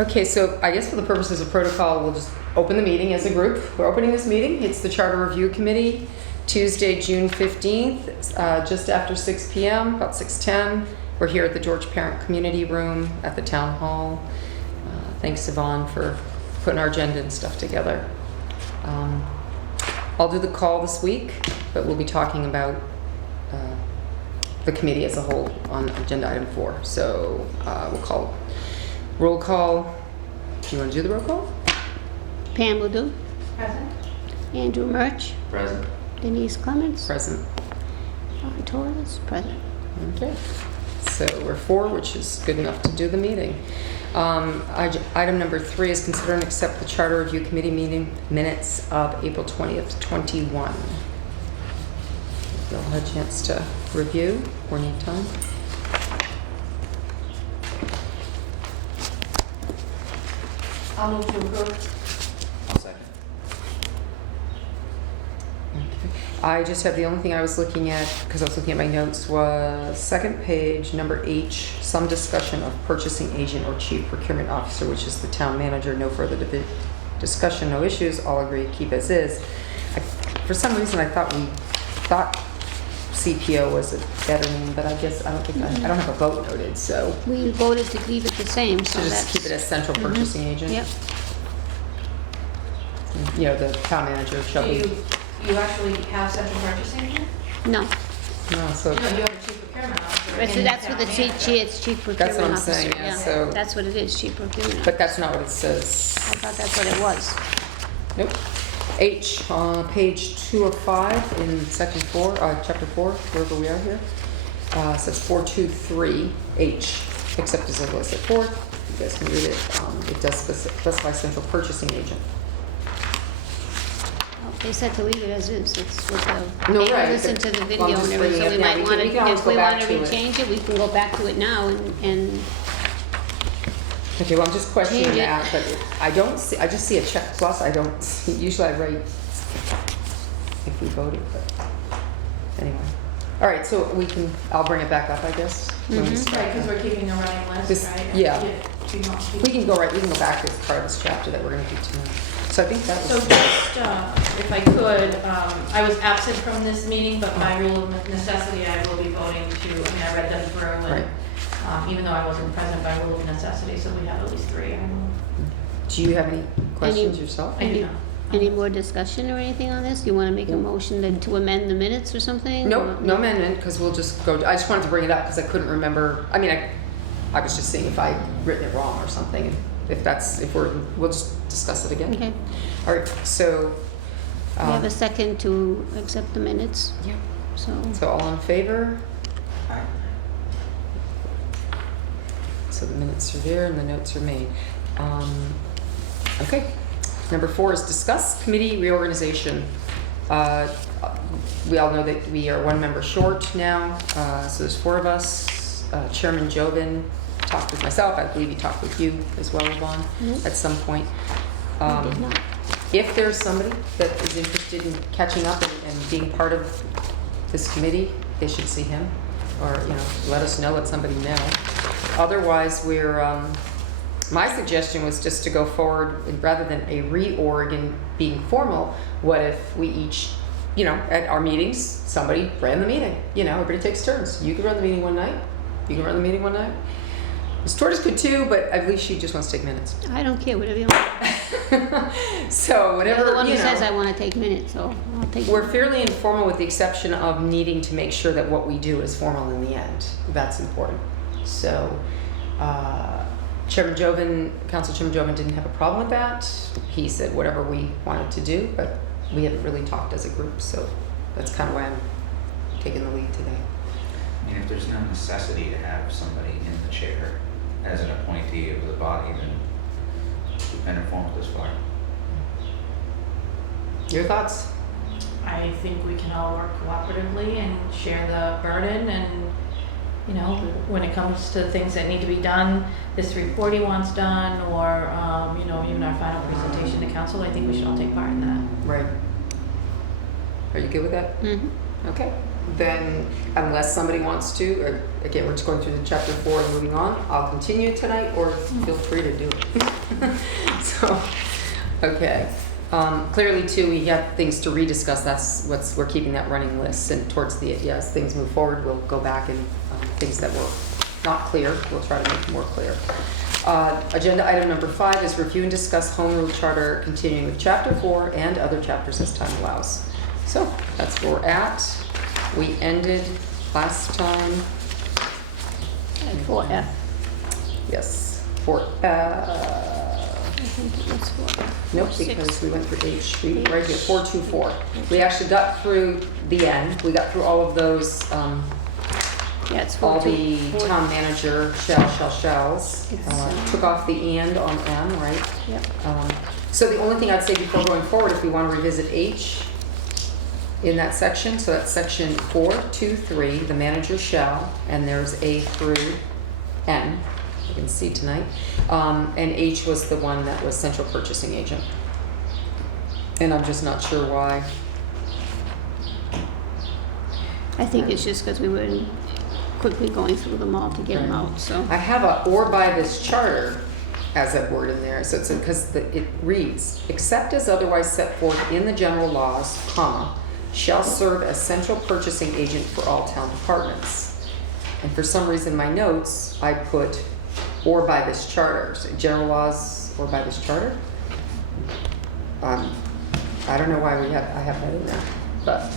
Okay, so I guess for the purposes of protocol, we'll just open the meeting as a group. We're opening this meeting. It's the Charter Review Committee, Tuesday, June 15th, just after 6 p.m., about 6:10. We're here at the George Parent Community Room at the Town Hall. Thanks, Yvonne, for putting our agenda and stuff together. I'll do the call this week, but we'll be talking about the committee as a whole on agenda item 4. So we'll call roll call. Do you want to do the roll call? Pam will do. Present. Andrew Murch. Present. Denise Clements. Present. Ron Torres. Present. Okay. So we're 4, which is good enough to do the meeting. Item number 3 is consider and accept the Charter Review Committee meeting minutes of April 20th, 21. You'll have a chance to review or need time. I'll move to approve. I'll second. Okay. I just have the only thing I was looking at, because I was looking at my notes, was second page, number H, some discussion of purchasing agent or chief procurement officer, which is the town manager. No further discussion, no issues, all agree, keep as is. For some reason, I thought CPO was a better name, but I guess I don't think I don't have a vote noted, so We voted to leave it the same, so just that's... keep it as central purchasing agent. Yep. You know, the town manager shall Do be. you actually have central purchasing here? No. No, so No, you have a chief procurement officer. So and that's what the town chief, manager. it's chief That's procurement what I'm officer. saying, yeah, so- That's what it is, chief procurement officer. but that's not what it says. I thought that's what it was. Nope. H, page 2 of 5 in section 4, chapter 4, wherever we are here. Says 423 H, except as I set forth. You guys can read it. It does specify central purchasing agent. Well, they said to leave it as is. It's with the... No, they right, listen but- to the well, I'm video just and everything, so bringing we it- yeah, might we want can- we can always if go we back want to to it. rechange it, we can go back to it now and Okay, well, I'm just questioning Change it. that, but I don't see, I just see a check plus. I don't see, usually I write if we voted, but anyway. All right, so I'll bring it back up, I guess. when we start. Right, because we're keeping a running list, This- right? yeah. We want to- We can go back to part of this chapter that we're going to do tonight. So I think that So was, just, if I could, I was absent from this meeting, but by rule of necessity, I will be voting to, I read them through, Right. and even though I wasn't present by rule of necessity, so we have at least 3. do you have any questions yourself? I do not. any more discussion or anything on this? Do you want to make a motion to amend the minutes or something? No, Or- no amendment, because we'll just go, I just wanted to bring it up because I couldn't remember. I mean, I was just seeing if I'd written it wrong or something. We'll just discuss it again. Okay. All right, so. We have a second to accept the minutes, Yeah. so... So all in favor? Aye. So the minutes are there and the notes are made. Okay. Number 4 is discuss committee reorganization. We all know that we are 1 member short now, so there's 4 of us. Chairman Joven talked with myself. I believe he talked with you as well, Yvonne, at some point. I did not. If there's somebody that is interested in catching up and being part of this committee, they should see him, or let us know, let somebody know. Otherwise, my suggestion was just to go forward rather than a reorg and being formal. What if we each, at our meetings, somebody ran the meeting? Everybody takes turns. You can run the meeting one night. You can run the meeting one night. Ms. Torres could too, but I believe she just wants to take minutes. I don't care, whatever you want. So whatever, You're the one who says I want to take minutes, so I'll take... We're fairly informal with the exception of needing to make sure that what we do is formal in the end. That's important. So Council Chairman Joven didn't have a problem with that. He said whatever we wanted to do, but we haven't really talked as a group, so that's kind of why I'm taking the lead today. I mean, if there's no necessity to have somebody in the chair as an appointee of the body, then we've been informed this far. Your thoughts? I think we can all work cooperatively and share the burden, and when it comes to things that need to be done, this report he wants done, or even our final presentation to council, I think we should all take part in that. Right. Are you good with that? Mm-hmm. Okay. then unless somebody wants to, or again, we're just going through the chapter 4 and moving on, I'll continue tonight, or feel free to do it. So, okay. Clearly too, we have things to rediscuss. That's what's, we're keeping that running list, and towards the, as things move forward, we'll go back and things that were not clear, we'll try to make more clear. Agenda item number 5 is review and discuss home rule charter, continuing with chapter 4 and other chapters as time allows. So that's where we're at. We ended last time, At 4F. yes, 4, I think it was 4F. nope, 6. because we went through H, right here, 424. We actually got through the end. We got through all of those, Yeah, it's all 4. the town manager shells. It's, Took off the and on M, right? Yep. So the only thing I'd say before going forward, if we want to revisit H in that section, so that's section 423, the manager shall, and there's A through N, you can see tonight. And H was the one that was central purchasing agent. And I'm just not sure why. I think it's just because we were quickly going through them all to get them out, so. I have a or by this charter as that word in there, so it's because it reads, except as otherwise set forth in the general laws, comma, shall serve as central purchasing agent for all town departments. And for some reason, my notes, I put or by this charter, so general laws or by this charter. I don't know why I have that in there, but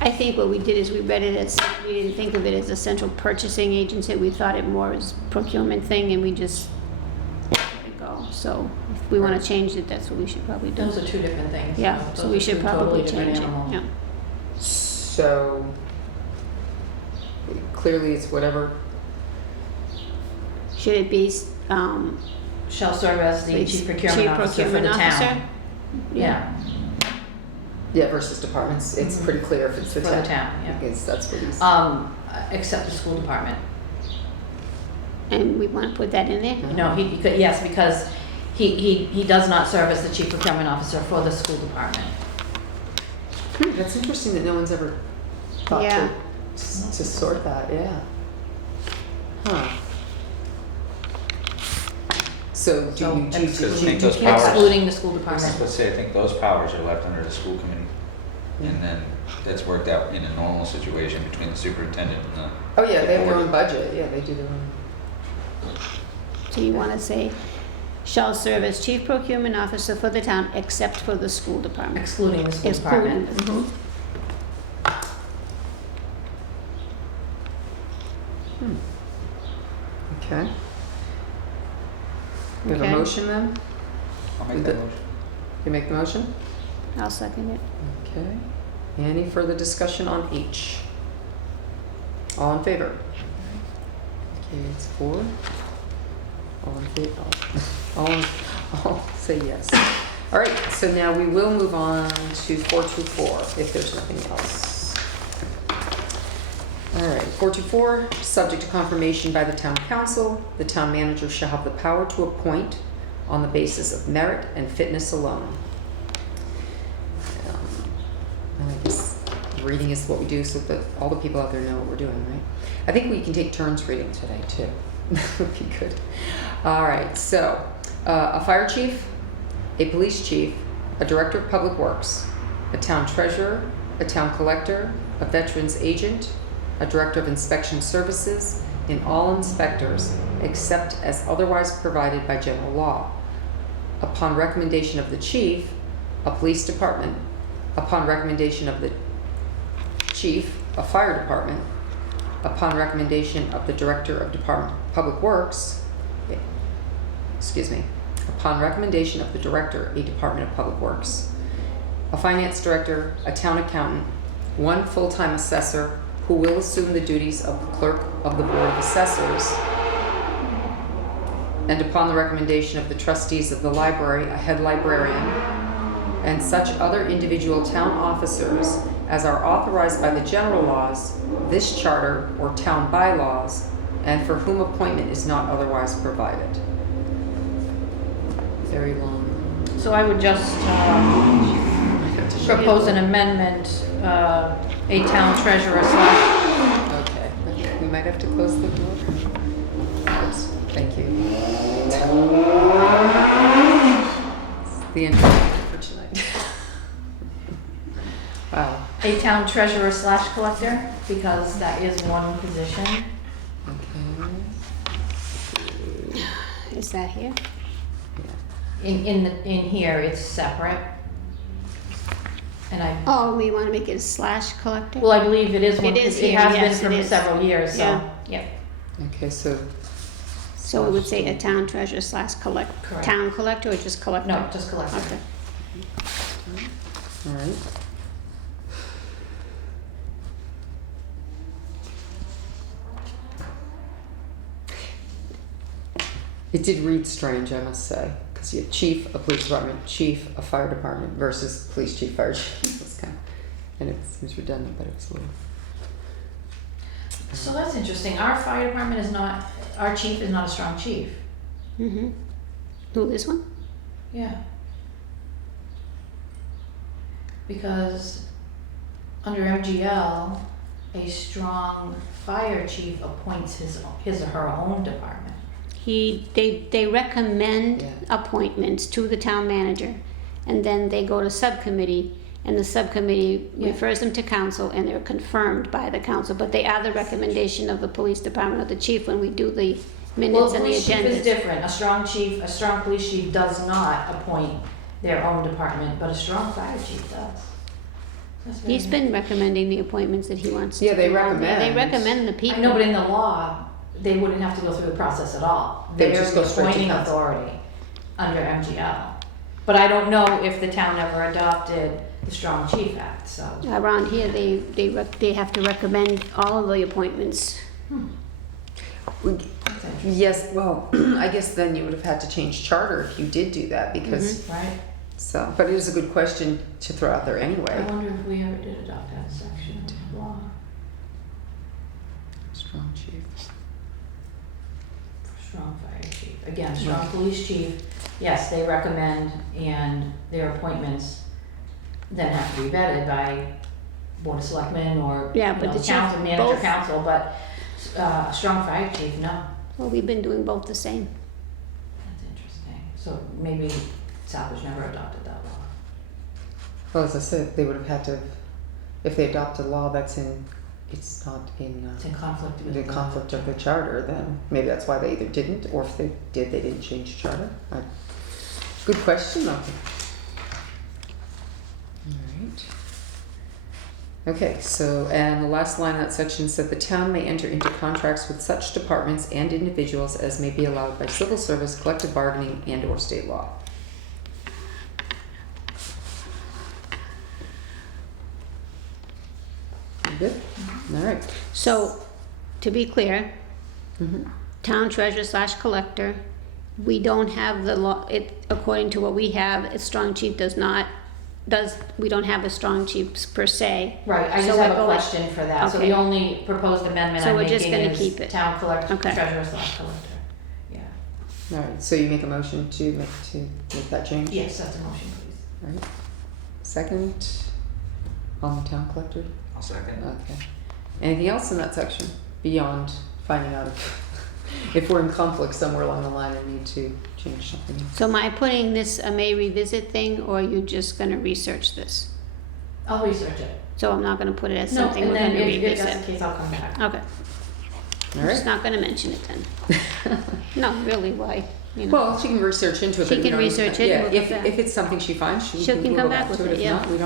I think what we did is we read it as, we didn't think of it as a central purchasing agency. We thought it more as procurement thing, and we just let it go. So if we want to change it, that's what we should probably do. Those are two different things. Yeah, Those so are we should two probably totally different change it, animals. yeah. so clearly it's whatever. Should it be, Shall serve as the chief procurement officer for the procurement officer? town. Yeah, Yeah, versus departments, it's pretty clear if it's the for town. the town, yeah. Because that's what he's. Except the school department. And we want to put that in there? No, he could, yes, because he does not serve as the chief procurement officer for the school department. That's interesting that no one's ever thought Yeah. to sort that, yeah. Huh. So do you, I think those powers- Excluding the school I was department. supposed to say, I think those powers are left under the school committee. And then that's worked out in a normal situation between the superintendent and the. oh yeah, they have their board. own budget, yeah, they do their own. So you want to say, shall serve as chief procurement officer for the town except for the school department? Excluding the school Excluding department. the school. Okay. We have a Okay. motion then? I'll make that motion. You make the motion? I'll second it. Okay. Any further discussion on H? All in favor? Okay, it's 4. All in favor? All say yes. All right, so now we will move on to 424 if there's nothing else. All right, 424, subject to confirmation by the town council, the town manager shall have the power to appoint on the basis of merit and fitness alone. And I guess reading is what we do so that all the people out there know what we're doing, right? I think we can take turns reading today too. That would be good. All right, so a fire chief, a police chief, a director of public works, a town treasurer, a town collector, a veterans agent, a director of inspection services, and all inspectors except as otherwise provided by general law. Upon recommendation of the chief, a police department, upon recommendation of the chief, a fire department, upon recommendation of the director of department public works, upon recommendation of the director, a department of public works, a finance director, a town accountant, one full-time assessor who will assume the duties of the clerk of the board of assessors, and upon the recommendation of the trustees of the library, a head librarian, and such other individual town officers as are authorized by the general laws, this charter, or town bylaws, and for whom appointment is not otherwise provided. Very long. So I would just, I have to propose an amendment, a town treasurer / Okay, we might have to close the door. Oops, thank you. It's the end for tonight. Wow, a town treasurer / collector, because that is one position. okay. Is that here? In here, it's separate. And Oh, we want to make it a / collector? well, I believe it is one, It is it here, has yes, been it for is. several years, so, Yeah. yeah. Okay, so, So we would say a town treasurer / collect, Correct. town collector or just collector? No, just collector. Okay. all right. It did read strange, I must say, because you have chief of police department, chief of fire department versus police chief, fire chief. It's kind of, and it seems redundant, but it's a little. So that's interesting. Our fire department is not, our chief is not a strong chief. Mm-hmm. Who, this one? Yeah. Because under MGL, a strong fire chief appoints his or her own department. They recommend Yeah. appointments to the town manager, and then they go to subcommittee, and the subcommittee Yeah. refers them to council, and they're confirmed by the council, but they are the recommendation of the police department or the chief when we do the Well, minutes a and the police chief is agendas. different. A strong police chief does not appoint their own department, but a strong fire chief does. That's very He's been recommending the appointments that he wants to Yeah, they do on there. They recommend. recommend the people. I know, but in the law, they wouldn't have to go through the process at all. They would They're just the go straight to appointing council. authority under MGL. But I don't know if the town ever adopted the Strong Chief Act, so. Around here, they have to recommend all of the appointments. We- Yes, well, I guess then you would have had to change charter if you did do that, because, Right? so, but it is a good question to throw out there I anyway. wonder if we ever did adopt that section of law. Strong chief. Strong fire chief. Again, strong police chief, yes, they recommend, and their appointments then have to be vetted by Board of Selectmen or, Yeah, you but know, the chief, council, manager both, council, but, a strong fire chief, no. well, we've been doing both the same. That's interesting. So maybe Southbridge never adopted that law. Well, as I said, they would have had to, if they adopted a law that's it's not in It's in conflict with the conflict of the charter, then maybe that's why they either didn't, or if they did, they didn't change charter. Good question, though. Alright. Okay, so, and the last line of that section said the town may enter into contracts with such departments and individuals as may be allowed by civil service, collective bargaining, and or state law. You good? Alright. So, to be clear, Mm-hmm. town treasurer / collector, we don't have the law, according to what we have, a strong chief we don't have a strong chief per se. Right, I So just we're have a going- question for that. So Okay. the only proposed amendment So I'm we're just making gonna is keep it. town collector, Okay. treasurer / collector. Yeah. Alright, so you make a motion to make that change? Yes, that's a motion, please. Alright. Second, on the town collector? I'll second. Okay. Anything else in that section beyond finding out if we're in conflict somewhere along the line and need to change something? So am I putting this a may revisit thing, or are you just gonna research this? I'll research it. So I'm not gonna put it as No, something and we're then gonna if that's revisit? the case, I'll come back. Okay, I'm Alright. just not gonna mention it then. No, really, why? You know. Well, she can research into it. She but can you know, research it yeah, and we'll if, come back. if it's something she finds, she She can can go come back back to with it. it, If yeah. not, you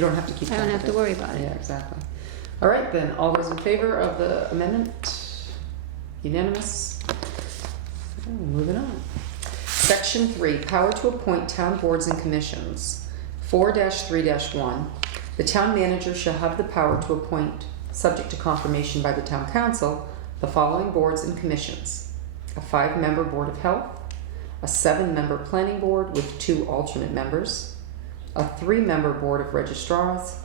don't have to keep I track don't of have to it. worry about Yeah, it. exactly. All right, then, all those in favor of the amendment? Unanimous? Oh, moving on. Section 3, power to appoint town boards and commissions. 4-3-1, the town manager shall have the power to appoint, subject to confirmation by the town council, the following boards and commissions: a 5-member board of health, a 7-member planning board with 2 alternate members, a 3-member board of registrars,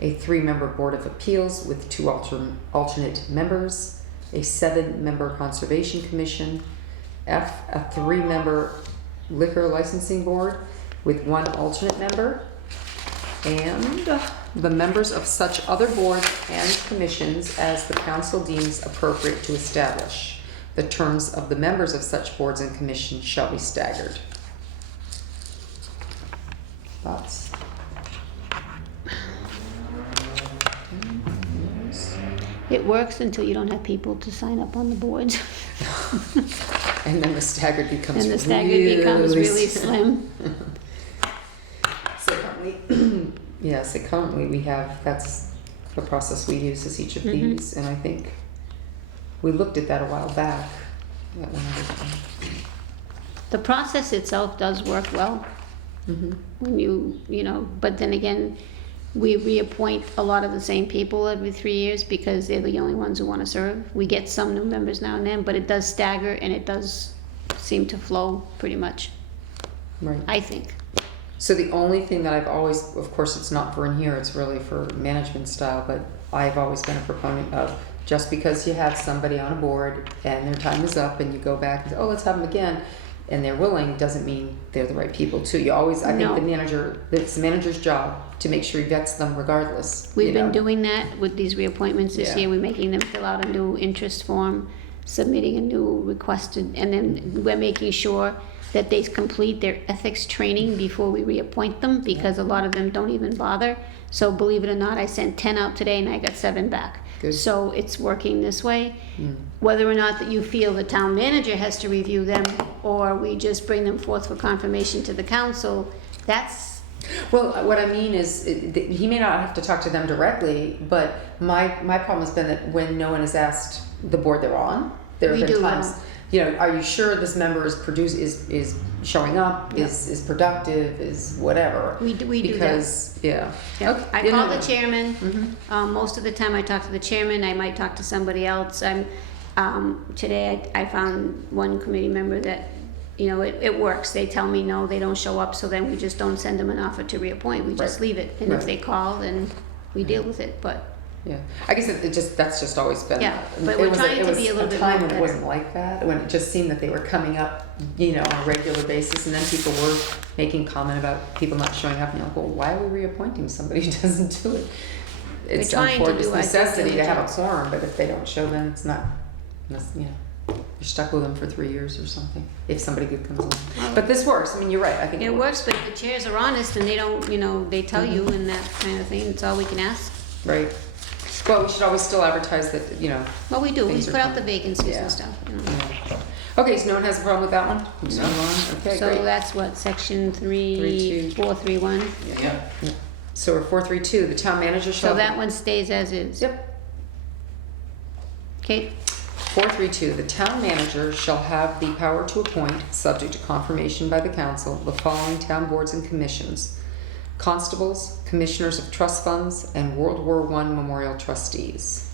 a 3-member board of appeals with 2 alternate members, a 7-member conservation commission, F, a 3-member liquor licensing board with 1 alternate member, And the members of such other boards and commissions as the council deems appropriate to establish. The terms of the members of such boards and commissions shall be staggered. Thoughts? It works until you don't have people to sign up on the boards. And then the staggered becomes And the staggered becomes really slim. So currently, yeah, so currently we have, that's the process we use is each of these, and I think we looked at that a while back. That one other time. The process itself does work well when you know, but then again, we reappoint a lot of the same people every 3 years because they're the only ones who want to serve. We get some new members now and then, but it does stagger and it does seem to flow pretty much, Right. I think. So the only thing that I've always, of course, it's not for in here, it's really for management style, but I've always been a proponent of just because you have somebody on a board and their time is up and you go back and say, oh, let's have them again, and they're willing, doesn't mean they're the right people too. You always, I think No. the manager, it's the manager's job to make sure he vets them regardless. We've you been know? doing that with these reappointments this Yeah. year. We're making them fill out a new interest form, submitting a new requested, and then we're making sure that they complete their ethics training before we reappoint them, because a lot of them don't even bother. So believe it or not, I sent 10 out today and I got 7 back. Good. So it's working this way. Whether or not that you feel the town manager has to review them, or we just bring them forth for confirmation to the council, that's, Well, what I mean is, he may not have to talk to them directly, but my problem has been that when no one has asked the board they're on, there have We been do times, know. you know, are you sure this member is showing up, Yeah. is productive, is whatever? we do that. Because, yeah. Yeah. Okay. I Yeah, call no, the chairman. Mhm. Most of the time I talk to the chairman. I might talk to somebody else. Today I found one committee member that, you know, it works. They tell me no, they don't show up, so then we just don't send them an offer to reappoint. We just Right. leave it. And if Right. they call, then we deal with it. But Yeah, I guess that's just always been. Yeah, but it we're was trying it to was be a little bit time more when it better. wasn't like that, when it just seemed that they were coming up, you know, on a regular basis, and then people were making comment about people not showing up, and you're like, well, why are we reappointing somebody who doesn't do it? It's trying to unfortunate, do our it's due necessity to have a diligence. quorum, but if they don't show, then it's not, you know, you're stuck with them for 3 years or something, if somebody good comes along. But this works, I mean, you're right, I think it works. But if the chairs are honest and they don't, you know, they tell you and that kind of thing. It's all we can ask. Right. Well, we should always still advertise that, you know. Well, we do. We Things are put out the coming. vacancies Yeah. and stuff. You know. Yeah. Okay, so no one has a problem with that one? Move on. Okay, So great. that's what, section 3.2. 431. Yeah. So we're 432, the town manager shall. So that one stays as is. Yep. Okay, 432, the town manager shall have the power to appoint, subject to confirmation by the council, the following town boards and commissions: constables, commissioners of trust funds, and World War I memorial trustees.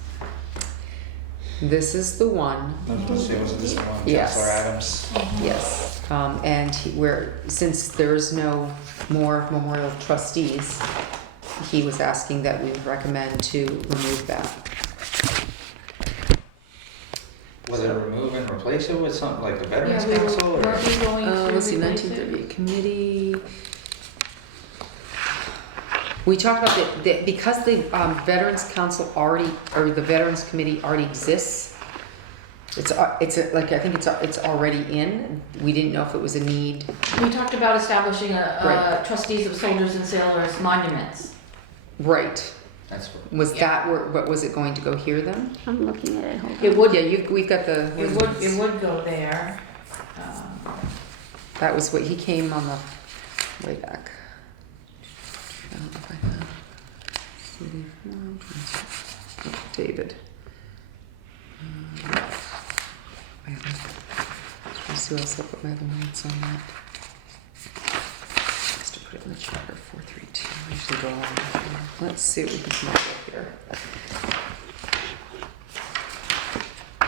This is the one, I was gonna say, wasn't this the one, Yes. Counselor Adams? yes, and since there is no more memorial trustees, he was asking that we recommend to remove that. Was it remove and replace it with something like the Veterans Yeah, we were, Council or? weren't we going to Let's see, replace 1938 it? committee. We talked about that because the Veterans Council already, or the Veterans Committee already exists. Like, I think it's already in. We didn't know if it was a need. We talked about establishing Right. trustees of soldiers and sailors monuments. Right. That's what. Was Yeah. that where, what was it going to go here then? I'm looking at it. Hold on. It would, Yeah, we've got the. it would go there. That was what, he came on the way back. I don't know if I have. City, no, David. My other, let's see what else I put my other notes on that. Just to put it in the charter, 432. I usually go on here. Let's see what we can come up with here. I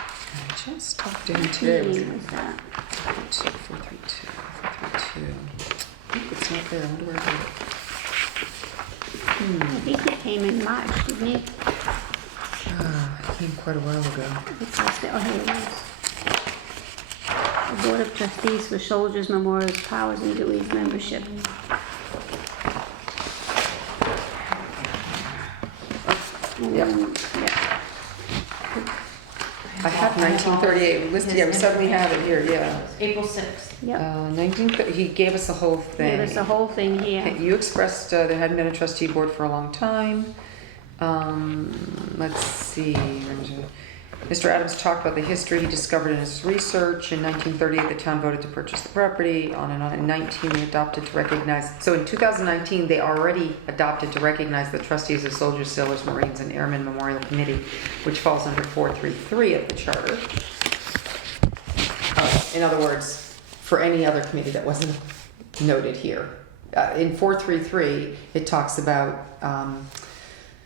just talked to him today. Was it What's that? 432, 432. I think it's not there. I wonder where it is. I think it came in March, didn't it? It came quite a while ago. Oh, here it is. The Board of Trustees for Soldiers Memorials Powers and Duties Membership. Yep. Yeah. I have 1938 listed, yeah, we suddenly have it here, yeah. April 6th. Yep. 1930, he gave us the whole thing. There's a whole thing here. You expressed there hadn't been a trustee board for a long time. Let's see. Mr. Adams talked about the history he discovered in his research. In 1938, the town voted to purchase the property, on and on. In 19, they adopted to recognize, so in 2019, they already adopted to recognize the trustees of Soldiers, Sailors, Marines, and Airmen Memorial Committee, which falls under 433 of the charter. In other words, for any other committee that wasn't noted here. In 433, it talks about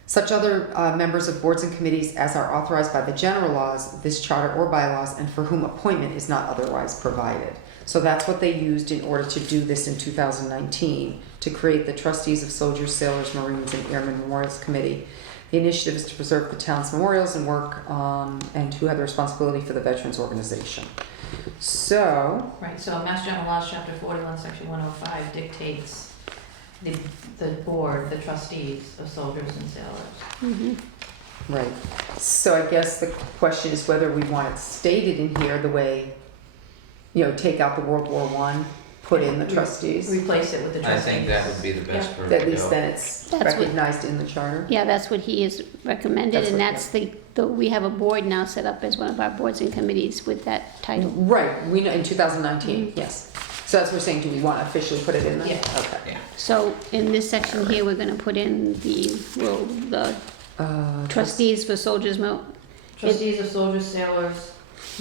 such other members of boards and committees as are authorized by the general laws, this charter or bylaws, and for whom appointment is not otherwise provided. So that's what they used in order to do this in 2019, to create the trustees of Soldiers, Sailors, Marines, and Airmen Memorials Committee. The initiative is to preserve the town's memorials and work and who have the responsibility for the Veterans Organization. So, Right, so Mass General Laws, Chapter 41, Section 105 dictates the board, the trustees of soldiers and sailors. Mhm. right. So I guess the question is whether we want it stated in here the way, take out the World War I, put in the trustees. Replace it with the I trustees. think that would be the best Yeah. route to At least go. then it's That's what- recognized in the charter. Yeah, that's what he has recommended, That's and what- that's we have a board now set up as one of our boards and committees with that title. Right, we know, in 2019, yes. So that's what we're saying, do we want to officially put it in there? Yeah. Okay. Yeah. So in this section here, we're gonna put in the trustees for soldiers, Trustees of soldiers, sailors,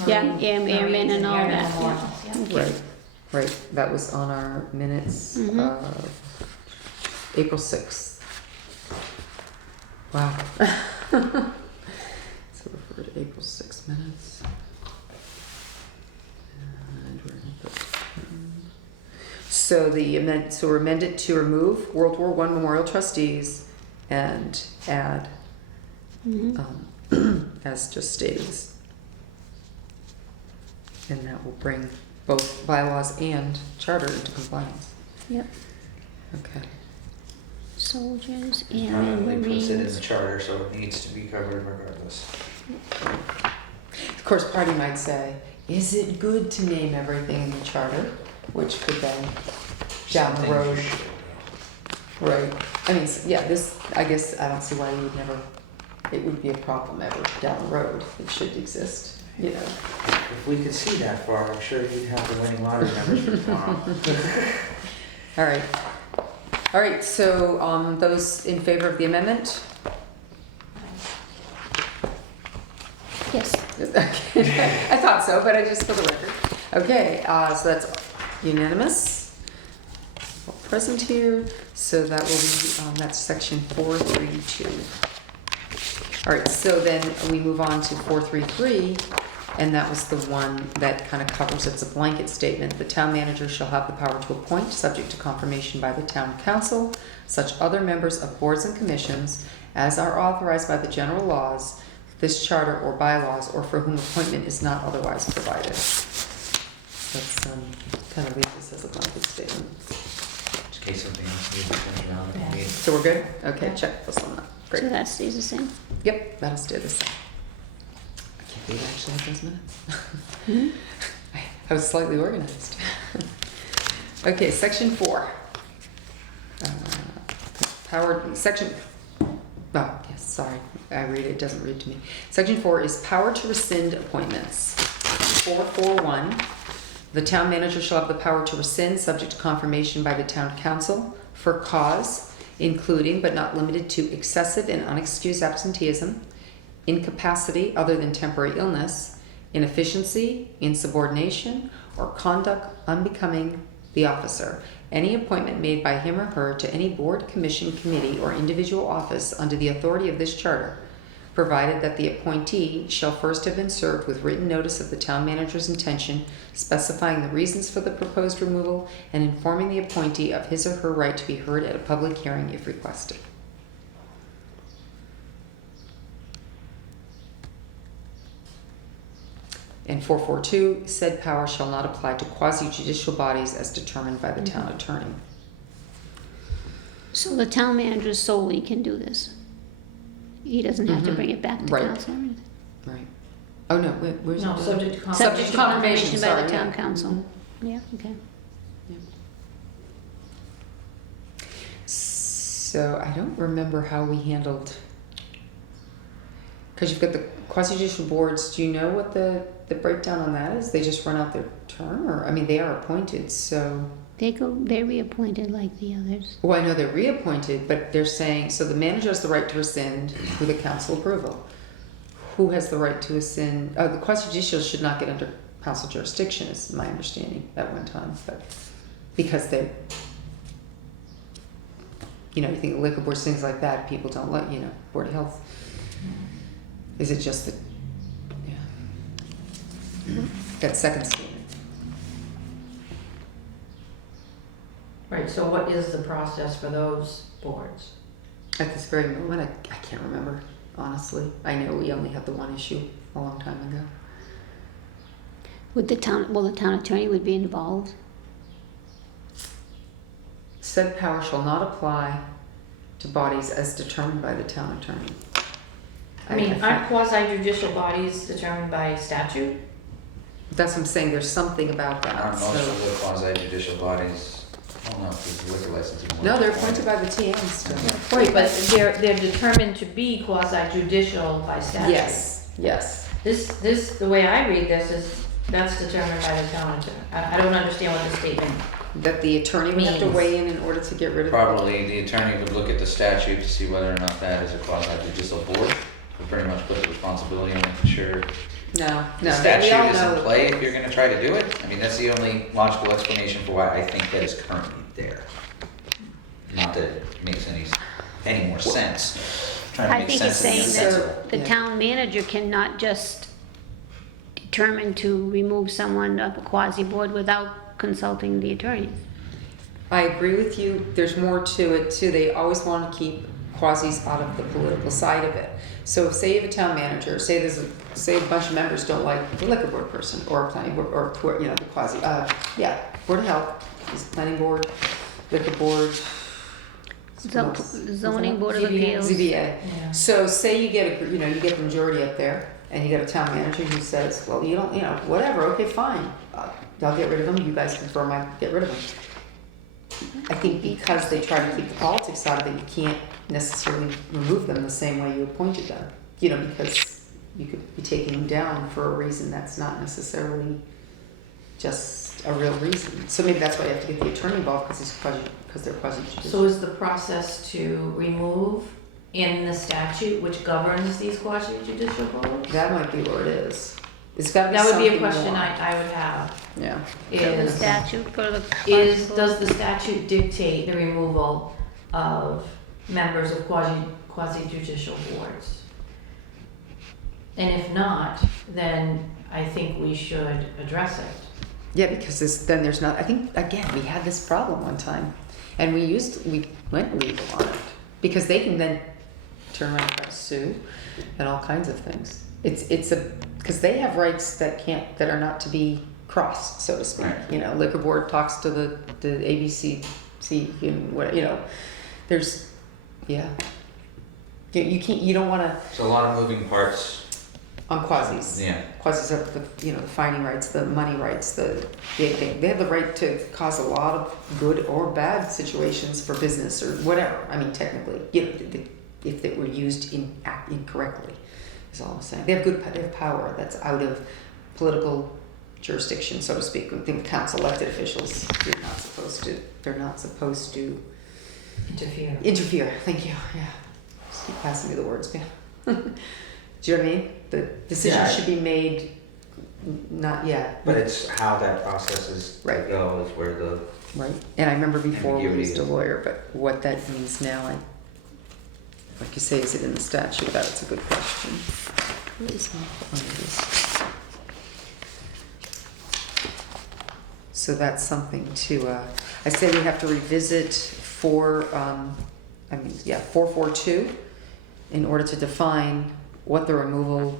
Yeah, Marines, airmen and all airmen that, yeah. memorials, yeah. Okay. Right, right, that was on our minutes Mhm. of April 6th. Wow. So refer to April 6th minutes. And we're gonna put, so we're amended to remove World War I memorial trustees and add, Mhm. as just stated. And that will bring both bylaws and charter into compliance. Yep, Okay. soldiers, airmen, Probably puts it in marines. the charter, so it needs to be covered regardless. Of course, party might say, is it good to name everything in the charter? Which could then, down the Some things road, you should. right, I mean, yeah, this, I guess, I don't see why you would never, it would be a problem ever down the road. It should exist, If we could see that far, I'm sure you'd have the winning lottery numbers for tomorrow. All right. All right, so, those in favor of the amendment? Yes, Okay. I thought so, but I just for the record. Okay, so that's unanimous. All present here, so that will be, that's section 432. All right, so then we move on to 433, and that was the one that kind of covers, it's a blanket statement. The town manager shall have the power to appoint, subject to confirmation by the town council, such other members of boards and commissions as are authorized by the general laws, this charter or bylaws, or for whom appointment is not otherwise provided. Let's kind of leave this as a blanket statement. In case something else needs to change around the Yeah. meeting. So we're good? Okay, Yeah. check this on that. so Great. that stays the same. Yep, that'll stay the same. I can't believe I actually had those minutes. Mhm. I was slightly organized. Okay, section 4. Section, oh, yes, sorry, I read it, it doesn't read to me. Section 4 is power to rescind appointments. 441, the town manager shall have the power to rescind, subject to confirmation by the town council, for cause, including but not limited to excessive and unexcused absenteeism, incapacity other than temporary illness, inefficiency, insubordination, or conduct unbecoming the officer. Any appointment made by him or her to any board, commission, committee, or individual office under the authority of this charter, provided that the appointee shall first have been served with written notice of the town manager's intention, specifying the reasons for the proposed removal, and informing the appointee of his or her right to be heard at a public hearing if requested. And 442, said power shall not apply to quasi-judicial bodies as determined by the town attorney. So the town manager solely can do this. he doesn't have to Mhm. bring it back to Right. council. Right. Oh, no, where's it? No, subject to confirmation. Subject to confirmation, By the sorry, town yeah. council. Yeah, okay. So I don't remember how we handled, because you've got the quasi judicial boards, do you know what the breakdown on that is? They just run out their term, or, I mean, they are appointed, so, They're reappointed like the others. well, I know they're reappointed, but they're saying, so the manager has the right to rescind with a council approval. Who has the right to rescind, the quasi judicial should not get under council jurisdiction, is my understanding at one time, but, because they, you know, you think liquor boards, things like that, people don't let, you know, Board of Health. Is it just that, yeah. That second statement. Right, so what is the process for those boards? At this very moment, I can't remember, honestly. I know we only had the one issue a long time ago. Would the town attorney would be involved? Said power shall not apply to bodies as determined by the town attorney. I mean, think- aren't quasi judicial bodies determined by statute? That's what I'm saying, there's something about that, Aren't most so. of the quasi judicial bodies, well, no, because the liquor licensing. board No, they're is appointed by the TM still. Right, but they're determined to be quasi judicial by statute. Yes, yes. This, the way I read this is, that's determined by the town attorney. I don't understand what the statement, That the attorney would have to Means. weigh in order to get rid of. Probably the attorney would look at the statute to see whether or not that is a quasi judicial board. Would pretty much put the responsibility on making sure No, the no, statute we all is in know. play if you're gonna try to do it. I mean, that's the only logical explanation for why I think that is currently there. Not that it makes any more sense. Trying to I make think it's sense of the saying So- insensible. that the Yeah. town manager cannot just determine to remove someone of a quasi board without consulting the attorney. I agree with you. There's more to it too. They always want to keep quasis out of the political side of it. So if, say you have a town manager, say say a bunch of members don't like the liquor board person or planning board or, you know, the quasi, Board of Health, is planning board, liquor board. what else? Zoning board of ZBA. appeals. ZBA. yeah. So say you get you get the majority up there, and you got a town manager who says, well, you don't, you know, whatever, okay, fine, I'll get rid of them, you guys confirm I get rid of them. I think because they try to keep the politics out of it, you can't necessarily remove them the same way you appointed them. You know, because you could be taking them down for a reason that's not necessarily just a real reason. So maybe that's why you have to get the attorney involved, because they're quasi judicial. So is the process to remove in the statute which governs these quasi judicial boards? That might be where it is. It's gotta be That would be a something question more. I would have, Yeah. The is, statute for the. does the statute dictate the removal of members of quasi judicial boards? And if not, then I think we should address it. Yeah, because then there's not, I think, again, we had this problem one time, and we went legal on it, because they can then turn around and try to sue, and all kinds of things. Because they have rights that are not to be crossed, so to speak. Right. You know, liquor board talks to the ABCC, and what, you know, there's, yeah. You can't, you don't wanna, It's a lot of moving parts. on quasis. Yeah. Quasis have the, you know, the fining rights, the money rights, they have the right to cause a lot of good or bad situations for business or whatever. I mean, technically, you know, if they were used incorrectly, is all I'm saying. They have power that's out of political jurisdiction, so to speak. I think council elected officials, they're not supposed to Interfere. interfere. Thank you. Yeah. Just keep passing me the words, man. Do you know what I mean? The decision Yeah. should be made, not yet. But it's how that process is to Right. go is where the, Right. And I remember before we Ambiguity used a is- lawyer, but what that means now, like you say, is it in the statute? That's a good question. Where is my one of these? So that's something to, I say we have to revisit 442 in order to define what the removal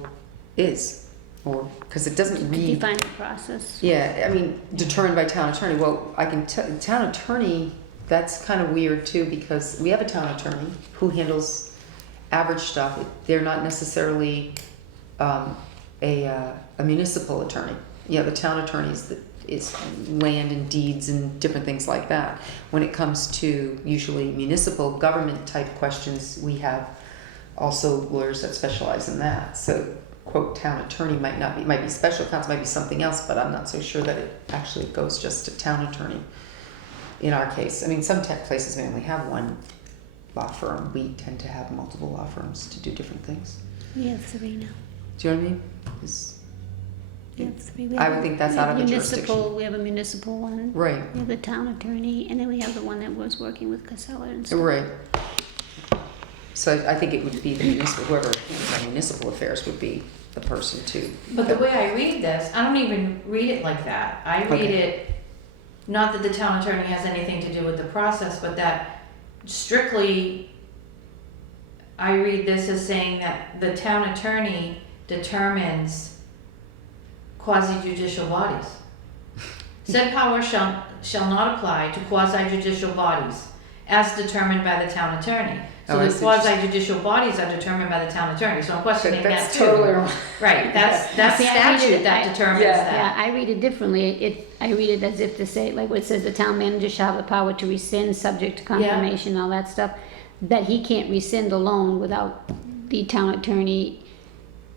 is, or, because it doesn't read. Define the process. Yeah, I mean, determined by town attorney. Well, I can tell, town attorney, that's kind of weird too, because we have a town attorney who handles average stuff, they're not necessarily a municipal attorney. You know, the town attorneys is land and deeds and different things like that. When it comes to usually municipal government type questions, we have also lawyers that specialize in that. So, quote, town attorney might be special counsel, might be something else, but I'm not so sure that it actually goes just to town attorney in our case. I mean, some tech places may only have one law firm. We tend to have multiple law firms to do different things. We have 3 now. Do you know what I mean? 'Cause- We have 3. I would think that's out of the Municipal, jurisdiction. we have a municipal one. Right, We have the town attorney, and then we have the one that was working with Casella and stuff. right. So I think it would be the municipal, whoever handles our municipal affairs would be the person to. But the way I read this, I don't even read it like that. I read Okay. it, not that the town attorney has anything to do with the process, but that strictly, I read this as saying that the town attorney determines quasi-judicial bodies. Said power shall not apply to quasi-judicial bodies as determined by the town attorney. Oh, So I the see what you're quasi-judicial bodies are determined by the town attorney, so I'm questioning that That's too. totally wrong. Right, that's See, I read statute it- that determines Yeah. Yeah, that. I read it differently. I read it as if to say, like what it says, the town manager shall have the power to rescind subject to confirmation, all that stuff, that he can't rescind alone without the town attorney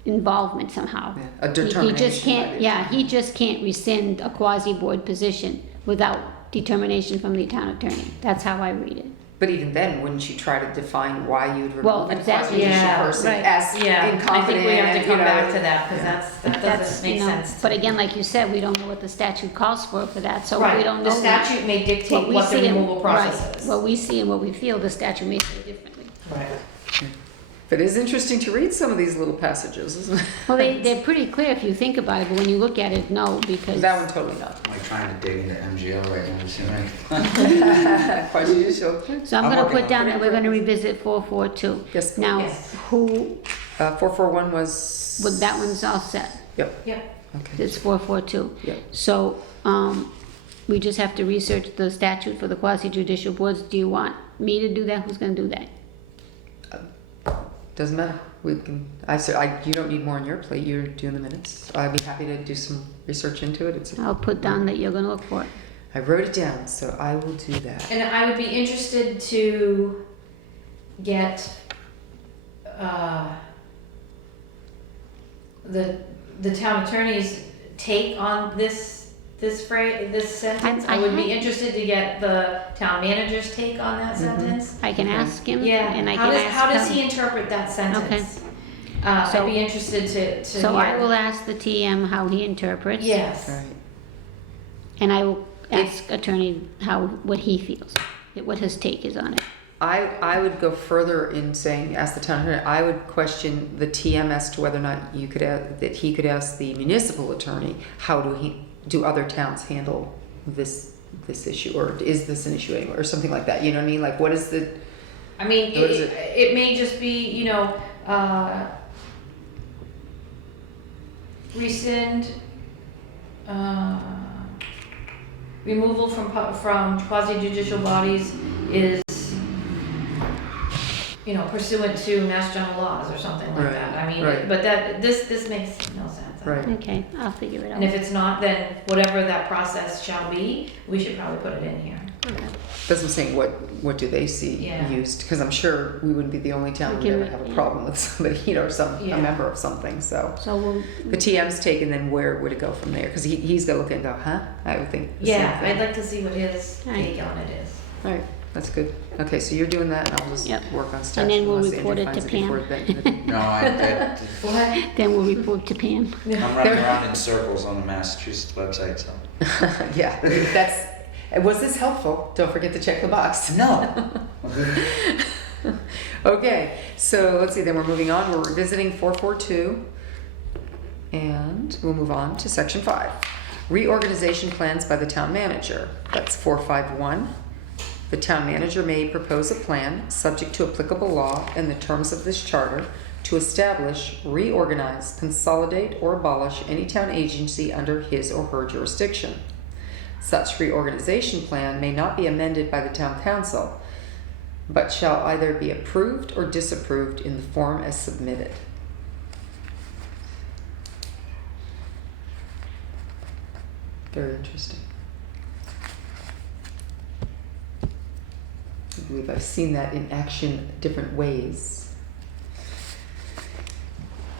involvement somehow. Yeah, a He determination. just by can't, the- yeah, he just can't rescind a quasi-board position without determination from the town attorney. That's how I read it. But even then, wouldn't you try to define why you'd Well, remove the exactly. quasi-judicial Yeah, person right. as Yeah, I incompetent? think we have to and, come you know, back to that, because yeah. that That's, doesn't make you know, sense. but again, like you said, we don't know what the statute calls for that, so we Right, don't know. the statute may dictate we what the see and- removal process right, is. What we see and what we feel, the statute may say differently. Right. But it is interesting to read some of these little passages, isn't it? Well, they're pretty clear if you think about it, but when you look at it, no, because. That one totally not. Like trying to dig into MGL right now, see right? Quasi-judicial. So I'm I'm gonna working put on down it. that we're gonna revisit 442. Yes, please. Now, Yes. who, 441 was. well, that one's all set. Yep, Yep. okay. It's 442. Yep. So, we just have to research the statute for the quasi judicial boards. Do you want me to do that? Who's gonna do that? Doesn't matter. We can, you don't need more on your plate. You're doing the minutes. I'd be happy to do some research into it. I'll put down that you're gonna look for it. I wrote it down, so I will do that. And I would be interested to get, the town attorney's take on this sentence. I I would be have- interested to get the town manager's take on that sentence. I can Okay. ask him, Yeah, and I how can does, ask how does him. he interpret that sentence? I'd So- be interested to So hear. I will ask the TM how he interprets. Yes. Right. And I will ask attorney what he feels, what his take is on it. I would go further in saying, ask the town attorney, I would question the TM as to whether or not that he could ask the municipal attorney, how do other towns handle this issue, or is this an issue anywhere, or something like that, you know what I mean? Like, what is the, I mean, What is it may just be, rescind, removal from quasi-judicial bodies is, pursuant to Mass General laws or something like Right, that. I mean, right. but this makes no sense. right, Okay, I'll figure it And if out. it's not, then whatever that process shall be, we should probably put it in here. that's what I'm saying, what do they see Yeah. used? Because I'm sure we wouldn't be the only town We who would can- ever have a yeah. problem with somebody, or a Yeah. member of something, so. So we'll, The TM's take, and then where would it go from there? Because he's gonna look and go, huh? I would think the same Yeah, thing. I'd like to see what his Right. take on it is. All right, that's good. Okay, so you're doing that, and I'll just Yep. work on And statute. then we'll unless report Andrew it to finds before then. No, I, What? then we'll report to Pam. I'm running around in circles on the Massachusetts website, so. Yeah, was this helpful? Don't forget to check the box. No. Okay, so let's see, then we're moving on. We're revisiting 442. And we'll move on to section 5. Reorganization plans by the town manager. That's 451. The town manager may propose a plan, subject to applicable law and the terms of this charter, to establish, reorganize, consolidate, or abolish any town agency under his or her jurisdiction. Such reorganization plan may not be amended by the town council. but shall either be approved or disapproved in the form as submitted. Very interesting. I believe I've seen that in action different ways.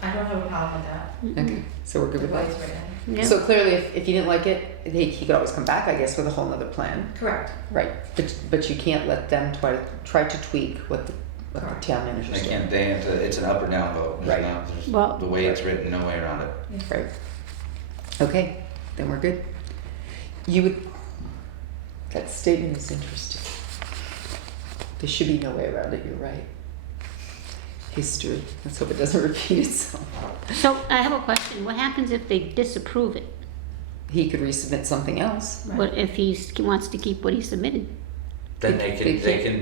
I don't have a problem with that. Okay, so we're good The with way that. it's written. Yeah. So clearly, if you didn't like it, he could always come back, I guess, with a whole nother plan. Correct. Right, but you can't let them try to tweak what the Correct. town manager's They doing. can't, it's an up or down vote. Right. There's Well- the way it's written, no way around it. Right. Okay, then we're good. You would, that statement is interesting. There should be no way around it, you're right. History, let's hope it doesn't repeat itself. So I have a question. What happens if they disapprove it? He could resubmit something else. What if he wants to keep what he submitted? Then They you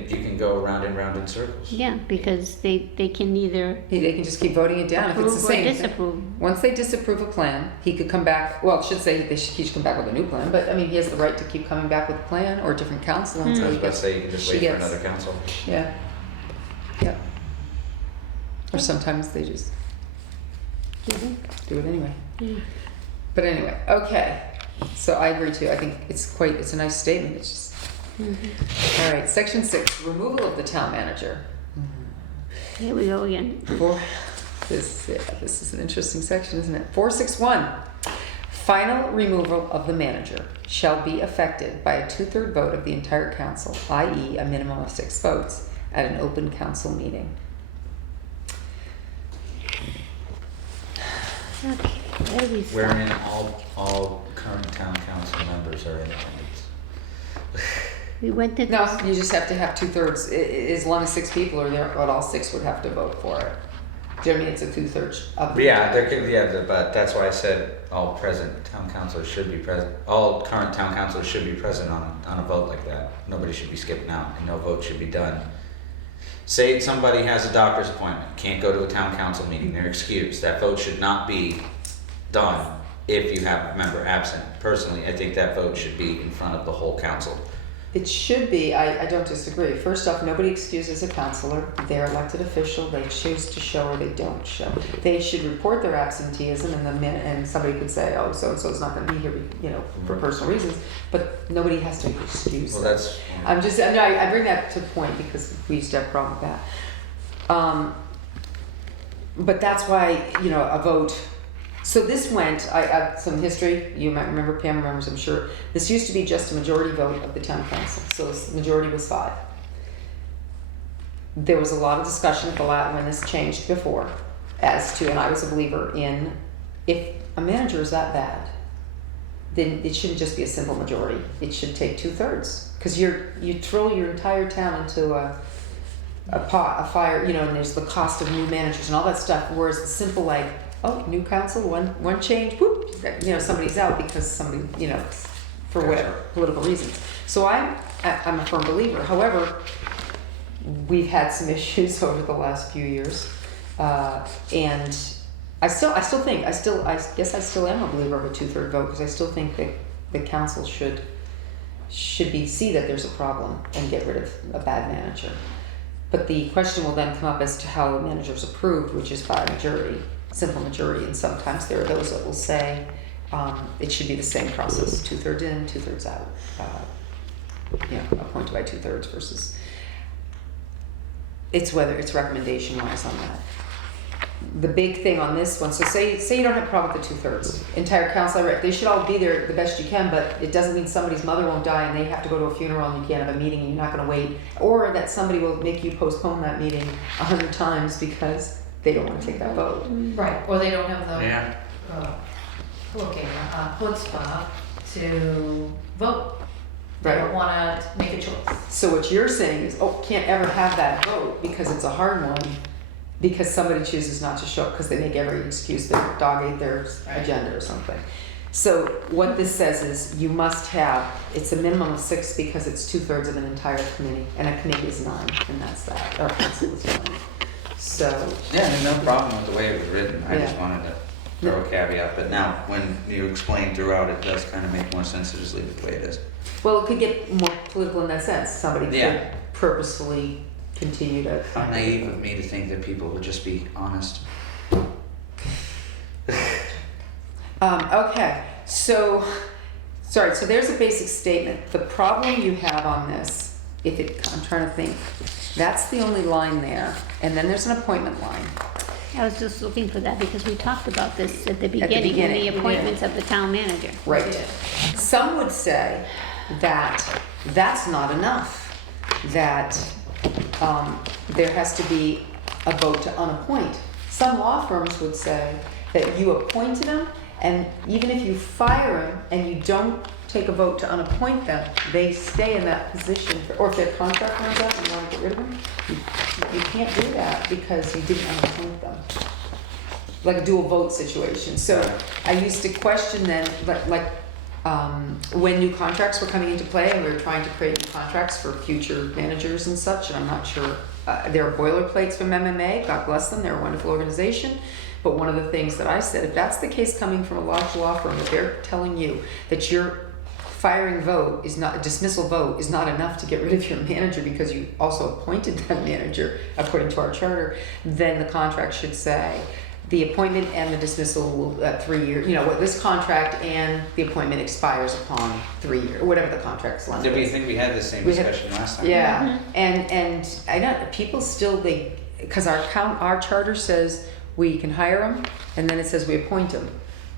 can go around and round in circles. Yeah, because they can either They can just keep voting it down if it's the approve or same thing. disapprove. Once they disapprove a plan, he could come back, well, it should say he should come back with a new plan, but I mean, he has the right to keep coming back with a plan or a different council So I until was he about to gets, say, you can just she wait for gets- another council. yeah. Yeah. Or sometimes they just Mhm. do it anyway. Yeah. But anyway, okay. So I agree too. I think it's a nice statement. It's just, all right, section 6, removal of the town manager. Here we go again. This is an interesting section, isn't it? 461, final removal of the manager shall be effected by a 2/3 vote of the entire council, i.e. a minimum of 6 votes at an open council meeting. Okay, where do we start? Wherein all current town council members are in attendance. We went to No, you just have to have 2/3, as long as 6 people are there, but all 6 would have to vote for it. Do you know what I mean? It's a 2/3 of the. Yeah, but that's why I said all present town councilors should be present. All current town councilors should be present on a vote like that. Nobody should be skipping out, and no vote should be done. Say somebody has a doctor's appointment, can't go to a town council meeting, they're excused. That vote should not be done if you have a member absent. Personally, I think that vote should be in front of the whole council. It should be, I don't disagree. First off, nobody excuses a counselor. They're elected official, they choose to show or they don't show. They should report their absenteeism in the minute, and somebody could say, oh, so-and-so's not gonna be here, for personal reasons, but nobody has to excuse Well, them. that's. I bring that to point because we used to have a problem with that. But that's why, a vote. So this went, some history, you might remember, Pam remembers, I'm sure. This used to be just a majority vote of the town council, so the majority was 5. There was a lot of discussion at the when this changed before, as to, and I was a believer in, if a manager is that bad, then it shouldn't just be a simple majority. It should take 2/3, because you throw your entire town into a fire, and there's the cost of new managers and all that stuff. Whereas the simple new council, one change, whoop, somebody's out because somebody, for whatever political reasons. So I'm a firm believer. However, we've had some issues over the last few years, and I guess I still am a believer of a 2/3 vote, because I still think that the council should see that there's a problem and get rid of a bad manager. But the question will then come up as to how a manager is approved, which is by majority, simple majority, and sometimes there are those that will say it should be the same process, 2/3 in, 2/3 out, appointed by 2/3 versus. It's whether it's recommendation wise on that. The big thing on this one, so say you don't have a problem with the 2/3, entire council, they should all be there the best you can, but it doesn't mean somebody's mother won't die and they have to go to a funeral and you can't have a meeting and you're not gonna wait, or that somebody will make you postpone that meeting 100 times because they don't wanna take that vote. Right, or they don't have the Yeah. chutzpah to vote. They Right. don't wanna make a choice. So what you're saying is, can't ever have that vote because it's a hard one, because somebody chooses not to show up because they make every excuse, their dog ate their agenda or something. So what this says is you must have, it's a minimum of 6 because it's 2/3 of an entire committee, and a committee is 9, and that's that, or council is 9. So, Yeah, no problem with the way it was written. I just Yeah. wanted to throw a caveat, but now when you explain throughout, it does kind of make more sense to just leave it the way it is. well, it could get more political in that sense. Somebody could Yeah. purposefully continue to. How naive of me to think that people would just be honest. Okay, so, sorry, so there's a basic statement. The problem you have on this, I'm trying to think, that's the only line there, and then there's an appointment line. I was just looking for that because we talked about this at the beginning, in beginning, the we appointments of the town manager. Right. Yeah. Some would say that that's not enough, that there has to be a vote to unappoint. Some law firms would say that you appointed them, and even if you fire them and you don't take a vote to unappoint them, they stay in that position, or if their contract runs out and you want to get rid of them, you can't do that because you didn't unappoint them. Like a dual vote situation. So I used to question then, when new contracts were coming into play and we were trying to create new contracts for future managers and such, and I'm not sure, there are boilerplates from MMA, God bless them, they're a wonderful organization. But one of the things that I said, if that's the case coming from a large law firm, if they're telling you that your firing vote is not, a dismissal vote is not enough to get rid of your manager because you also appointed that manager according to our charter, then the contract should say the appointment and the dismissal will, 3 years, this contract and the appointment expires upon 3 years, or whatever the contract's length Did we is. think we had the same We had- discussion last time? Yeah, and I know people still, because our charter says we can hire them, and then it says we appoint them,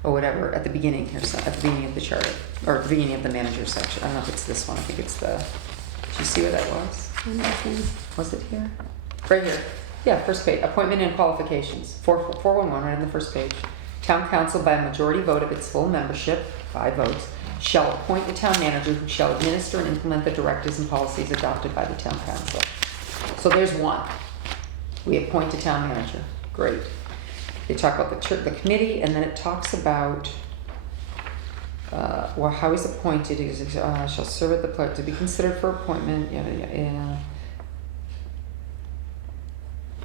or whatever, at the beginning, at the beginning of the charter, or at the beginning of the manager section. I don't know if it's this one, I think it's did you see where that was? Was it here? Right here. Yeah, first page, appointment and qualifications, 411, right on the first page. Town council by a majority vote of its full membership, 5 votes, shall appoint the town manager who shall administer and implement the directives and policies adopted by the town council. So there's one. We appoint a town manager. Great. They talk about the committee, and then it talks about how he's appointed. Shall serve at the place to be considered for appointment. Yeah.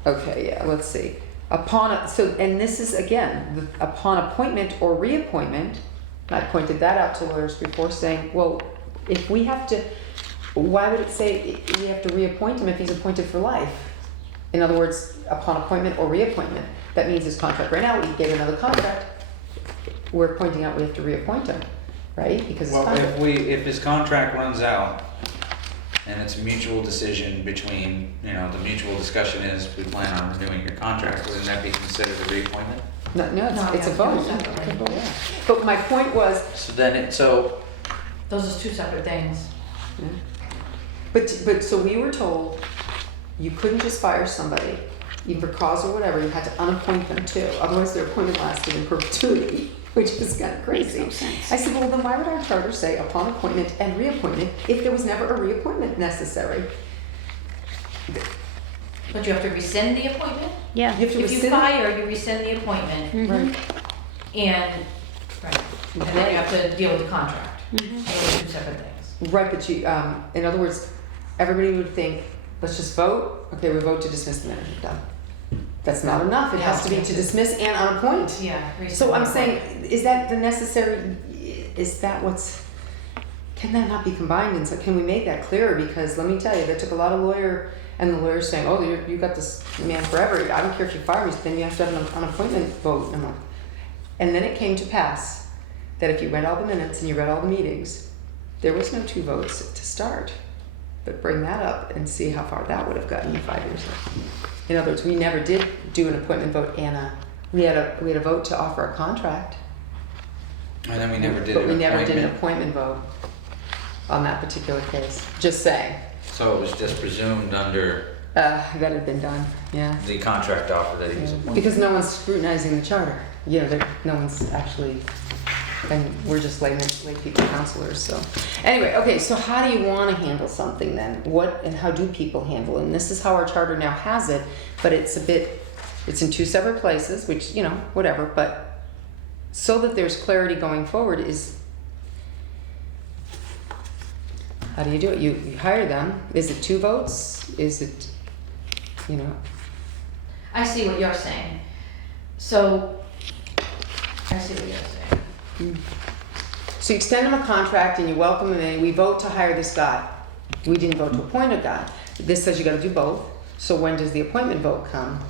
Okay, yeah. Let's see. And this is again upon appointment or reappointment. And I pointed that out to lawyers before, saying, well, if we have to, why would it say we have to reappoint him if he's appointed for life? In other words, upon appointment or reappointment. That means his contract right now, we gave another contract, we're pointing out we have to reappoint him, right? Because his Well, contract. if his contract runs out and it's a mutual decision between, the mutual discussion is we plan on renewing your contract, wouldn't that be considered a reappointment? No, it's a yeah, vote. it's a vote. Yeah. But my point was, So then Those are two separate things. but so we were told you couldn't just fire somebody, either for cause or whatever, you had to unappoint them too. Otherwise their appointment lasted in perpetuity, which is kind of crazy. Makes no sense. I said, well, then why would our charter say upon appointment and reappointment if there was never a reappointment necessary? But you have to rescind the appointment? Yeah. You have to If you rescind- fire, you rescind the appointment, Mhm. Right. and, and then you have to deal with the contract. Mhm. Those are two separate things. Right, but in other words, everybody would think, let's just vote. Okay, we vote to dismiss the manager. Done. That's not enough. It has to be to dismiss and unappoint. Yeah. So I'm rescind the saying, appointment. is that the necessary? Is that what's? Can that not be combined? And so, can we make that clearer? Because let me tell you, that took a lot of and the lawyers saying, "Oh, you got this man forever. I don't care if you fire me, then you have to have an appointment vote." And then it came to pass that if you read all the minutes and you read all the meetings, there was no 2 votes to start. But bring that up and see how far that would have gotten you 5 years ago. In other words, we never did do an appointment vote, Anna. We had a vote to offer a contract. and then we never did But an we never did an appointment. appointment vote on that particular case. Just saying. So it was just presumed under That had been done, yeah. the contract offer that he was appointed. Because no one's scrutinizing the charter. No one's actually, and we're just lay people counselors, so. Anyway, okay, so how do you want to handle something then? What and how do people handle it? And this is how our charter now has it, but it's in 2 separate places, which, whatever, but so that there's clarity going forward is, how do you do it? You hire them. Is it 2 votes? Is it, I see what you're saying. So, I see what you're saying. So you extend them a contract and you welcome them in, we vote to hire this guy. We didn't vote to appoint a guy. This says you gotta do both. So when does the appointment vote come?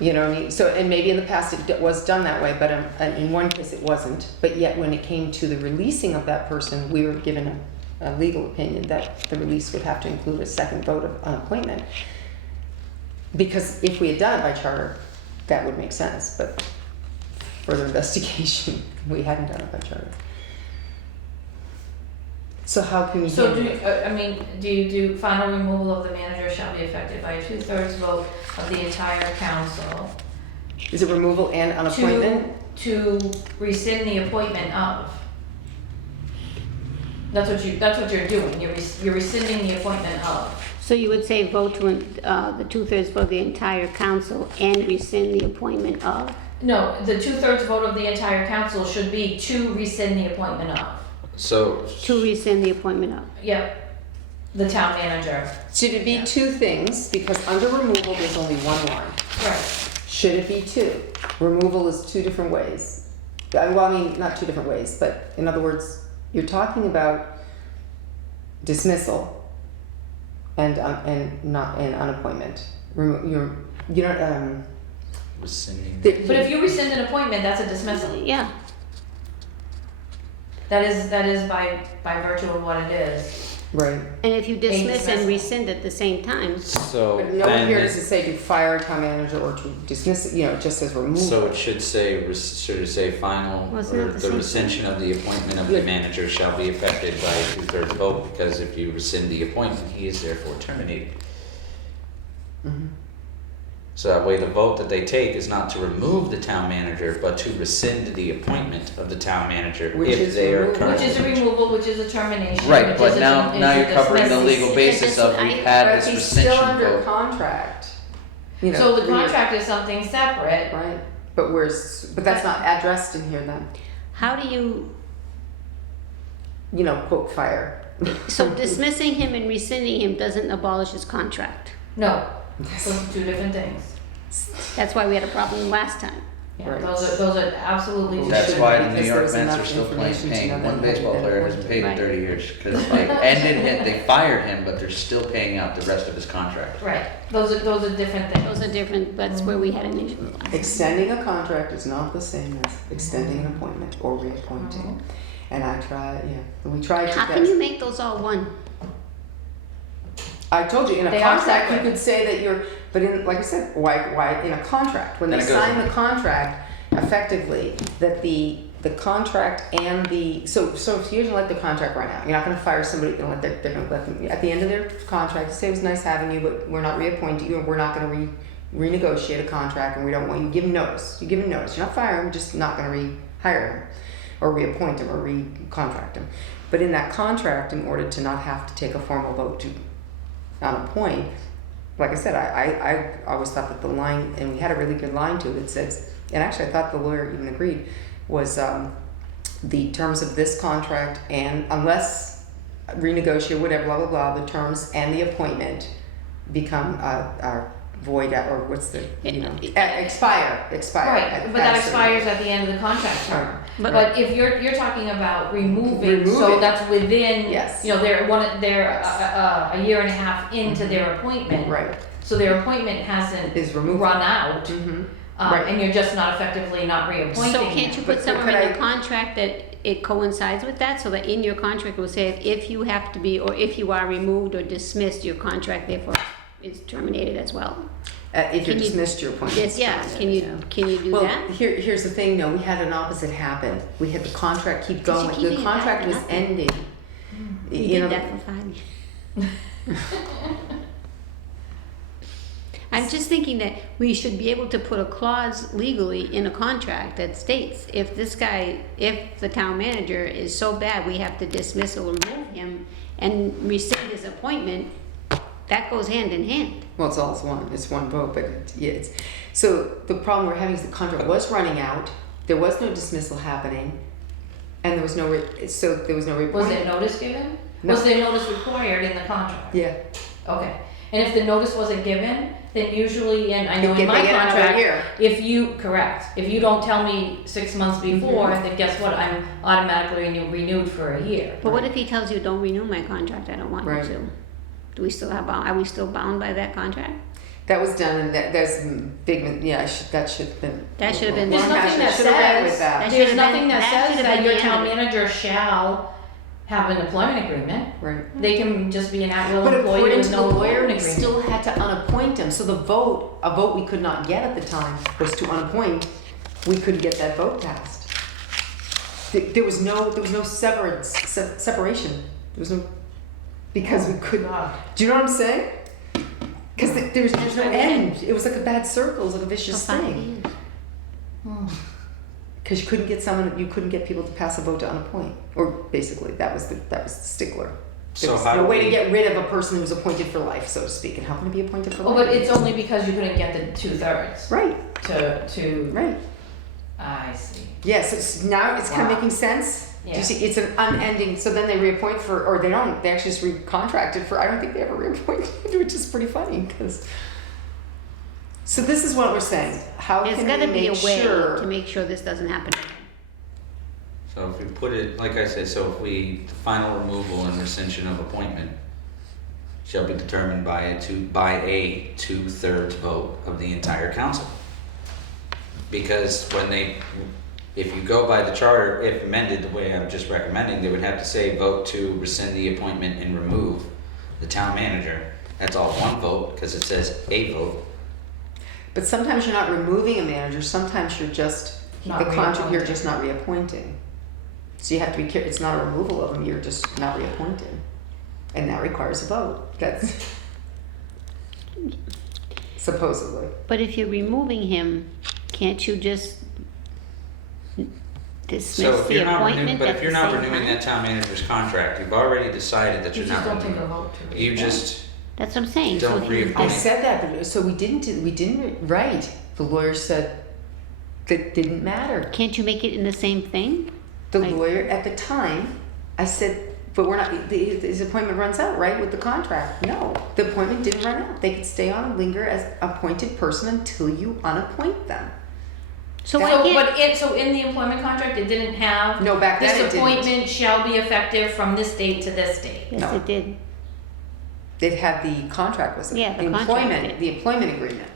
You know what I mean? So, and maybe in the past it was done that way, but in one case it wasn't. But yet when it came to the releasing of that person, we were given a legal opinion that the release would have to include a second vote of an appointment. Because if we had done it by charter, that would make sense, but further investigation, we hadn't done it by charter. So how can we? So do you do final removal of the manager shall be effected by a 2/3 vote of the entire council Is it removal and an appointment? to rescind the appointment of? That's what you're doing. You're rescinding the appointment of. So you would say vote to, the 2/3 vote of the entire council and rescind the appointment of? No, the 2/3 vote of the entire council should be to rescind the appointment of. So, To rescind the appointment of. Yep. The town manager. Should it be two things? Because under removal, there's only one line. Right. Should it be two? Removal is two different ways. Well, I mean, not two different ways, but in other words, you're talking about dismissal and not an unappointment. You don't. rescinding. But if you rescind an appointment, that's a dismissal. Yeah. That is by virtue of what it is. Right. And if you dismiss dismissal. and rescind at the same time, So But nowhere then, here does it say to fire a town manager or to dismiss it. You know, it just says removal. so it should say, final, Wasn't or it the the same rescission of the appointment of the Yeah. manager shall be effected by a 2/3 vote, because if you rescind the appointment, he is therefore terminated. Mhm. So that way the vote that they take is not to remove the town manager, but to rescind the appointment of the town manager Which if is they are removal. currently. Which is a removal, which is a termination. Right, which but is a- now is you're a covering the dismissal. legal basis of we've had But this he's still rescission under vote. contract. You know, So the 3 years, contract is something separate. right? But that's not addressed in here then. how do you, You know, quote fire. so dismissing him and rescinding him doesn't abolish his contract? No, those are two different things. That's why we had a problem last time. Yeah, Right. those are absolutely two That's Should, why the because New there York was Mets are enough still playing, information to paying know one that baseball had been player hasn't paid in Right. 30 years, because they ended him, they fired him, but they're still paying out the rest of his contract. Right, those are different things. Those are different, that's where we had an issue last time. Extending a contract is not the same as extending an appointment or reappointing. And we tried to. How can you make those all one? I told you, in a They are contract, you separate. could say that you're, but in, like I said, why, in a contract, when they Then it goes sign in. the contract, effectively, that the contract and so if you don't like the contract right now, you're not gonna fire somebody, they're gonna let them, at the end of their contract, say it was nice having you, but we're not reappointing you, and we're not gonna renegotiate a contract, and we don't want you, give them notice, you're not firing them, just not gonna rehire them, or reappoint them, or recontract them. But in that contract, in order to not have to take a formal vote to on a point, like I said, I always thought that the line, and we had a really good line to it, it says, and actually I thought the lawyer even agreed, was the terms of this contract, and unless renegotiate, whatever, blah, blah, blah, the terms and the appointment become are void, or what's the, expire. Right, but that expires at the end of the contract term. But- But if you're talking about removing, so Removing. that's within, Yes. they're a year and a half into their appointment. Right, So their appointment hasn't is removed. run out, Mm-hmm. Right. and you're just not effectively not reappointing So them. can't you But put somewhere could in the I- contract that it coincides with that, so that in your contract it will say if you have to be, or if you are removed or dismissed, your contract therefore is terminated as well? If you're Can you- dismissed, your appointment. Yes, yeah, can you do Well, that? here's the thing, no, we had an opposite happen. We had the contract keep Because you're going, keeping the it back contract for was nothing. ending. You did that for 5 years. I'm just thinking that we should be able to put a clause legally in a contract that states if the town manager is so bad, we have to dismiss or remove him and rescind his appointment, that goes hand in hand. Well, it's one vote, but it's, so the problem we're having is the contract was running out, there was no dismissal happening, and there was no Was reappointment. there notice given? No. Was there notice required in the contract? Yeah. Okay, and if the notice wasn't given, then usually, and I know They in my get another contract, year. if you don't tell me 6 months before, Mhm. then guess what, I'm automatically renewed for a year. But what if he tells you, don't renew my contract, I don't want you Right. to? Are we still bound by that contract? That was done, and there's big, yeah, that should have been. That should have been- There's Long nothing that should have read with says, that. That there's should have nothing been- that that says should have that been your the town end of it. manager shall have an employment agreement. Right. They can just be an at-will But employee according with to the no lawyer, employment we agreement. still had to unappoint him, so a vote we could not get at the time was to unappoint. We couldn't get that vote passed. There was no severance, separation. There was no, because we couldn't. Do you know what I'm saying? Because there's no end. It was like a bad circle. It was like a vicious For 5 thing. years. Because you couldn't get people to pass a vote to unappoint. Or basically, that was the stickler. There So was how no do way to we- get rid of a person who was appointed for life, so to speak. And how can it be appointed for Well, life? but it's only because you couldn't get the 2/3 Right, to, right. I see. Yes, now it's kind of Wow. making sense. Do Yeah. you see, it's an unending, so then they reappoint for, or they don't, they actually just recontracted for, I don't think they ever reappointed, which is pretty funny, because. So this is what we're saying, how There's can gotta we be a make way sure? to make sure this doesn't happen. So if we put it, like I said, so if the final removal and rescission of appointment shall be determined by a 2/3 vote of the entire council. Because if you go by the charter, if amended the way I'm just recommending, they would have to say vote to rescind the appointment and remove the town manager. That's all one vote, because it says a vote. But sometimes you're not removing a manager, sometimes you're just, Not the contract, you're reappointing. just not reappointing. So you have to be careful, it's not a removal of them, you're just not reappointing. And that requires a vote, that's supposedly. But if you're removing him, can't you just So dismiss if the you're not appointment renewing, but at if the you're not same renewing time? that town manager's contract, you've already decided that You you're just not don't take a renewing. vote to You reappoint. just, That's what I'm saying. So Don't if you- reappoint. I said that, but, so we didn't, right, the lawyer said that didn't matter. Can't you make it in the same thing? The Like- lawyer at the time, I said, but we're not, his appointment runs out, right, with the contract? No, the appointment didn't run out. They could stay on and linger as appointed person until you unappoint them. So So, why can't, so in the employment contract, it didn't have. No, back then it This didn't. appointment shall be effective from this date to this date. yes, No. it did. It had the contract, was it? Yeah, the contract did. The employment agreement,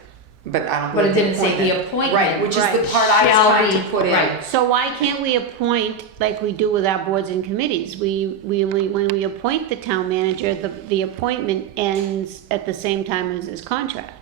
but I don't. But it believe didn't say the appointment. Right, which is Right. the part I was Shall trying to be- put in. right. So why can't we appoint like we do with our boards and committees? When we appoint the town manager, the appointment ends at the same time as his contract.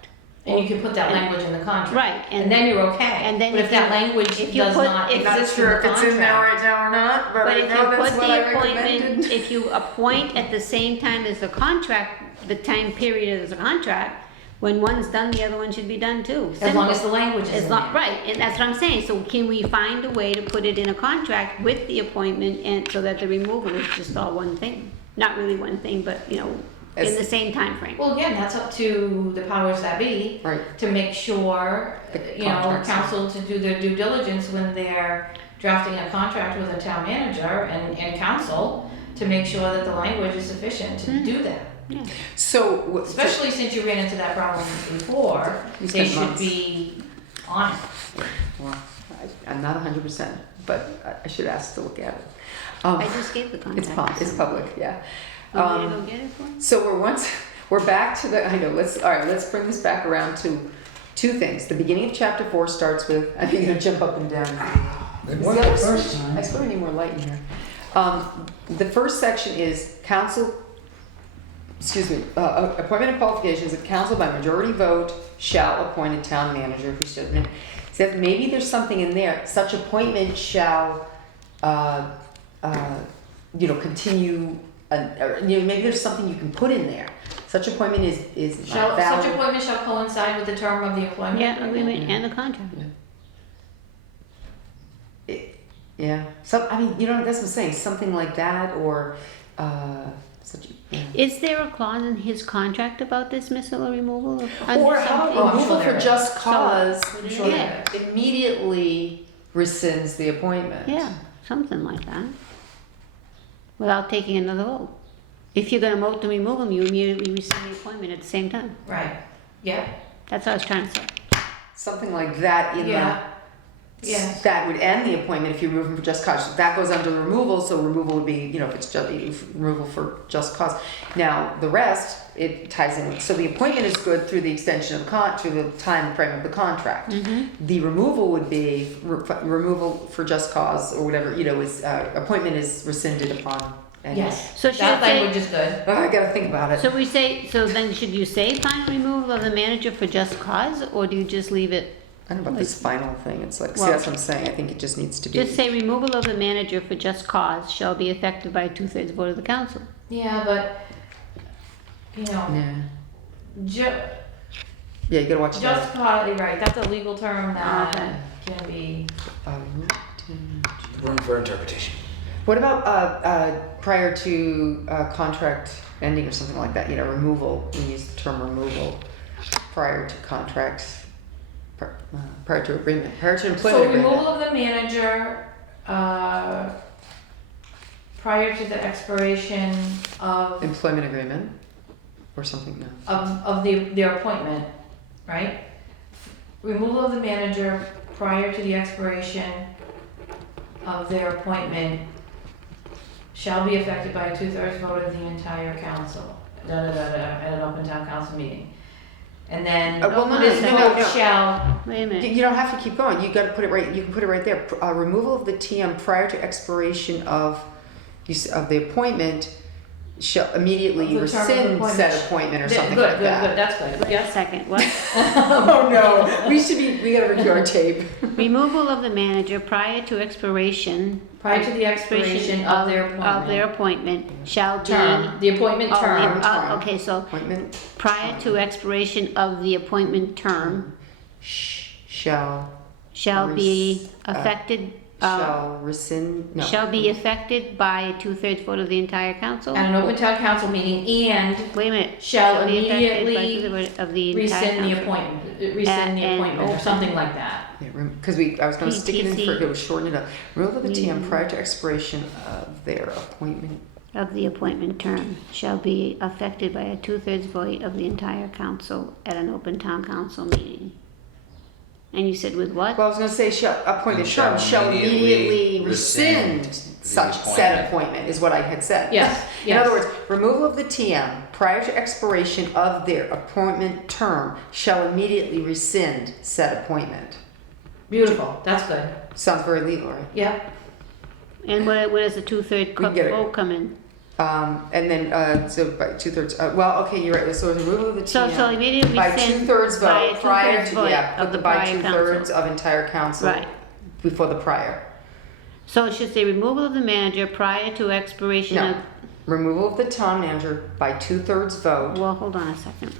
And you can put that language in the contract. Right, And then you're okay. and then But if if that you- language if you does put- not if- exist in the contract. right now or not, But if you put what I the appointment, recommended. if you appoint at the same time as the contract, the time period of the contract, when one's done, the other one should be done too. As long as the language is As in long, there. right, and that's what I'm saying, so can we find a way to put it in a contract with the appointment and so that the removal is just all one thing? Not really one thing, but, you know, in As- the same time frame. Well, again, that's up to the powers that be Right, to make sure, The you know, contracts. council to do their due diligence when they're drafting a contract with a town manager and council to make sure that the language is sufficient to do that. Yeah. so. Especially since you ran into that problem before, You they spent should months. be on it. Well, I'm not 100%, but I should ask to look at it. I just gave the contract. It's public, yeah. Want me to go get it for you? So we're back to the, I know, let's bring this back around to two things. The beginning of chapter 4 starts with, I think you're gonna jump up and down. It was the first I time. swear I need more light in here. The first section is appointment and qualifications, the council by majority vote shall appoint a town manager who should, so maybe there's something in there, such appointment shall, continue, or, maybe there's something you can put in there. Such appointment is not Such valid. appointment shall coincide with the term of the employment. Yeah, agreement and the contract. Yeah, that's what I'm saying, something like that, or, Is there a clause in his contract about dismissal or removal of? Or how Oh, I'm removal sure for there just is. cause, I'm sure there immediately rescinds the appointment. Yeah, something like that. Without taking another vote. If you're gonna vote to remove him, you immediately rescind the appointment at the same time. Right, yeah, That's what I was trying to say. Something like that in yeah. Yes. That would end the appointment if you remove him for just cause. That goes under removal, so removal would be, if it's just, removal for just cause. Now, the rest, it ties in, so the appointment is good through the extension of through the time frame of the contract. The removal would be, removal for just cause or whatever, is, appointment is rescinded upon. Yes, So should that it say- language is good. Oh, I gotta think about it. So then should you say final removal of the manager for just cause, or do you just leave it? I don't know about this final thing, it's like, see, Well- that's what I'm saying, I think it just needs to be. Just say removal of the manager for just cause shall be effected by a 2/3 vote of the council. Yeah, but, Yeah, ju- yeah, you gotta watch that. just cause, right, that's a legal term that Okay. can be, Room for interpretation. What about prior to contract ending or something like that? Removal. We use the term removal prior to contracts, prior to agreement, prior to employment so removal agreement. of the manager, prior to the expiration of, Employment agreement or something. No. of their appointment, right? Removal of the manager prior to the expiration of their appointment shall be effected by a 2/3 vote of the entire council, at an open town council meeting. And then Well, no, this no, vote no. shall, Wait a minute. You don't have to keep going. You got to put it right. You can put it right there. Removal of the TM prior to expiration of the appointment shall immediately Of the term of rescind appointment. said appointment or something good, like good, that. good, that's good, Wait a yeah. second, what? Oh no, we gotta review our tape. Removal of the manager prior to expiration. Prior to the expiration of their Of their appointment. appointment shall be. Term, the appointment Oh, term. okay, so Appointment prior to expiration of the appointment term shall be affected, shall rescind, no. shall be affected by a 2/3 vote of the entire council? At an open town council meeting and Wait a minute. shall be affected by immediately 2/3 vote of the entire rescind the council. appointment, rescind the And appointment or open. something like that. Because I was gonna stick it in for, PTC. it was shorten it up. Removal of the TM prior to expiration of their appointment. Of the appointment term shall be affected by a 2/3 vote of the entire council at an open town council meeting. And you said with what? Well, I was gonna say appointed And term shall immediately rescind the such said appointment, is what I had said. Yes, In yes. other words, removal of the TM prior to expiration of their appointment term shall immediately rescind said appointment. Beautiful, that's good. Sounds very legal, right? Yep. And where does the 2/3 We get it. vote come in? And then, so by 2/3, well, okay, you're right, so removal of the So TM immediately by rescind 2/3 by a vote prior 2/3 to, vote yeah, of put the the by prior 2/3 council. of entire council Right. before the prior. So it should say removal of the manager prior to expiration No, of, removal of the town manager by 2/3 vote, well, hold on a second.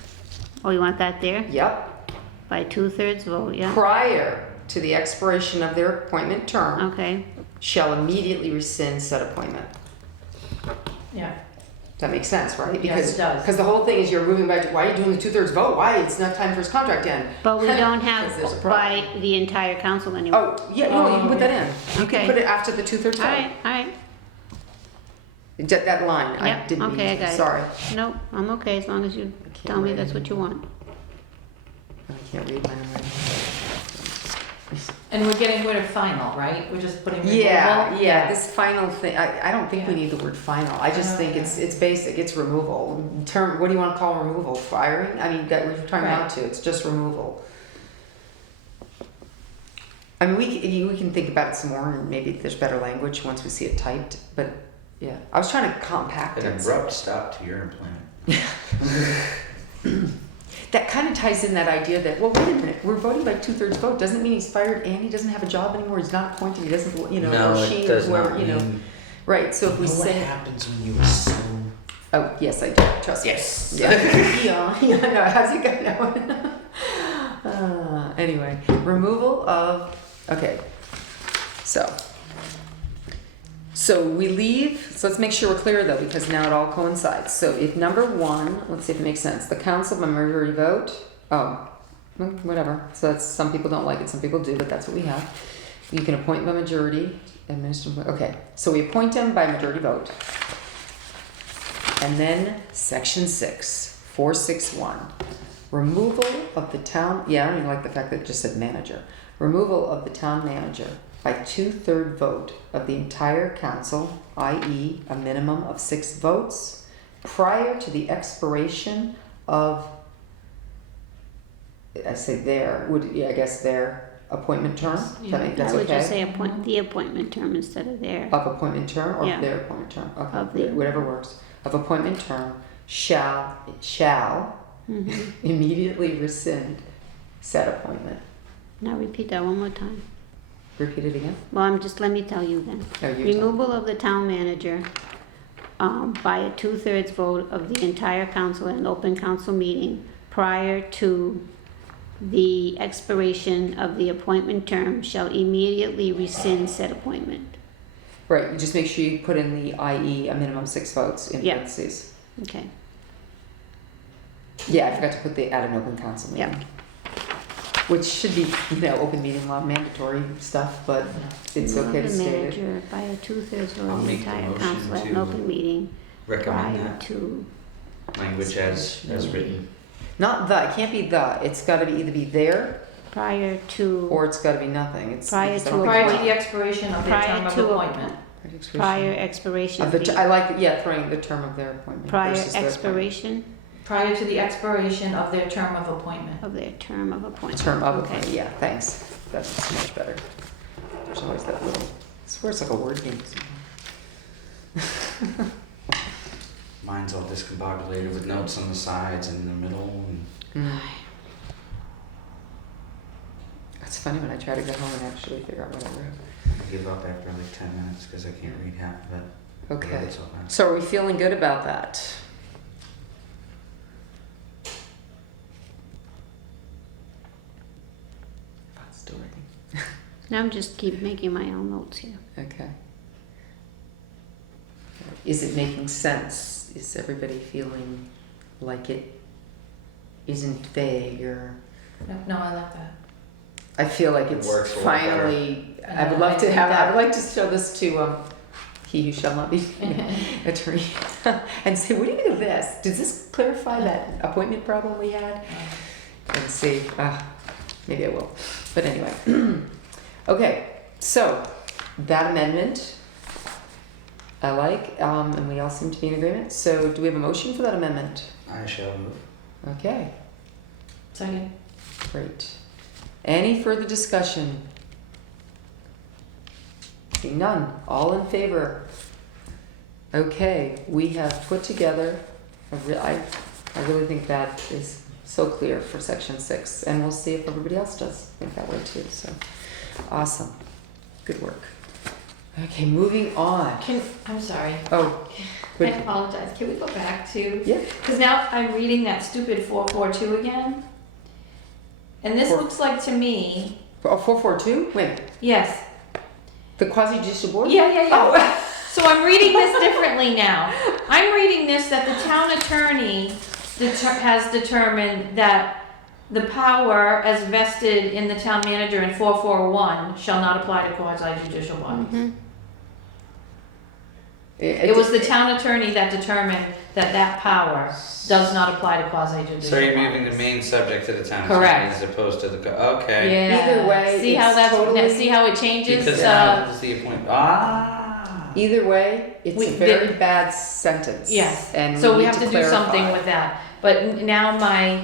Oh, you want that there? yep, By 2/3 vote, yeah? prior to the expiration of their appointment term, Okay. shall immediately rescind said appointment. Yeah. That makes sense, right? Yes, it does. Because the whole thing is you're moving back to, why are you doing the 2/3 vote? Why? It's not time for his contract to end. But we don't 'Cause there's a have problem. by the entire council anymore. Oh, yeah, no, you can put that in. You Okay. can put it after the 2/3 All vote. right, all right. That line, I Yep, didn't okay, I mean, got it. sorry. Nope, I'm okay as long as you can't tell me write that's what you want. I can't read mine already. And we're getting rid of final, right? We're just putting removal? Yeah, this final thing, I don't think we Yeah. need the word final. I just think it's basic, it's removal. Term, what do you want to call removal? Firing? I mean, that we're trying Right. not to, it's just removal. I mean, we can think about it some more and maybe there's better language once we see it typed, but yeah. I was trying to compact An it. abrupt stop to your employment. That kind of ties in that idea that, well, wait a minute, we're voting by 2/3 vote, doesn't mean he's fired and he doesn't have a job anymore, he's not appointed, he doesn't, No, or it she, does whoever, not mean. Right, so if we You know what say, happens when you assume? oh, yes, I do, trust me. Yes. Yeah, yeah, no, how's it going now? Anyway, removal of, okay, so we leave, so let's make sure we're clear though, because now it all coincides. So if number one, let's see if it makes sense, the council by majority vote, whatever. So that's, some people don't like it, some people do, but that's what we have. You can appoint by majority, okay, so we appoint them by majority vote. And then section 6, 461, removal of the town, yeah, I don't even like the fact that it just said manager. removal of the town manager by 2/3 vote of the entire council, i.e. a minimum of 6 votes, prior to the expiration of, I say their appointment term? That's I would just okay? say the appointment term instead of their. Of appointment term or Yeah. their appointment term? Of Okay, the- whatever works. Of appointment term shall Mhm. immediately rescind said appointment. Now repeat that one more time. Repeat it again? Well, let me tell you then. Oh, you Removal of the town manager by a 2/3 vote of the entire council in an open council meeting prior to the expiration of the appointment term shall immediately rescind said appointment. Right, you just make sure you put in the i.e. a minimum of 6 votes in Yeah. parentheses. Okay. Yeah, I forgot to put the at an open council meeting. Yeah. Which should be, open meeting law mandatory stuff, but it's Remove okay to the state it. manager by a 2/3 vote I'll of the make the entire motion council at an to open meeting Recommend prior that to. language as written. Not the, it can't be the, it's gotta be either be there Prior to. or it's gotta be nothing. It's Prior because I to don't think Prior to it's- the expiration of their Prior term of to a- appointment. Prior expiration Of of the, the. I like, throwing the term of their appointment. Prior versus their appointment. expiration Prior to the expiration of their term of appointment. of their term of appointment. Term of Okay. appointment, yeah, thanks. That's much better. There's always that little, I swear it's like a word game. Mine's all discombobulated with notes on the sides and in the middle. And It's funny when I try to go home and actually figure out what I wrote. I give up after like 10 minutes because I can't read half of it. I Okay, read it so fast. so are we feeling good about that? Still writing. Now I'm just keep making my own notes here. Okay. Is it making sense? Is everybody feeling like it isn't vague or? No, I like that. I feel like It it's works a lot finally, I would Yeah, love I to think have, I that- would like to show this to, he who shall not be attorney and say, what do you think of this? Does this clarify that appointment problem we had? And see, maybe I will, but anyway. Okay, so that amendment, I like, and we all seem to be in agreement. So do we have a motion for that amendment? I shall move. Okay, Second. great. Any further discussion? Seeing none, all in favor? Okay, we have put together, I really think that is so clear for section 6, and we'll see if everybody else does think that way too, so, awesome, good work. Okay, moving on. I'm sorry. Oh, I good. apologize. Can we go back to? Yeah. Because now I'm reading that stupid 442 again. And this Four- looks like to me, Oh, 442? Wait, yes. the quasi-judicial board? Yeah. Oh. So I'm reading this differently now. I'm reading this that the town attorney has determined that the power as vested in the town manager in 441 shall not apply to quasi-judicial bodies. Mhm. It was the town attorney that determined that that power does not apply to quasi-judicial So you're moving the bodies. main subject to the town Correct. attorney as opposed to the, okay. Yeah. Either way, See how it's that's, totally- see how it changes? Because now is the appointment. Either way, it's We- a very bad sentence. Yes, And so we need have to do clarify. something with that. But now my,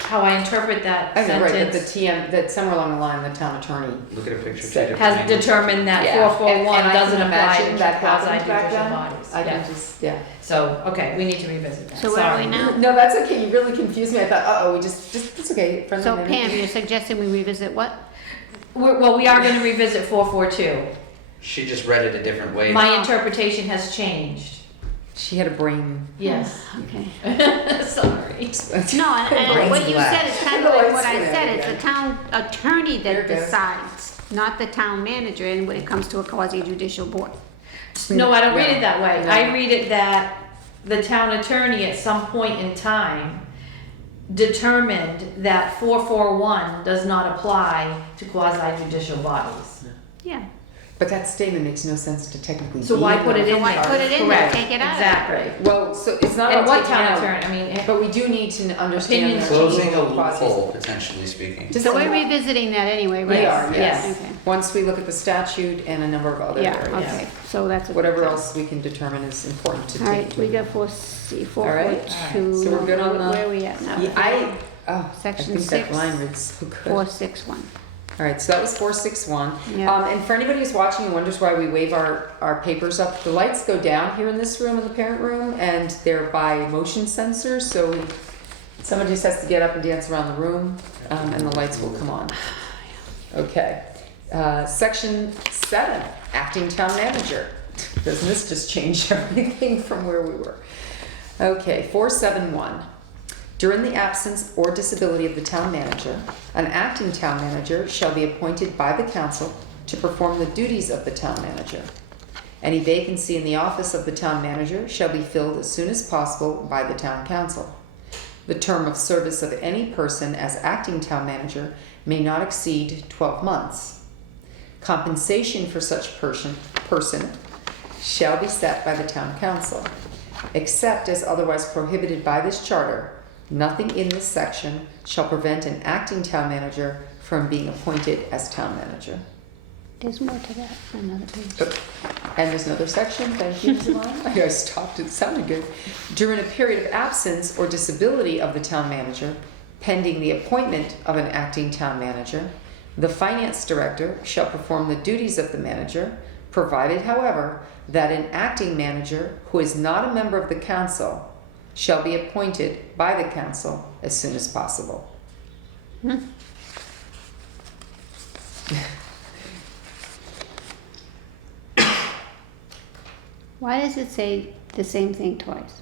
how I interpret that I know, right, that the sentence TM, that somewhere along the line, the town attorney. Look at a picture. Said- two different has languages. determined that Yeah. 441 And I doesn't can apply imagine to that happened back quasi-judicial then. bodies. I Yeah. can just, yeah. So, okay, we need to revisit that. So where are we Sorry. now? No, that's okay, you really confused me, I thought, uh-oh, it's okay, friendly So amendment. Pam, you're suggesting we revisit what? Well, we are gonna revisit 442. She just read it a different way. My interpretation has changed. She had a brain. Yes. Okay. Sorry. No, and Brains what you black. said is kind The of like lights what I went out said, it's the again. town attorney There that it goes. decides, not the town manager, and when it comes to a quasi-judicial board. No, I don't read it that way. No. I read it that the town attorney at some point in time determined that 441 does not apply to quasi-judicial bodies. Yeah, But that statement makes no sense to technically So be why in put the it in So why there? put it in there? Correct. Take it out. Exactly. Well, so it's not And all what taken town out, attorney, I mean, but we do need to understand Opinions that Closing a legal process. loophole, potentially speaking. Just So a we're lot. revisiting that anyway, right? We are, yes. Okay. Once we look at the statute and a number of other Yeah, areas. okay, so that's. Whatever else we can determine is important to All take. right, we got 4C, All right. 4.2. So we're good on the- Where are we at now? Yeah, I Section think that 6. line reads so good. 461. All right, so that was 461. Yeah. And for anybody who's watching and wonders why we wave our papers up, the lights go down here in this room, in the parent room, and they're by motion sensors, so somebody just has to get up and dance around the room, and the lights will come on. Okay. Section 7, acting town manager. Doesn't this just change everything from where we were? Okay, 471. During the absence or disability of the town manager, an acting town manager shall be appointed by the council to perform the duties of the town manager. Any vacancy in the office of the town manager shall be filled as soon as possible by the town council. The term of service of any person as acting town manager may not exceed 12 months. Compensation for such person shall be set by the town council. Except as otherwise prohibited by this charter, nothing in this section shall prevent an acting town manager from being appointed as town manager. There's more to that, another page. And there's another section, thank you, Ms. Lyon. I stopped, it sounded good. During a period of absence or disability of the town manager, pending the appointment of an acting town manager, the finance director shall perform the duties of the manager, provided, however, that an acting manager who is not a member of the council shall be appointed by the council as soon as possible. Why does it say the same thing twice?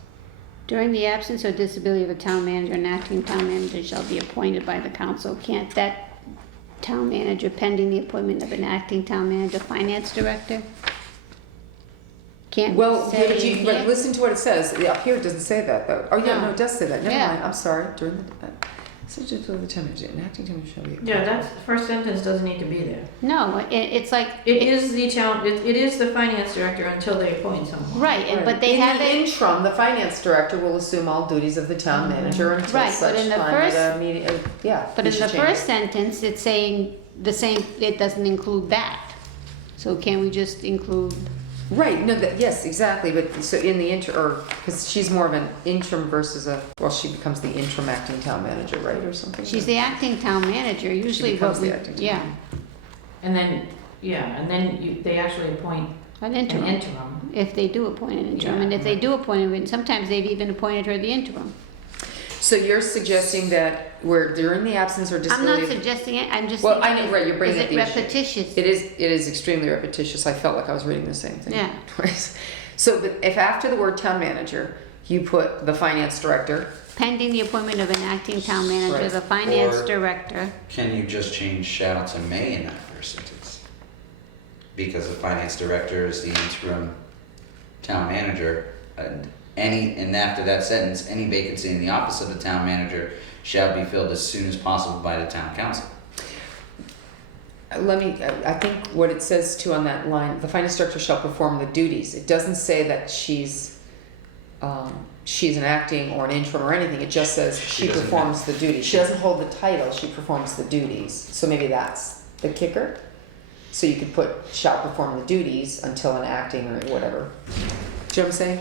During the absence or disability of a town manager, an acting town manager shall be appointed by the council. Can't that town manager, pending the appointment of an acting town manager, finance director? Can't Well, say but here? listen to what it says. Up here it doesn't say that though. Oh yeah, No. no, it does say that. Never Yeah. mind. I'm sorry. During the subject of the town manager, an acting town manager shall be. Yeah, that first sentence doesn't need to be there. No, it's like. It is the town, it is the finance director until they appoint someone. Right, but they in have the it, interim, the finance director will assume all duties of the town manager until Right, but such in the time first- that a meeting. Yeah. but we in should the change first it. sentence, it's saying the same, it doesn't include that. So can we just include, Right. No. Yes. Exactly. But so in the because she's more of an interim versus she becomes the interim acting town manager, right, or something. she's the acting town manager, usually becomes what we, the acting town yeah, manager. And then they actually appoint an an interim. interim. If they do appoint an interim, and Yeah. if they do appoint an, sometimes they've even appointed her the interim. So you're suggesting that we're during the absence or I'm disability. not suggesting it, I'm just. Well, I thinking, know, right, you're bringing is up it the issue. repetitious? It is extremely repetitious. I felt like I was reading the same thing Yeah. twice. So, but if after the word town manager, you put the finance director, Pending the appointment of an acting town manager, Right. the finance Or- director, Can you just change shall to may in that first sentence? Because the finance director is the interim town manager, and after that sentence, any vacancy in the office of the town manager shall be filled as soon as possible by the town council. I think what it says too on that line, the finance director shall perform the duties. It doesn't say that she's an acting or an interim or anything. It just says she doesn't performs the duties. She doesn't hold the title, she performs the duties. So maybe that's the kicker. So you could put shall perform the duties until an acting or whatever. Do you know what I'm saying?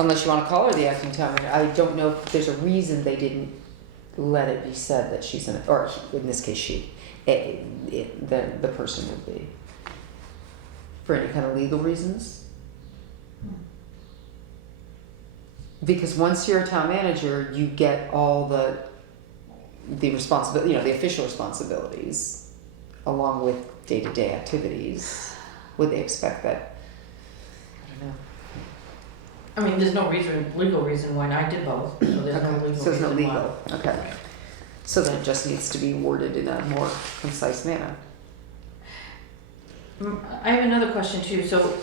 Unless you want to call her the acting town manager. I don't know if there's a reason they didn't let it be said that she's or in this case she. The person would be. For any kind of legal reasons? Because once you're a town manager, you get all the responsibility, the official responsibilities, along with day-to-day activities. Would they expect that? I don't know. I mean, there's no legal reason why I did both, so there's no legal reason why. So there's no legal, okay. So then it just needs to be worded in a more concise manner. I have another question too. So,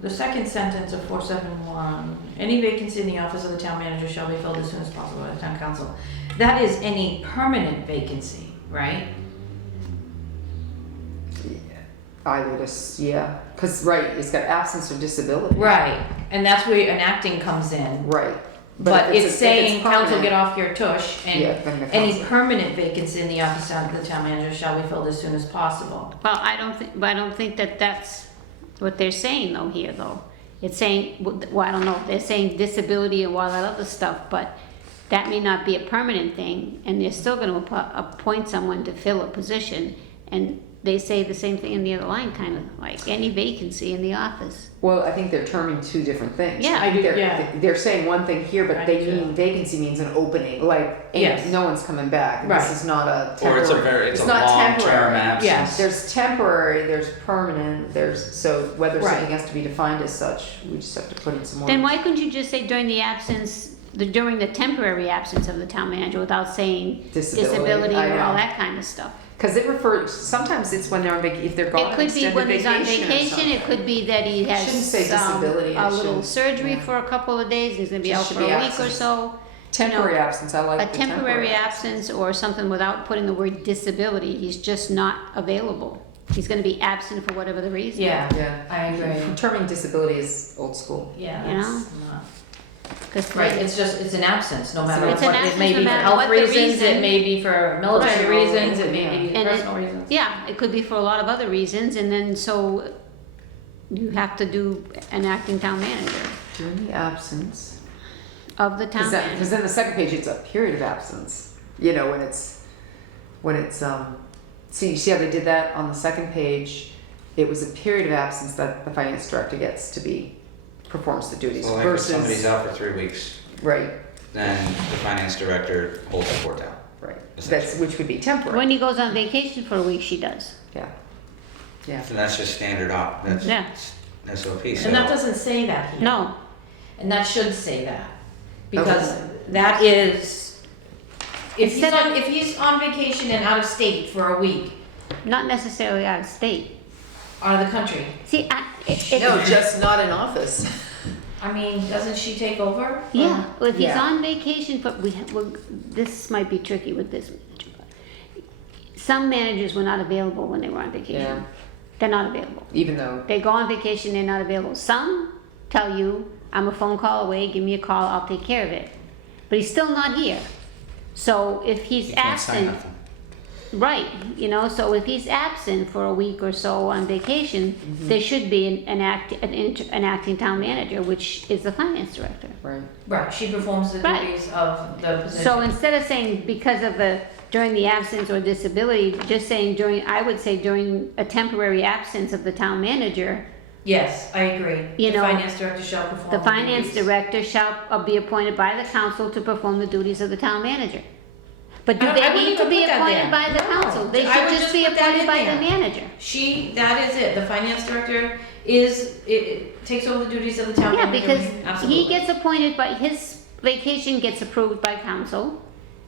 the second sentence of 471, any vacancy in the office of the town manager shall be filled as soon as possible by the town council. That is any permanent vacancy, right? I would, yeah, because, right, it's got absence or disability. Right, and that's where enacting comes in. Right. But if it's saying, council, permanent- get off your tush, Yeah, and then the any council. permanent vacancy in the office of the town manager shall be filled as soon as possible. Well, I don't think that that's what they're saying though here though. It's saying, well, I don't know, they're saying disability and all that other stuff, but that may not be a permanent thing, and they're still gonna appoint someone to fill a position, and they say the same thing in the other line, kind of, like any vacancy in the office. Well, I think they're terming two different things. Yeah. I think Yeah. they're saying one thing here, but I they do too. mean vacancy means an opening, like, Yes. no one's coming back. Right. This is not a Or temporary. it's a not long-term temporary. absence. Yes. There's temporary, there's permanent, so whether Right. something has to be defined as such, we just have to put in some more. Then why couldn't you just say during the absence, during the temporary absence of the town manager without saying Disability, disability I or all know. that kind of stuff? Because it refers, sometimes it's when they're on if they're gone It on could be extended when he's on vacation or vacation, it something. could be that he Shouldn't say has disability, a it little should- surgery yeah. for a couple of days, he's gonna be out Just for should a be week or absence. so. Temporary absence, I like A the temporary absence or something without putting the word disability, he's just not available. He's gonna be absent for whatever the reason. Yeah, Yeah. I agree. Terming disability is old school. Yeah, You that's know? not. 'Cause Right, they- it's just, it's an absence, no matter It's what. an It absence may no be for matter health what the reasons, reason. it may be for military Right. reasons, it may be And it- personal reasons. Yeah, it could be for a lot of other reasons, and then so you have to do an acting town manager During the absence. of the town Because manager. then the second page, it's a period of absence, you know, when it's, see how they did that on the second page? It was a period of absence that the finance director gets to performs the duties So like if somebody's versus, out for 3 weeks, right, then the finance director holds the fort down. right. That's, which would be temporary, When he goes on vacation for a week, she does. yeah. Yeah, So that's just standard op, that's Yeah. SOP, so. And that doesn't say that here. No, And that should say that, because that is, Instead if he's on vacation and out of state for a week, not necessarily out of state. out of the country, See, no, just not in office. I mean, doesn't she take over? yeah, well, if he's Yeah. on vacation, but this might be tricky with this manager. But some managers were not available when they were on vacation. Yeah. They're not available. Even though, They go on vacation, they're not available. Some tell you, I'm a phone call away, give me a call, I'll take care of it. But he's still not here. So if he's You can't sign absent, nothing. right, you know, so if he's absent for a week or so on vacation, there should be an acting town manager, which is the finance director. right, Right, she performs the Right. duties of the position. So instead of saying because of during the absence or disability, just saying I would say during a temporary absence of the town manager, Yes, I agree. You The know, finance director shall perform the the finance duties. director shall be appointed by the council to perform the duties of the town manager. But do I they wouldn't need to even be put that appointed there. by the No. council? They I should would just just be put that appointed in by the there. manager. That is it. The finance director it takes over the duties of the town Yeah, manager. because Absolutely. he gets appointed by, his vacation gets approved by council.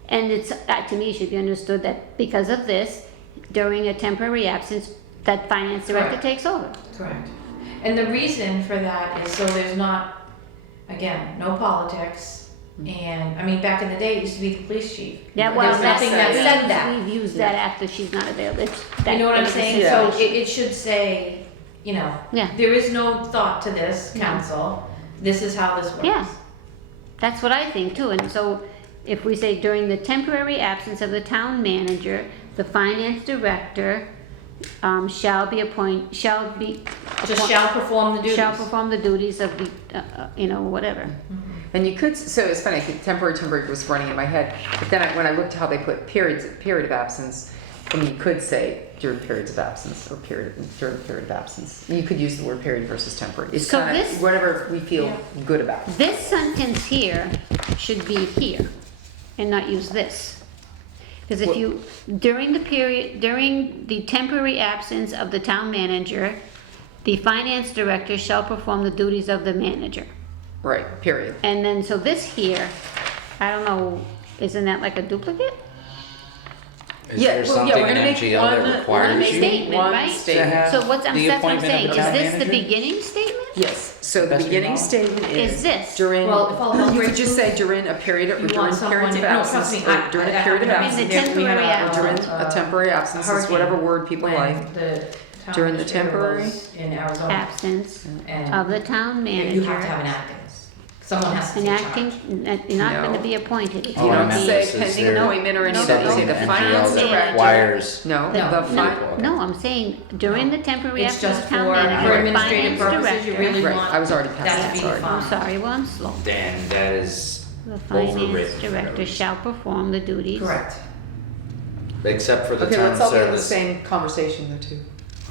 And it's, to me, it should be understood that because of this, during a temporary absence, that finance director Correct. takes over. Correct. And the reason for that is so there's not, again, no politics. And, I mean, back in the day, it used to be the police chief. Yeah, well, There's nothing that said that. We've used that after she's not available. You know what I'm saying? Yeah. So it should say, you know, Yeah. there is no thought to this, council. This is how this works. Yeah. That's what I think too, and so if we say during the temporary absence of the town manager, the finance director Just shall perform the duties. shall perform the duties of the, whatever. and you could, so it's funny, I think temporary was running in my head, but then when I looked how they put period of absence, I mean, you could say during periods of absence or during period of absence. You could use the word period versus temporary. It's So kind this- of whatever we feel Yeah. good about. This sentence here should be here and not use this. Because if What- you, during the temporary absence of the town manager, the finance director shall perform the duties of the manager. Right, period. And then, so this here, I don't know, isn't that like a duplicate? Is Yeah, there well, yeah, something we're in gonna make MGL one- that we're gonna requires make you? statement, one right? statement. have So what's, the that's what I'm appointment of saying, the is town this the manager? beginning statement? Yes, so the Best of your beginning knowledge. statement Is is this? during, Well, if all hell you could breaks just loose, say during a period, or you during want someone- periods of no, trust absence, me, or during a period of I mean, absence. the temporary Or during absence. a temporary absence, is whatever word people like. When the town During the administrator temporary? was in Arizona. absence And of the town you have to have an manager. acting. Someone has to An take acting, charge. you're not No. gonna be appointed. It's Oh, You gonna don't I meant be- say this is pending their appointment or anything, No, you say the no. finance No. director. requires. No, No. the No, fin, no, I'm saying during the temporary It's absence just of town for manager, administrative finance purposes, you director. really right, want I was already that past to that, be sorry. I'm defined. sorry, well, I'm slow. Then that is The finance overwritten. director shall perform the duties. Correct. Except for the Okay, term let's all be on the service. same conversation though too.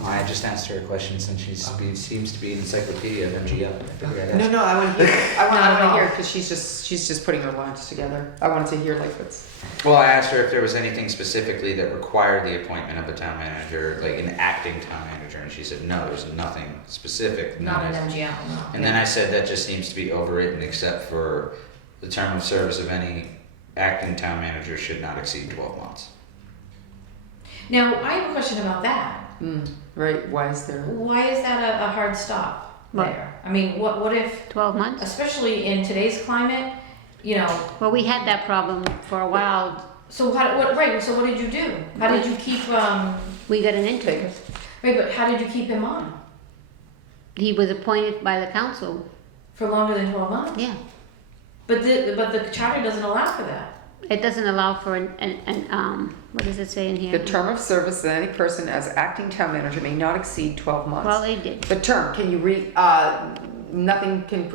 Oh, I just asked her a question since she seems to be an encyclopedia of MGL. I figured I'd ask. No, I want to hear, I Not at want to all. hear, because she's just putting her lines together. I wanted to hear like what's, Well, I asked her if there was anything specifically that required the appointment of a town manager, like an acting town manager, and she said, no, there's nothing specific. And Not then an I- MGL, no. And then I said that just seems to be overwritten, except for the term of service of any acting town manager should not exceed 12 months. Now, I have a question about that. right, why is there? Why is that a hard stop What? there? I mean, what if, 12 months? especially in today's climate, you know, Well, we had that problem for a while. so so what did you do? How did you keep, We got an intern. right, but how did you keep him on He was appointed by the council. for longer than 12 months? Yeah. But the charter doesn't allow for that. It doesn't allow for what does it say in here? The term of service of any person as acting town manager may not exceed 12 months. Well, they did. The term, can you read, nothing can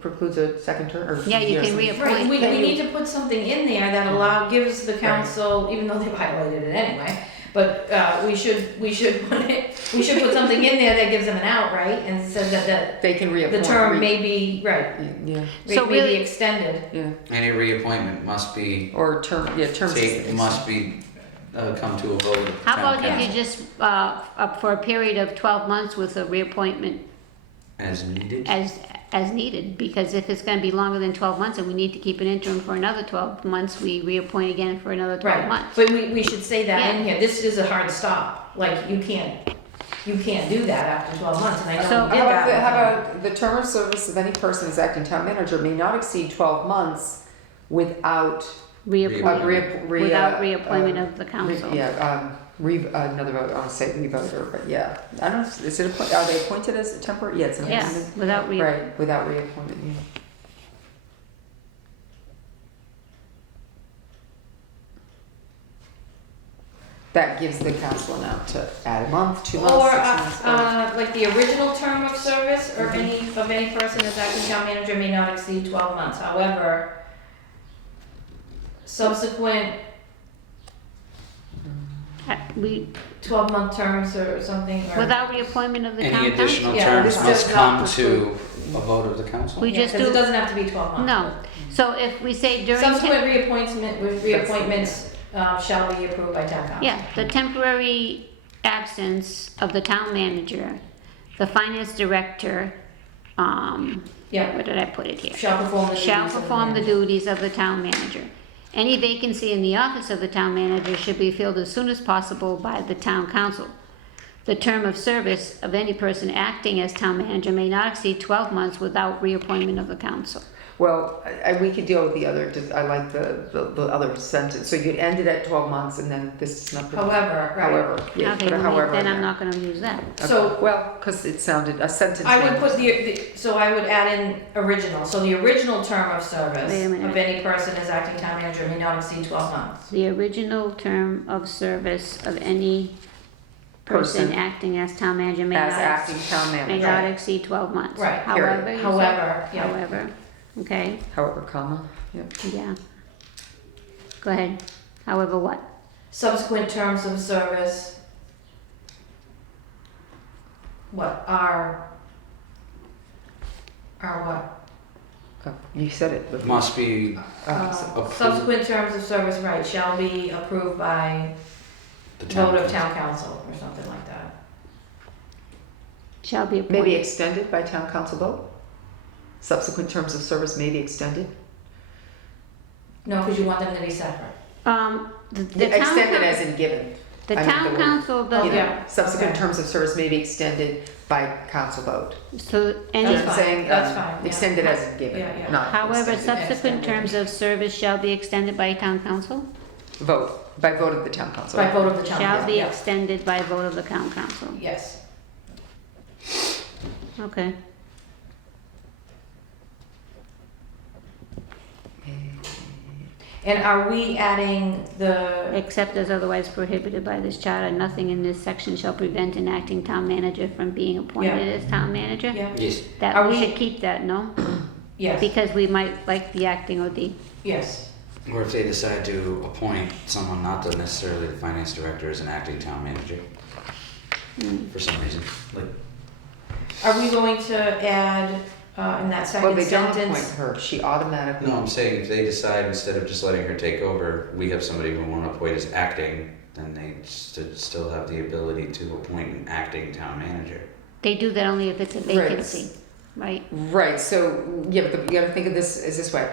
precludes a second term, or? Yeah, you can something? reappoint. Right, we Can you- need to put something in there that gives the council, even though they violated it anyway, but, we should put something in there that gives them an out, right? And says that They can the reappoint. term may be, right, Yeah, So may be really- extended. yeah, Any reappointment must be, or terms. must be, come to a vote of the How town about if you council just, up for a period of 12 months with a reappointment as needed. as needed? Because if it's gonna be longer than 12 months and we need to keep an interim for another 12 months, we reappoint again for another 12 Right, months. but we should say that in Yeah. here, this is a hard stop, like, you can't do that after 12 months, and I So- know we did How that. about the term of service of any person as acting town manager may not exceed 12 months without Reappointment, without reappointment of the council. another vote, I want to say revoter, but yeah. I don't know, is it, are they appointed as a temporary? Yeah, it's an Yeah, appointment. without Right, without reappointment, yeah. That gives the council an out to add a month, 2 months, Or, 6 months. like the original term of service, or any person as acting town manager may not exceed 12 months, however, subsequent We, 12-month terms or something, or. without reappointment of the town Any council. additional Yeah, terms this must does come not to a vote of the council. We Yeah, just 'cause do, it doesn't have to be 12 months. no. So if we say during. Subsequent reappointments shall be approved by town council. Yeah, the temporary absence of the town manager, the finance director, Yeah, where did I put it here? shall perform the duties Shall of the perform the manager. duties of the town manager. Any vacancy in the office of the town manager should be filled as soon as possible by the town council. The term of service of any person acting as town manager may not exceed 12 months without reappointment of the council. Well, we could deal with the other, just, I like the other sentence, so you'd end it at 12 months and then this is not. However, right. However, yeah, Okay, put a well, however then in I'm there. not gonna use that. Okay, So- well, because it sounded, a sentence. I would name. put so I would add in original, so the original term of service Wait a minute. of any person as acting town manager may not exceed 12 months. The original term of service of any person Person. acting as town manager may As not, acting town may manager, not exceed 12 months. Right, However, period. you said- However, yeah. However, okay, however, comma, yeah. yeah. Go ahead. However what? Subsequent terms of service, what, are what? Oh, you said it. but- Must be so- Subsequent terms of service, right, shall be approved by the town vote of council. town council or something like that. Shall be Maybe appointed. extended by town council vote? Subsequent terms of service may be extended? No, because you want them to be separate. The town, Extended coun- as in given. the I mean, town the word. council You doesn't, know, subsequent Okay. terms of service may be extended by council vote. so You know any, what I'm fine, saying? that's fine, yeah. Extended as in given, Yeah, yeah. not however, extended. subsequent Extended. terms of service shall be extended by town council? Vote, by vote of the town council. By vote of the town Shall council, be yeah. extended by vote of the town council. Yes. Okay. And are we adding the, Except as otherwise prohibited by this charter, nothing in this section shall prevent an acting town manager from being appointed as town manager? yeah, Yes. That, Are we we- should keep that, no? yes, Because we might like the acting or the, yes. Or if they decide to appoint someone not the necessarily the finance director as an acting town manager for some reason, like Are we going to add, in that Well, second they don't appoint sentence? her, she automatically. no, I'm saying if they decide instead of just letting her take over, we have somebody who want to appoint as acting, then they still have the ability to appoint an acting town manager. they do that only if it's a Right. vacancy, right? Right, so, yeah, but you gotta think of this as this way.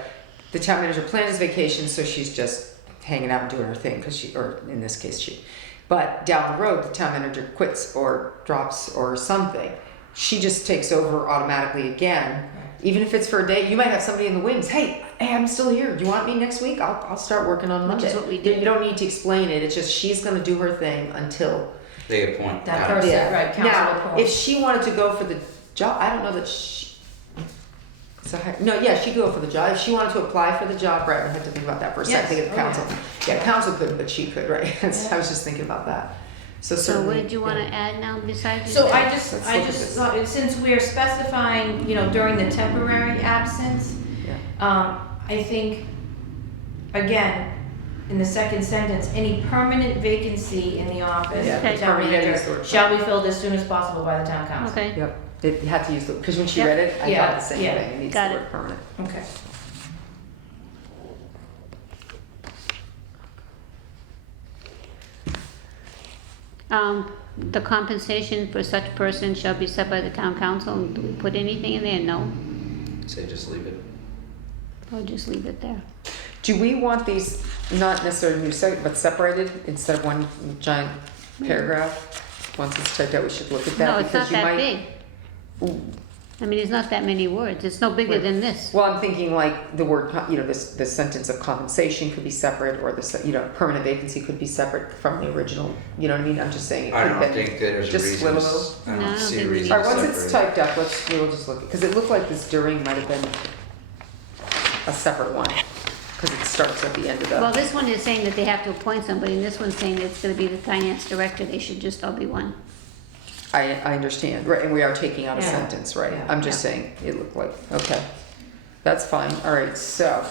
The town manager planned his vacation, so she's just hanging out and doing her thing, cause she, or in this case, she. But down the road, the town manager quits or drops or something. She just takes over automatically again. Even if it's for a day, you might have somebody in the wings. Hey, I'm still here. Do you want me next week? I'll start working on Which Monday. is what we did. You don't need to explain it. It's just she's gonna do her thing until. They appoint. That Adam. person, right, council Now, appoints. if she wanted to go for the job, I don't know that she. So, no, yeah, she could go for the job. If she wanted to apply for the job, right, I had to think about that for a second. Yes. Think of the Oh, council. Yeah, council could, but she could, right? I was just thinking about that. So So what certainly. did you wanna yeah. add now besides? So that? I Let's look at this. thought, since we're specifying, you know, during the temporary absence, Yeah. I think, again, in the second sentence, any permanent vacancy in the office Yeah, of the Okay. town permanent, manager use the word shall be filled as soon as possible by the town council. Okay, Yep, you had to use the, because when she Yep. read it, I Yeah, thought the same yeah. thing. It needs Got the it. word permanent. Okay. the compensation for such person shall be set by the town council, do we put anything in there? No, Say just leave it. or just leave it there? Do we want these not necessarily new but separated instead of one giant paragraph? Once it's typed out, we should look at that. No, it's not because you that might- big. I mean, it's not that many words, it's no bigger Right. than this. Well, I'm thinking like the word, this sentence of compensation could be separate, or permanent vacancy could be separate from the original, you know what I mean? I'm just saying. It I could don't be- think there's a just reason. split a little. I No, I don't don't see a think we reason. need All right, to once it's separate it. typed up, we'll just look, because it looked like this during might have been a separate one, because it starts at the end of the. Well, this one is saying that they have to appoint somebody, and this one's saying that it's gonna be the finance director, they should just all be one. I understand, right, and we are taking out a Yeah. sentence, right? Yeah. I'm just saying, it looked like, okay. That's fine, all right, so,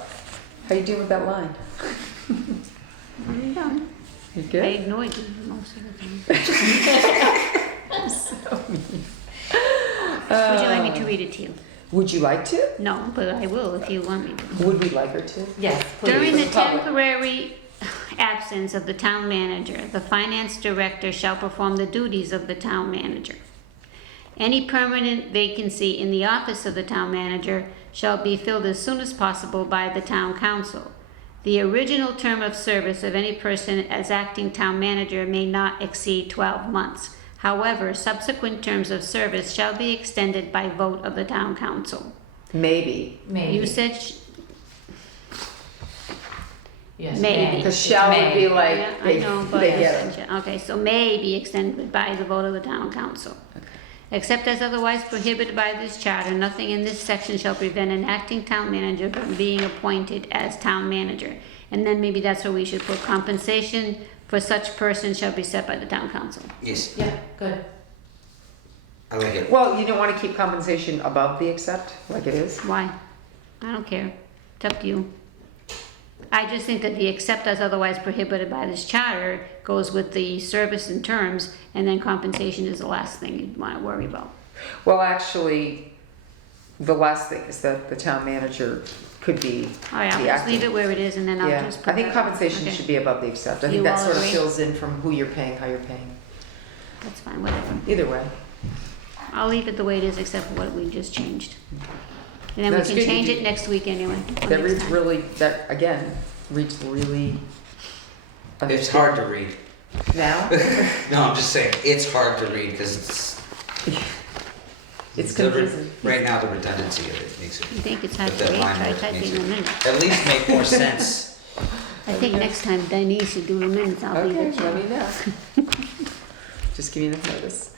how you doing with that line? I'm done. You I good? ignored you most of the time. Would you like me to read it to you? Would you like to? No, but I will if you want me to. Would we like her to? Yes, During please. the public. temporary absence of the town manager, the finance director shall perform the duties of the town manager. Any permanent vacancy in the office of the town manager shall be filled as soon as possible by the town council. The original term of service of any person as acting town manager may not exceed 12 months. However, subsequent terms of service shall be extended by vote of the town council. Maybe, Maybe. You said, Yes, maybe. may. because It's shall would be may. like, yeah, I know, but, they get it. okay, so may be extended by the vote of the town council. Except as otherwise prohibited by this charter, nothing in this section shall prevent an acting town manager from being appointed as town manager. And then maybe that's where we should put compensation for such person shall be set by the town council. Yes, Yeah, good. I like it. Well, you don't want to keep compensation above the accept, like it is? Why? I don't care. It's up to you. I just think that the except as otherwise prohibited by this charter goes with the service and terms, and then compensation is the last thing you'd want to worry about. Well, actually, the last thing is that the town manager could be All right, I'll the just leave acting. it where it is, and then I'll Yeah, just put I think that- compensation okay. should be above the accept. I You think that all sort of agree? fills in from who you're paying, how you're paying. That's fine, whatever. Either way. I'll leave it the way it is, except for what we just changed. And then we That's can good. change it next week anyway. or That next reads time. really, that, again, reads really. It's hard to read. Now? No, I'm just saying, it's hard to read because it's. It's the re- confusing. Right now, the redundancy of it makes it. You think it's hard But to that read? line Try work typing makes a it- minute. At least make more sense. I think next time Denise should do the minutes, I'll leave Okay, it to let you. me know. Just give me enough notice.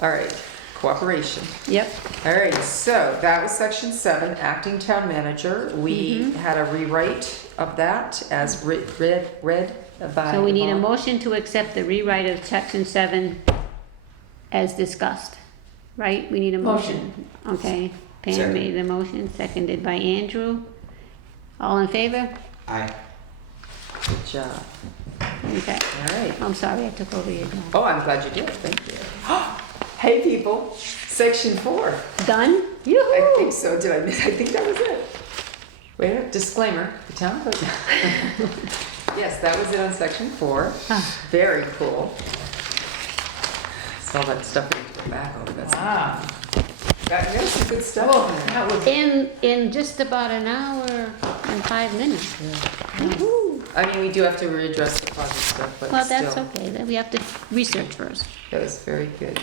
All right, cooperation. Yep. All right, so that was section 7, acting town manager. We had a rewrite of that as read by. So we need a Yvonne. motion to accept the rewrite of section 7 as discussed, right? We need a motion. Okay, Pam Second. made the motion, seconded by Andrew. All in favor? Aye. Good job. Okay. All right. I'm sorry I took over your job. Oh, I'm glad you did. Thank you. Hey, people. Section 4. Done? I Yoo-hoo! think so. Did I miss? I think that was it. Wait a minute. Disclaimer. The town code. Yes, that was it on section 4. Very cool. All that stuff we need to go back over. That's Wow. There's some good stuff Oh, in there. that was, In just about an hour and 5 minutes. Woo-hoo. I mean, we do have to readdress the project stuff, but Well, still, that's okay, then we have to research first. that was very good.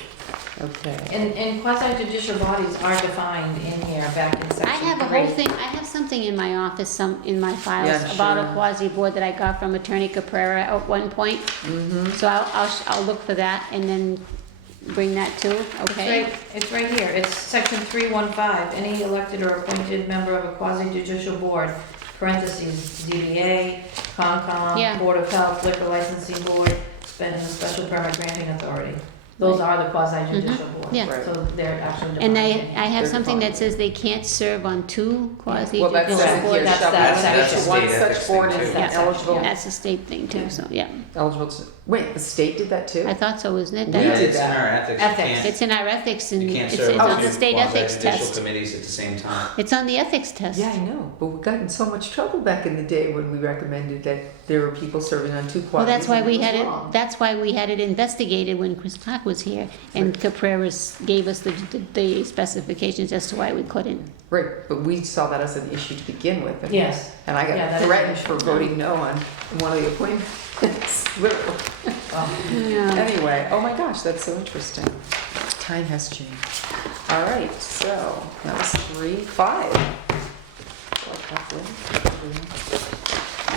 Okay. and quasi judicial bodies are defined in here back in section 3. I have a whole thing, I have something in my office, in my files Yeah, I'm about a sure. quasi board that I got from Attorney Caprera at one point. Mm-hmm. So I'll look for that and then bring that too, okay? It's right here, it's section 315, any elected or appointed member of a quasi judicial board, parentheses, ZBA, Concom, Yeah. Board of Health, Liquor Licensing Board, and the Special Permit Granting Authority. Those are the quasi judicial boards. Yeah. Right. So they're actually And defined. I in here. have They're something that defined. says they can't serve on 2 quasi Well, that's judicial that boards. here. That's shall that be section. One That's a state such ethics board thing, is too. an Yeah. eligible. That's a state thing too, so, yeah. Eligible. Wait, the state did that too? I thought so, isn't it? We That- did It's in that. our ethics. Ethics. It's in our ethics and You can't it's serve on on the two state ethics quasi-judicial test. committees at the same time. It's on the ethics test. Yeah, I know, but we got in so much trouble back in the day when we recommended that there were people serving on 2 quadrants. Well, that's why and we was had it, wrong. that's why we had it investigated when Chris Clark was here, and Capreras gave us the specifications as to why we couldn't. Right, but we saw that as an issue to begin with. Yes. And I Yeah, that got is threatened an issue. for voting no on one of the appointments. Literally. Oh. Yeah. Anyway, oh my gosh, that's so interesting. Time has changed. All right, so that was 3, 5. Like halfway.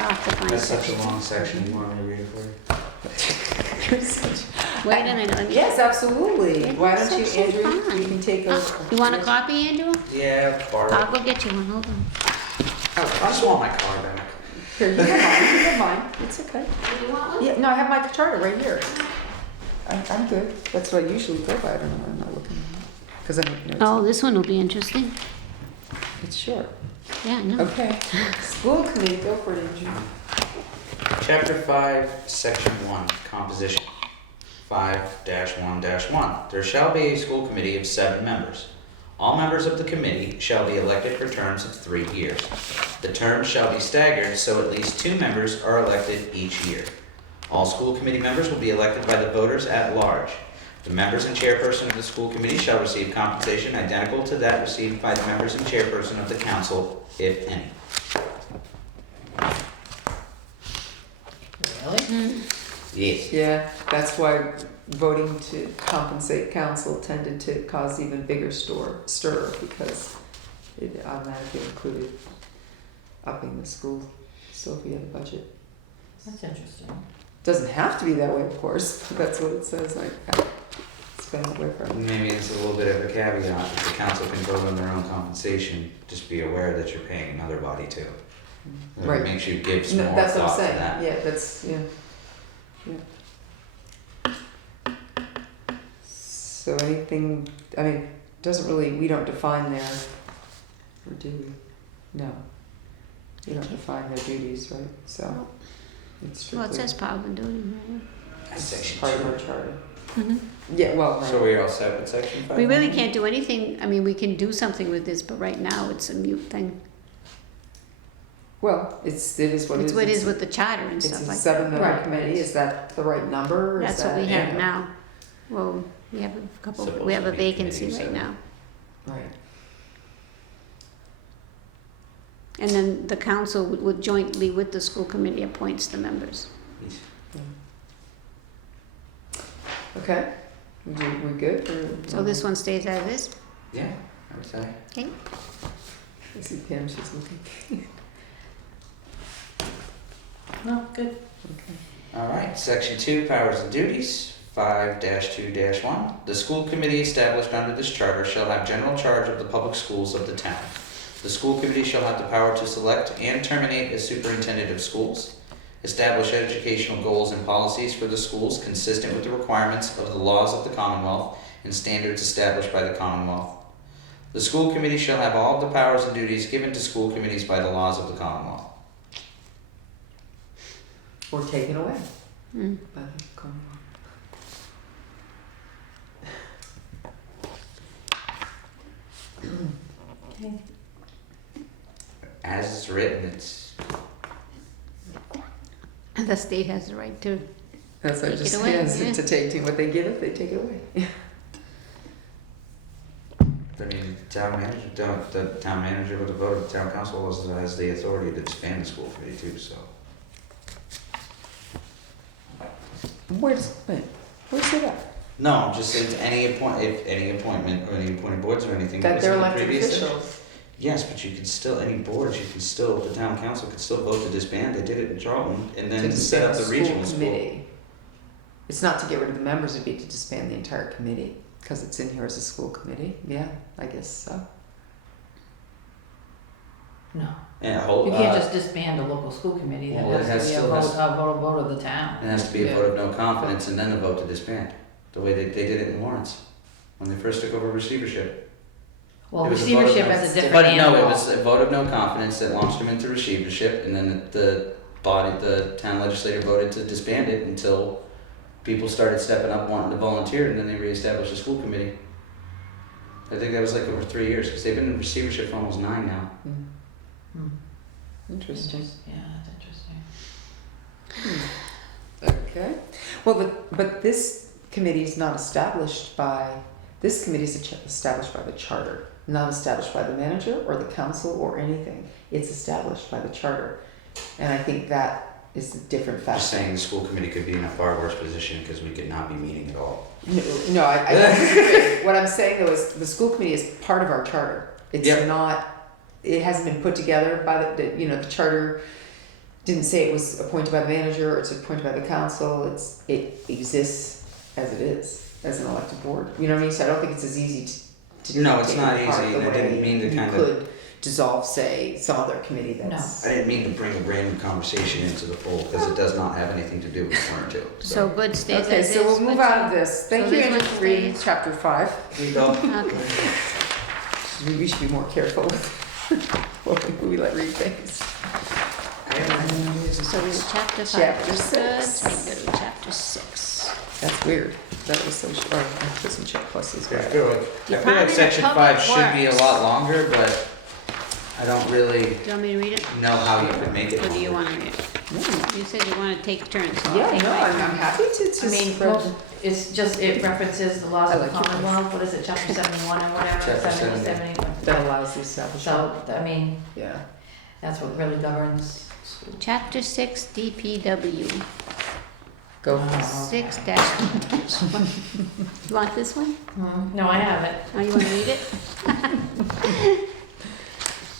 I'll have to find That's such a section. long section, you want me to read it for you? You're such- Wait a minute, let me. Yes, absolutely. Yeah, Why don't you, section Andrew, five. you can take a. You want a copy, Andrew? Yeah, borrow I'll it. go get you one, hold on. I just want my car back. Here, you have mine. It's okay. You want one? Yeah, no, I have my charter right here. I'm good. That's what I usually go by. I don't know why I'm not looking. Because I make notes. Oh, this one will be interesting. It's short. Yeah, I know. Okay. School committee, go for it, Andrew. Chapter 5, Section 1, Composition. 5-1-1. There shall be a school committee of 7 members. All members of the committee shall be elected for terms of 3 years. The terms shall be staggered, so at least 2 members are elected each year. All school committee members will be elected by the voters at large. The members and chairperson of the school committee shall receive compensation identical to that received by the members and chairperson of the council, if any. Really? Yes. Yeah, that's why voting to compensate council tended to cause even bigger stir because it automatically included upping the school still if we had a budget. That's interesting. Doesn't have to be that way, of course, but that's what it says. It's been that way forever. Maybe it's a little bit of a caveat. If the council can vote on their own compensation, just be aware that you're paying another body too. It Right. makes you give some No, more that's what I'm thought to saying. that. Yeah, that's So anything, I mean, doesn't really, we don't define their, or do we? No. We don't define their duties, right? So it's Well, it strictly says power and duty, right? That's section part of 2. our charter. Mhm. Yeah, well, right. So we're all set with section 5? We really can't do anything, I mean, we can do something with this, but right now it's a mute thing. Well, it is what it is. It's what it is with the charter and It's stuff a like that. 7-member Right. committee. Is that the right number? Or is That's what we that- have now. Well, we have a couple, Supposed we have to a be vacancy committee, right so- now. Right. And then the council would jointly with the school committee appoints the members. Okay. We good? Or, So this one stays as is? Yeah, I would say. Okay. I see Pam, she's looking. No, good. Okay. All right, section 2, powers and duties. 5-2-1. The school committee established under this charter shall have general charge of the public schools of the town. The school committee shall have the power to select and terminate a superintendent of schools, establish educational goals and policies for the schools consistent with the requirements of the laws of the Commonwealth and standards established by the Commonwealth. The school committee shall have all of the powers and duties given to school committees by the laws of the Commonwealth. Or taken away Mm. by the Commonwealth. Okay. As it's written, it's And the state has the right to, That's what I Take it just away, said, yeah. to take what they give it, they take it away. I mean, the town manager with the vote of the town council has the authority to disband the school committee too, so. Where's it at? No, I'm just saying if any appointment or any appointed boards or anything. That was they're in the elected previous session. officials. Yes, but you can still, any boards, the town council could still vote to disband. They did it in Charlton and then To set up the disband regional school. committee. It's not to get rid of the members, it'd be to disband the entire committee, because it's in here as a school committee. Yeah, I guess so. No. And a whole, You can't just disband a local school committee, that Well, it has to be a still vote, has- a vote of the town. it has to be a Yeah. vote of no confidence and then a vote to disband. The way they did it in Lawrence, when they first took over receivership. Well, It was a vote of receivership no- is a different But animal. no, it was a vote of no confidence that launched them into receivership, and then the town legislature voted to disband it until people started stepping up wanting to volunteer, and then they reestablished a school committee. I think that was like over 3 years, because they've been in receivership for almost 9 now. Mm. Hmm. Interesting. Yeah, that's interesting. Okay. Well, but this committee is not established by, this committee is established by the charter, not established by the manager or the council or anything. It's established by the charter. And I think that is a different Just fact. saying the school committee could be in a far worse position because we could not be meeting at all. No, what I'm saying though is the school committee is part of our charter. It's Yep. not, it hasn't been put together by the charter didn't say it was appointed by the manager or it's appointed by the council. It exists as it is, as an elected board. You know what I mean? So I don't think it's as easy to No, it's take not it apart easy, the and I didn't way mean to you kind of- could dissolve, say, some other committee that's. I didn't mean to bring a random conversation into the fold because it does not have anything to do with current two. so good stays Okay, as is. so we'll move but- out of this. Thank so you, this Andrew, one for reading stays. chapter 5. There you go. Okay. We should be more careful with what we let read things. So we were chapter 5. Chapter was good. 6. So we go to chapter 6. That's weird. That was so short. I put some check pluses. I Right. feel like Department of section Public 5 should be a Works. lot longer, but I don't really Do you want me to read it? know how you could make it Or do you longer. want to read it? Yeah, You said you want to take turns. So I'll yeah, take no, my I'm turn. happy to I mean, spread. most, it's just, it references the laws I of the like your Commonwealth, what is it, chapter 71 or whatever, Chapter 70, 70. 70. That allows the establishment. So, I mean, Yeah. that's what really governs school. Chapter 6 DPW. Go. Oh. 6 dash. You want this one? No, I have it. Oh, you want to read it?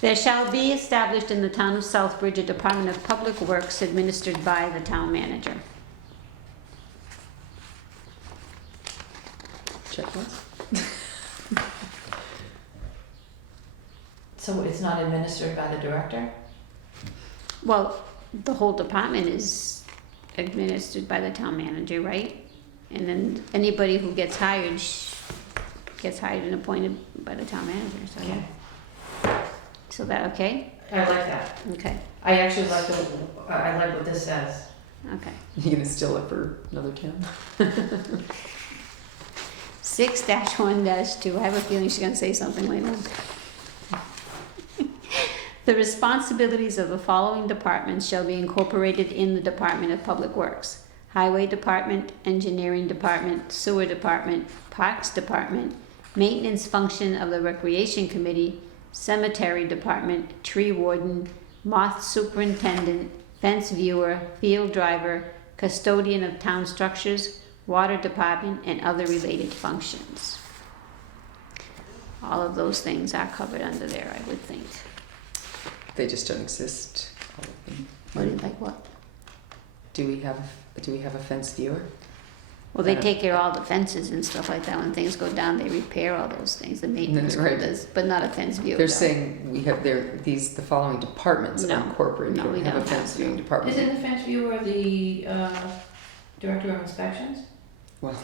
There shall be established in the town of Southbridge a Department of Public Works administered by the town manager. Check plus. So it's not administered by the director? Well, the whole department is administered by the town manager, right? And then anybody who gets hired gets hired and appointed by the town manager, so yeah. So that, okay? I like that. Okay, I actually like I like what this says. okay. You gonna steal it for another town? 6-1-2, I have a feeling she's gonna say something later. The responsibilities of the following departments shall be incorporated in the Department of Public Works: Highway Department, Engineering Department, Sewer Department, Parks Department, Maintenance Function of the Recreation Committee, Cemetery Department, Tree Warden, Moth Superintendent, Fence Viewer, Field Driver, Custodian of Town Structures, Water Department, and other related functions. All of those things are covered under there, I would think. They just don't exist. All of them. What do you like what? Do we have a fence viewer? Well, they take care of all the fences and stuff like that. When things go down, they repair all those things, the maintenance Right. does, but not a fence viewer. They're does. saying we have the following departments No. are incorporated. No, We we don't have a don't. fence viewing department. Isn't the fence viewer the director of inspections? Well,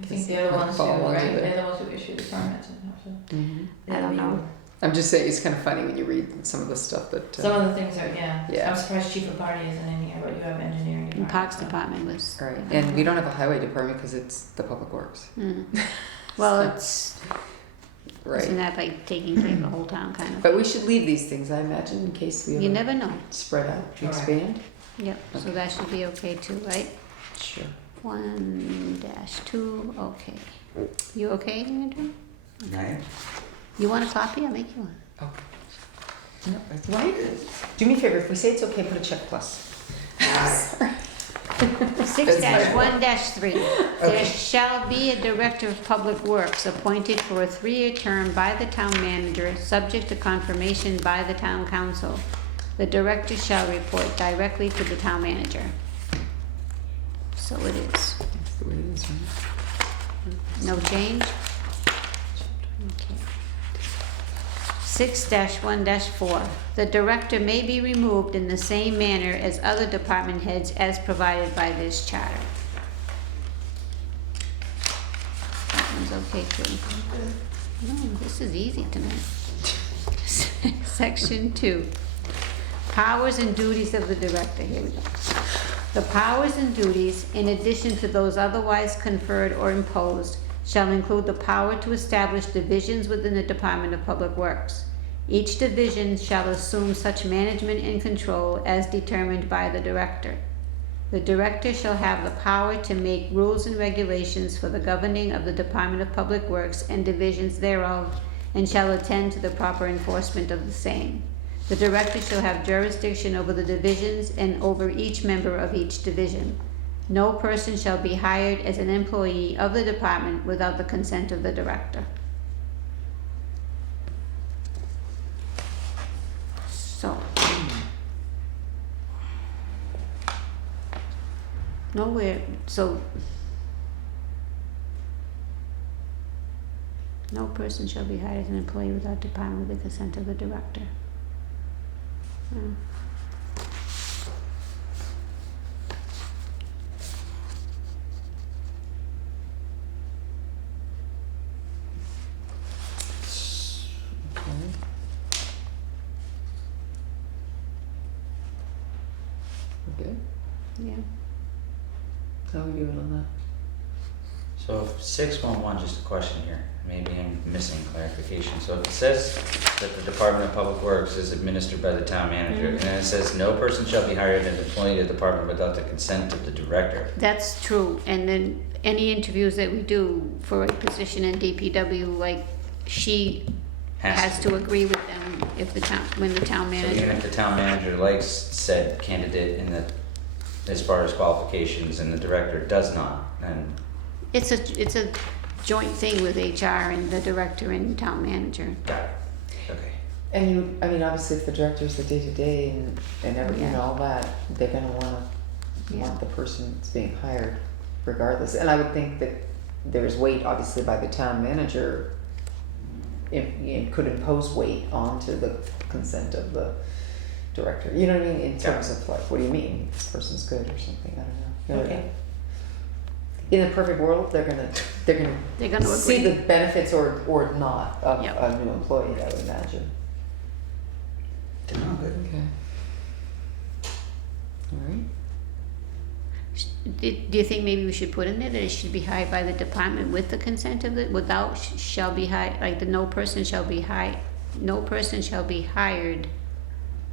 I think they're the might ones who, fall under right, there. they're the ones who issue the permits and stuff, so. Mhm. I don't know. I'm just saying, it's kind of funny when you read some of the stuff that. Some of the things are, yeah. Yeah. I'm surprised chief of party isn't in here, but you have engineering department. And Parks so. Department was. Right, and we don't have a highway department because it's the public works. Mm. Well, it's, isn't Right. that like taking care of the whole town kind of? But we should leave these things, I imagine, in case we You ever never know. spread out, All right. expand. Yep, so that should be okay too, right? Sure. 1-2, okay. You okay, Andrew? Right? You want a copy? I'll make you one. Okay. No, why? Do me a favor, if we say it's okay, put a check plus. Sorry. 6-1-3. Okay. There shall be a director of public works appointed for a 3-year term by the town manager, subject to confirmation by the town council. The director shall report directly to the town manager. So it is. That's the way it is, right? No change? Okay. 6-1-4. The director may be removed in the same manner as other department heads as provided by this charter. That one's okay too. No, this is easy to me. Section 2. Powers and duties of the director. Here we go. The powers and duties, in addition to those otherwise conferred or imposed, shall include the power to establish divisions within the Department of Public Works. Each division shall assume such management and control as determined by the director. The director shall have the power to make rules and regulations for the governing of the Department of Public Works and divisions thereof, and shall attend to the proper enforcement of the same. The director shall have jurisdiction over the divisions and over each member of each division. No person shall be hired as an employee of the department without the consent of the director. So. Nowhere, so. No person shall be hired as an employee without department with the consent of the director. Hmm. Okay. We're good? Yeah. How are we doing on that? So if 611, just a question here, maybe I'm missing clarification. So if it says that the Department of Public Works is administered by the town manager, and then it says no person shall be hired as an employee of the department without the consent of the director. That's true, and then any interviews that we do for a position in DPW, like, she has to agree with them if the town, when the town So even manager. if the town manager likes said candidate in the, as far as qualifications, and the director does not, then It's a joint thing with HR and the director and town manager. got it. Okay. And you, I mean, obviously if the director's the day-to-day and everything and Yeah. all that, they're gonna want the person that's being hired regardless. And I would think that there's weight obviously by the town manager. If it could impose weight onto the consent of the director. You know what I mean? In terms of like, what do you mean? This person's good or something, I don't know. Okay. In a perfect world, they're gonna They're gonna see agree. the benefits or not of Yep. a new employee, I would imagine. Oh, good. Okay. All right. Do you think maybe we should put in there that it should be hired by the department with the consent of the, without shall be hired, like the no person shall be hired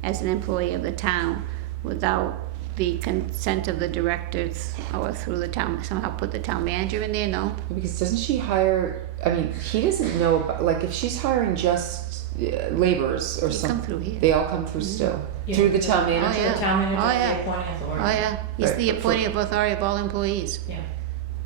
as an employee of the town without the consent of the directors or through the town, somehow put the town manager in there, no? Because doesn't she hire? I mean, he doesn't know. About, like, if she's hiring just laborers or They come something, through here. they all come through still Yeah. through the town Oh, manager. yeah. The town manager Oh, is yeah. the appointing authority. Oh, yeah, he's Right, the but for- appointing authority of all employees. Yeah.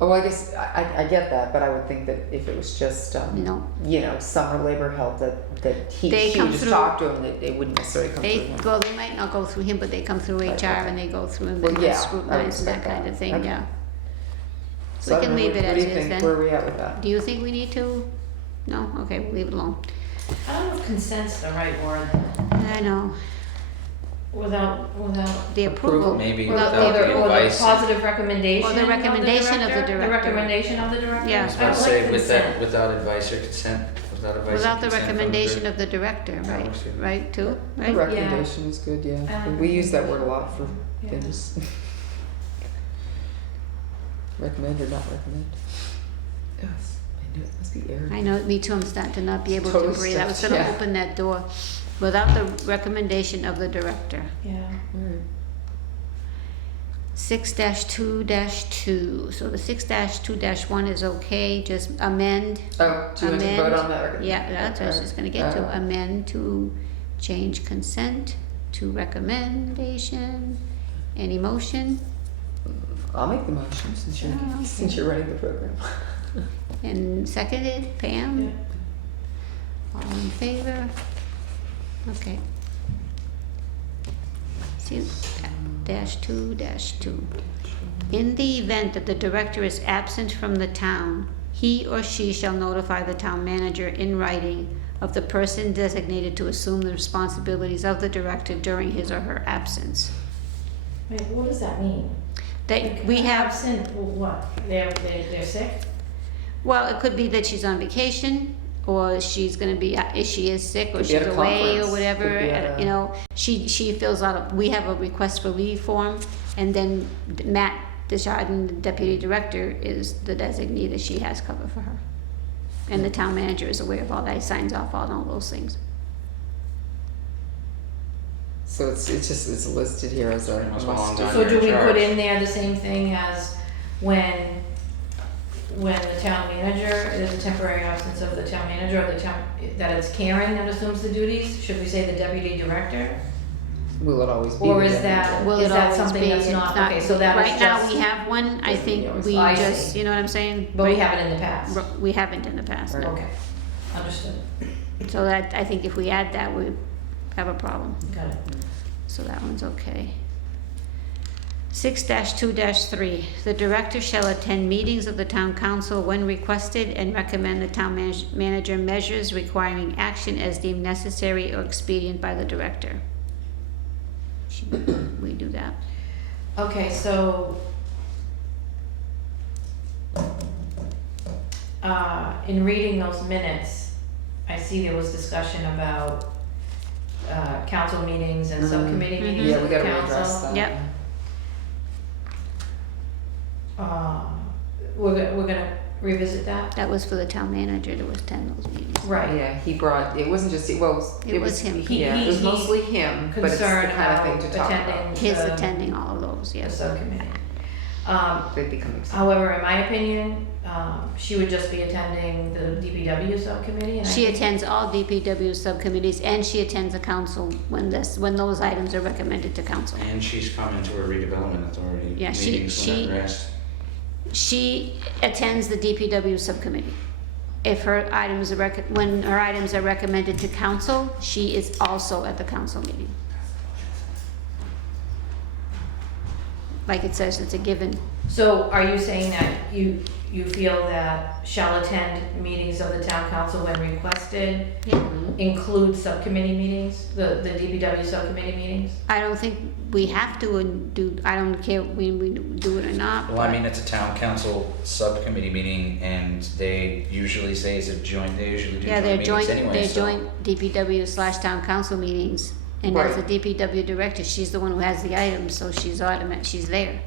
Oh, I guess I get that, but I would think that if it was just No. you know, summer labor help that They she would come just through- talk to him, that they wouldn't necessarily come through They, him. well, they might not go through him, but they come through Right, HR okay. and they go through and Well, they yeah, I would scrutinize and that expect kind that. of thing, Okay. yeah. So I can don't know, leave it what as do you is think? then. Where are we at with that? Do you think we need to? No? Okay, we'll leave it alone. I don't know if consent's the right word, I know, without, the approval. Maybe without without the or the advice. positive recommendation Or the recommendation of the The director. recommendation of the director? Yeah. I was I gonna like say consent. without advice or consent, without advice Without and the consent from recommendation of the director, That right, works, yeah. right, too, The right? recommendation is good, yeah. I like We use that word a lot for Yeah. things. Recommend or not recommend? Yes, I knew it must be Eric. I know, me too, I'm starting to not be able to Totally breathe, I was stuck, gonna yeah. open that door. Without the recommendation of the director. Yeah. Alright. 6-2-2, so the 6-2-1 is okay, just amend. Oh, do you want to Amend. vote on that? Yeah, that's what I was just gonna get to, Uh, amend to change consent to recommendation. Any motion? I'll make the motion since you're, Oh, okay. since you're running the program. And seconded, Pam? Yeah. All in favor? Okay. See, -2-2. In the event that the director is absent from the town, he or she shall notify the town manager in writing of the person designated to assume the responsibilities of the director during his or her absence. Wait, what does that mean? That we have, Absent, what? They're sick? well, it could be that she's on vacation, or she's gonna be, if she is sick, or Could be she's at a away, or conference. whatever, Could be at a- you know, she fills out, we have a request for leave form, and then Matt Desjardins, the deputy director, is the designee that she has cover for her. And the town manager is aware of all that, he signs off on all those things. So it's just, it's listed here as a Pretty much must all do. done. So do we Charge. put in there the same thing as when the town manager, there's a temporary absence of the town manager, or the town, that it's Karen that assumes the duties? Should we say the deputy director? Will it always be? Or the is deputy that- director? Will Is it that always something be? that's It's not- okay, so that is Right now, just- we have one, I think always- we I just, see. you know what I'm saying? But we Right. haven't in the past? We haven't in the past, no. Okay, understood, So that, I think if we add that, we have a problem. got it. So that one's okay. 6-2-3, the director shall attend meetings of the town council when requested and recommend the town manager measures requiring action as deemed necessary or expedient by the director. We do that. Okay, so, in reading those minutes, I see there was discussion about, council meetings and Mhm. subcommittee Mhm. meetings Yeah, of we the gotta council. readdress that. Yep. We're gonna revisit that? That was for the town manager to attend those meetings. Right. Yeah, he brought, it wasn't just, well, It was him. Yeah, it was He- mostly him, but it's the Concerned kind of about thing to talk about. attending His the attending all of those, the yes. subcommittee. They become excited. However, in my opinion, she would just be attending the DPW subcommittee, and I She think- attends all DPW subcommittees, and she attends the council when those items are recommended to council. And she's coming to her redevelopment authority Yeah, meetings when they're asked. She attends the DPW subcommittee. If her items are when her items are recommended to council, she is also at the council meeting. Like it says, it's a given. So are you saying that you feel that shall attend meetings of the town council when requested, include subcommittee meetings, the DPW subcommittee meetings? I don't think we have to I don't care when we do it or not. Well, I but- mean, it's a town council subcommittee meeting, and they usually say it's a joint, they usually do Yeah, joint they're meetings joint, anyway, they're so. joint DPW/town council meetings. And as the Right. DPW director, she's the one who has the items, so she's she's there.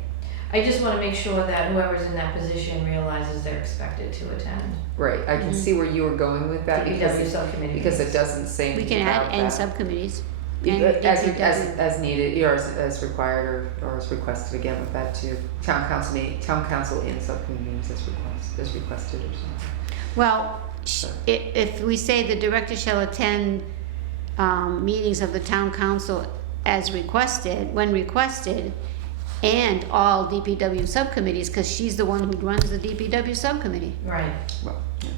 I just wanna make sure that whoever's in that position realizes they're expected to attend Right, I can see where you were going with that DPW because, subcommittee because it meetings. doesn't say We anything can about add that. and subcommittees. You- And As, DPW. as needed, or as required, or as requested again with that too. Town council in subcommittee meetings as requested or something. Well, if we say the director shall attend meetings of the town council as requested, when requested, and all DPW subcommittees, because she's the one who runs the DPW subcommittee. Right, Well, yeah.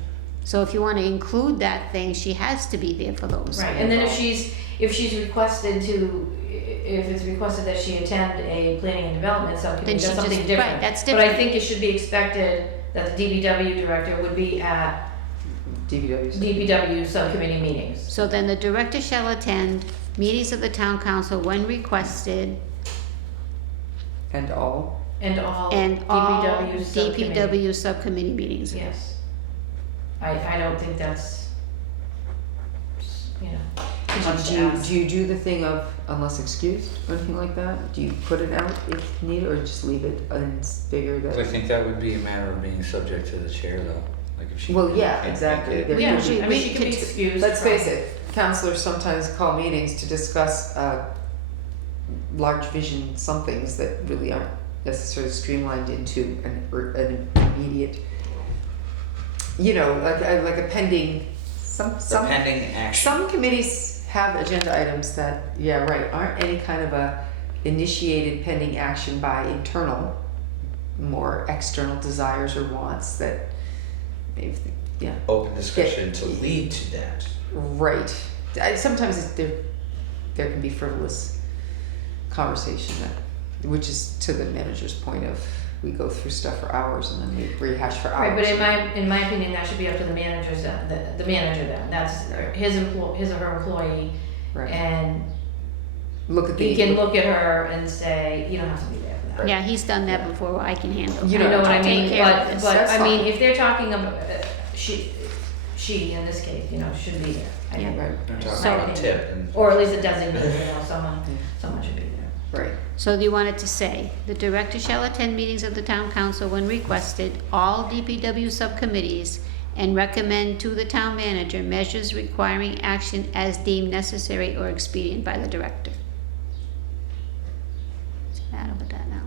So if you want to include that thing, she has to be there for those. right, and then if she's requested to, if it's requested that she attend a planning and development subcommittee, Then she that's something just- different. right, that's But I different. think it should be expected that the DPW director would be at DPW. DPW subcommittee meetings. So then the director shall attend meetings of the town council when requested And all. And all and all DPW subcommittee. DPW subcommittee meetings. Yes. I don't think that's, you know, much to ask. Do you do the thing of unless excused or anything like that? Do you put it out if needed or just leave it and figure I that? think that would be a matter of being subject to the chair though, like if she. Well, yeah, can't exactly. make it. There Yeah, could be- I mean, she can be excused. Let's from- face it, counselors sometimes call meetings to discuss large vision, some things that really aren't necessarily streamlined into an immediate, you know, like a pending, The some pending action. Some committees have agenda items that, yeah, right, aren't any kind of a initiated pending action by internal, more external desires or wants that maybe, yeah, Open discussion to lead to that. right. Sometimes there can be frivolous conversation that, which is to the manager's point of, we go through stuff for hours and then we rehash for hours. Right, but in my opinion, that should be up to the managers, the manager then, that's his or her employee. Right. And Look at he the. can look at her and say, you don't have to be there for that. Yeah, he's done that before, I can handle You that. You know what I Take mean, care of but, this. but That's I mean, fine. if they're talking about, she in this case, you know, should be there. I Yeah. think. Right, I'm in talking my about opinion. tip and. Or at least a designated, you know, someone should be there. right. So do you want it to say, the director shall attend meetings of the town council when requested, all DPW subcommittees, and recommend to the town manager measures requiring action as deemed necessary or expedient by the director. What's the matter with that now?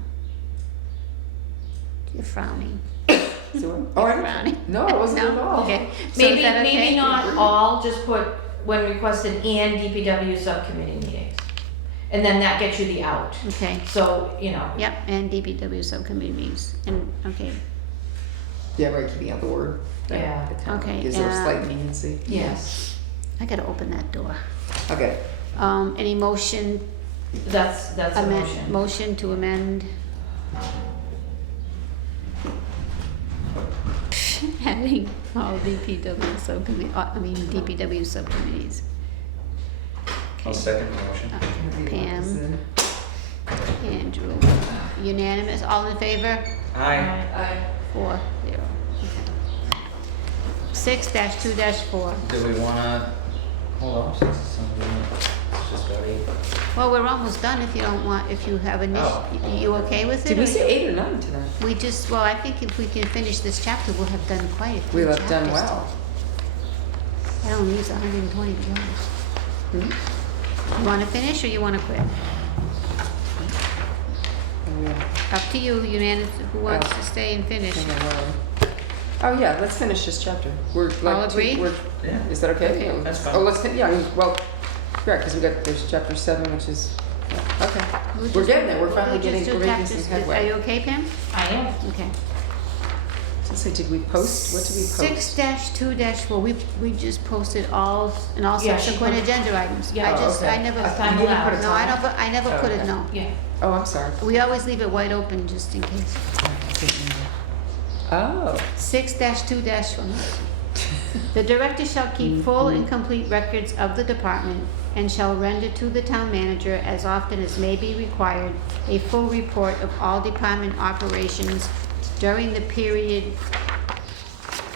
You're frowning. So what? Oh, I didn't- Frowning. No, it wasn't at No? all. Okay. So Maybe, is that okay? maybe not all, just put when requested and DPW subcommittee meetings. And then that gets you the out. Okay, So, you know, yep, and DPW subcommittee meetings, and, okay, Yeah, right, keeping out the word. Yeah. It kind of Okay, gives her a slight and- leniency. yes, I gotta open that door. Okay. Any motion, that's a motion. motion to amend? Having all DPW subcommittee, DPW subcommittees. I'll second the motion. Pam, Andrew, unanimous, all in favor? Aye. 4-0. Okay. 6-2-4. Do we wanna, hold on, since it's just about 8. Well, we're almost done if you don't want, if you have an Oh. issue, you okay with it? Did we or say you- 8 or 9 tonight? We just, well, I think if we can finish this chapter, we'll have done quite a few We'll have chapters. done well. I don't use 120 to be honest. Hmm? You wanna finish or you wanna quit? Up to you, unanimous, who wants to stay and finish? Oh, yeah, let's finish this chapter. We're like. All agree? Yeah. Is that okay? Okay. That's fine. Oh, let's, yeah, well, correct, because there's chapter 7, which is, yeah, okay. We'll We're just- getting there, we're finally we'll just getting, do we're making chapters. some headway. Are you okay, Pam? I am. Okay. So did we post, what did we post? 6-2-4, we just posted all, and all Yeah, she subsequent put- agenda items. Yeah. I Oh, just, okay. I never, I- Time you didn't allowed. put a no, time? I never Oh, put it, okay. no. Yeah. Oh, I'm sorry. We always leave it wide open just in case. Oh. 6-2-1. The director shall keep full and complete records of the department and shall render to the town manager as often as may be required a full report of all department operations during the period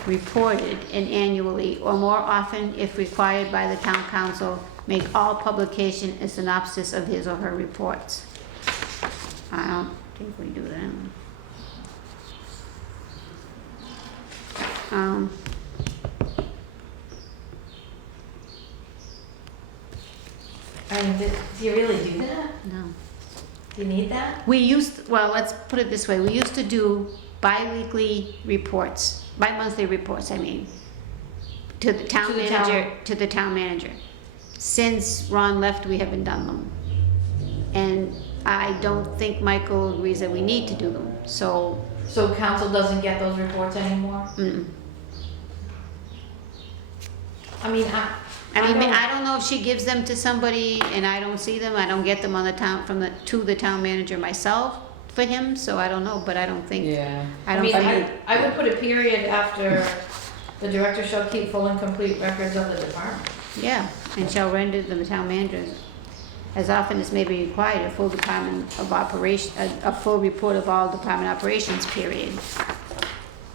reported and annually, or more often if required by the town council, make all publication a synopsis of his or her reports. I don't think we do that. I mean, do you really do that? No. Do you need that? We used, well, let's put it this way, we used to do bi-weekly reports, bi-monthly reports, I mean, to the town To the manager, town. to the town manager. Since Ron left, we haven't done them. And I don't think Michael agrees that we need to do them, so, So council doesn't get those reports anymore? mm. I mean, I mean, don't- I don't know if she gives them to somebody and I don't see them, I don't get them on the town, to the town manager myself for him, so I don't know, but I don't think, Yeah. I I don't mean, think, I would put a period after the director shall keep full and complete records of the department. yeah, and shall render the town managers as often as may be required, a full department of operation, a full report of all department operations, period.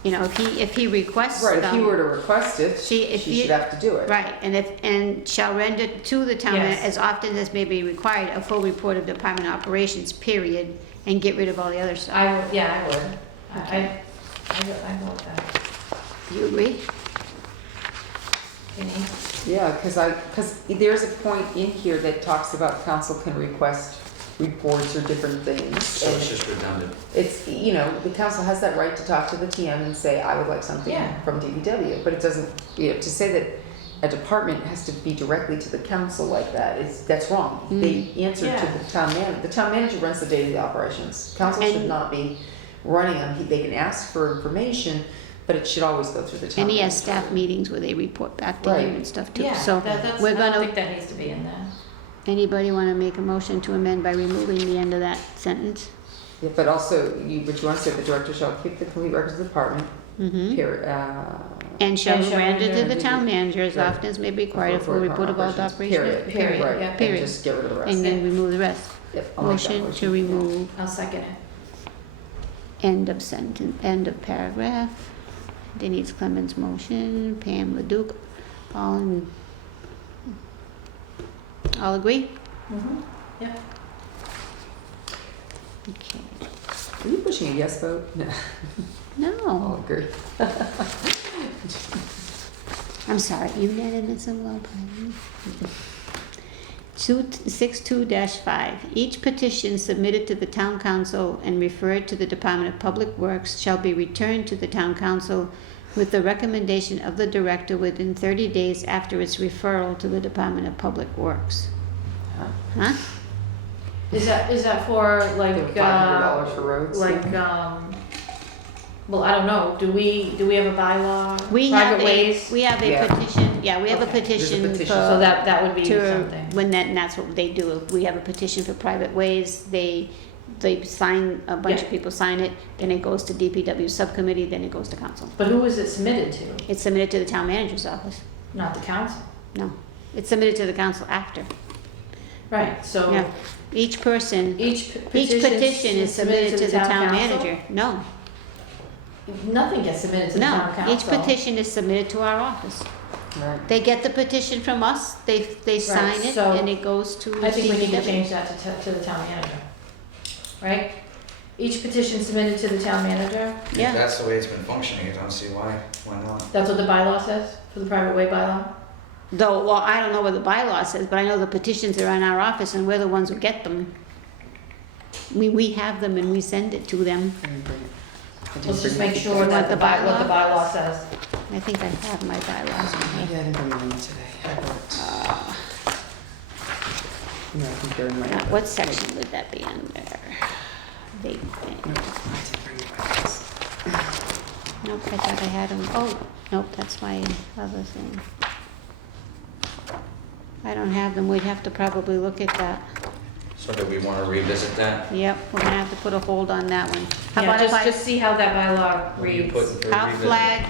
You know, if he requests Right, if he them- were to request it, She- she should have to do it. Right, and shall render to the town Yes. as often as may be required, a full report of department operations, period, and get rid of all the other stuff. I would, yeah, I would. I go with that. You agree? Jenny? Yeah, because there's a point in here that talks about council can request reports or different things. So it's just redundant. It's, you know, the council has that right to talk to the TM and say, I would like something Yeah. from DPW, but it doesn't, you know, to say that a department has to be directly to the council like that, that's wrong. They answer to Yeah. the town manager. The town manager runs the day-to-day operations. Council should And- not be running them. They can ask for information, but it should always go through the town And he has manager. staff meetings where they report back to Right. him and stuff too, Yeah, so that's, we're I don't gonna, think that needs to be in there. anybody wanna make a motion to amend by removing the end of that sentence? Yeah, but also, but you want to say the director shall keep the complete records of the department, Mm-hmm. period, And shall And shall render to render the town manager as Right. often as may be required, a full report of all operations. Period, right, yeah, and period. just get rid of the rest. And then remove the rest. Yep, I'll make that Motion to remove I'll second it. end of sentence, end of paragraph. Denise Clemens' motion, Pam Leduc, all agree? Mm-hmm. Yep. Okay. Are you pushing a yes vote? No, I'll No, agree. I'm sorry, unanimous and well, pardon me. 62-5, each petition submitted to the town council and referred to the Department of Public Works shall be returned to the town council with the recommendation of the director within 30 days after its referral to the Department of Public Works. Huh? Is that for like, $500 for roads. well, I don't know, do we have a bylaw? We have Private ways? a Yeah. petition, yeah, we have a Okay. There's a petition petition. for. So that would be to, something. and that's what they do. If we have a petition for private ways, they sign, a bunch of Yeah. people sign it, then it goes to DPW subcommittee, then it goes to council. But who is it submitted to? It's submitted to the town manager's office. Not the council. No, it's submitted to the council after. Right, so Yeah, each person, each each petition is submitted to the town council? manager. No, Nothing gets submitted to the no, town council. each petition is submitted to our office. Right. They get the petition from us, they sign it, so and it goes to I think we need to DPW. change that to the town manager. Right? Each petition submitted to the town manager, If Yeah, that's the way it's been functioning, I don't see why not? that's what the bylaw says, for the private way bylaw? though, well, I don't know what the bylaw says, but I know the petitions are in our office and we're the ones who get them. We have them and we send it to them. I didn't bring it. I didn't Let's just bring make it. sure What that the what the bylaw? bylaw says. I think I have my bylaws in Yeah, here. I didn't bring them in today. I brought, no, I think they're in my. What section would that be under? No, I didn't bring the bylaws. Nope, I thought I had them. Oh, nope, that's my other thing. I don't have them. We'd have to probably look at that. So do we wanna revisit that? Yep, we're gonna have to put a hold on that one. How Yeah, about if I, just see how that bylaw Will you reads. put for I'll revisit? flag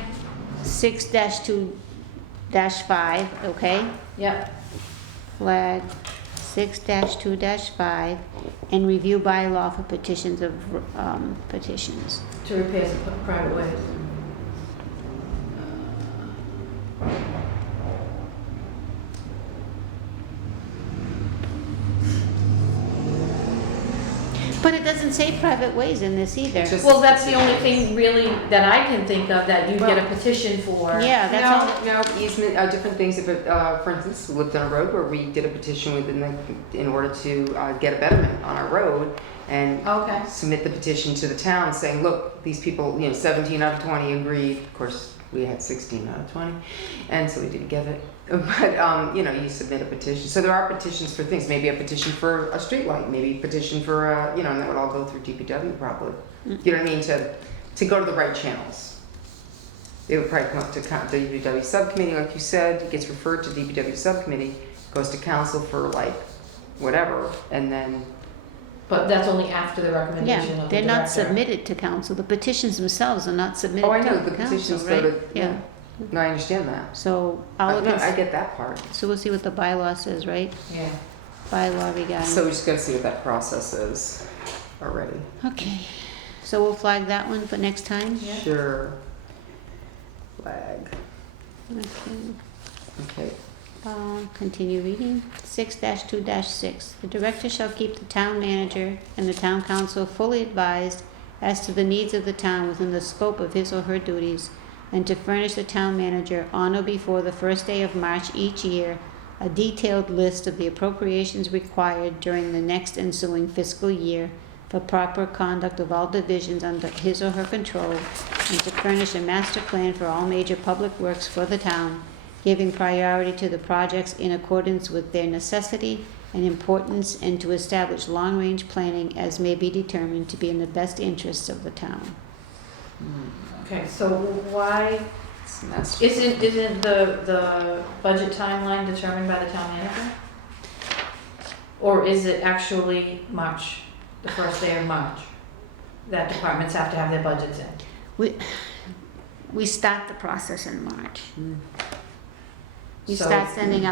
6-2-5, okay? Yep, Flag 6-2-5, and review bylaw for petitions of, petitions. to repair the private ways. But it doesn't say private ways in this either. It's just- Well, that's the only thing really that I can think of that you get a petition for. Yeah, that's all. No, easement, different things, if it, for instance, we lived on a road where we did a petition in order to, get a betterment on our road and Okay. submit the petition to the town saying, look, these people, 17 out of 20 agreed. Of course, we had 16 out of 20, and so we didn't get it. But, you submit a petition. So there are petitions for things, maybe a petition for a streetlight, maybe a petition for, and that would all go through DPW probably. You know what I mean, to go to the right channels. it would probably come up to the DPW subcommittee, like you said, it gets referred to DPW subcommittee, goes to council for like whatever, and then, But that's only after the recommendation Yeah, of the they're not director. submitted to council. The petitions themselves are not submitted oh, I know, to the council, petitions go right? to, yeah, no, I understand that. So I'll look No, I at, get that part. so we'll see what the bylaw says, right? Yeah. Bylaw regarding. So we just gotta see what that process is already. Okay, so we'll flag that one for next time? Yeah. Sure. Flag, Okay. okay. Continue reading. 6-2-6. The director shall keep the town manager and the town council fully advised as to the needs of the town within the scope of his or her duties, and to furnish the town manager on or before the first day of March each year a detailed list of the appropriations required during the next ensuing fiscal year for proper conduct of all divisions under his or her control, and to furnish a master plan for all major public works for the town, giving priority to the projects in accordance with their necessity and importance, and to establish long-range planning as may be determined to be in the best interests of the town. Okay, so why, It's master. isn't the budget timeline determined by the town manager? Or is it actually March, the first day of March, that departments have to have their budgets in? We start the process in March. Mm. We So- start sending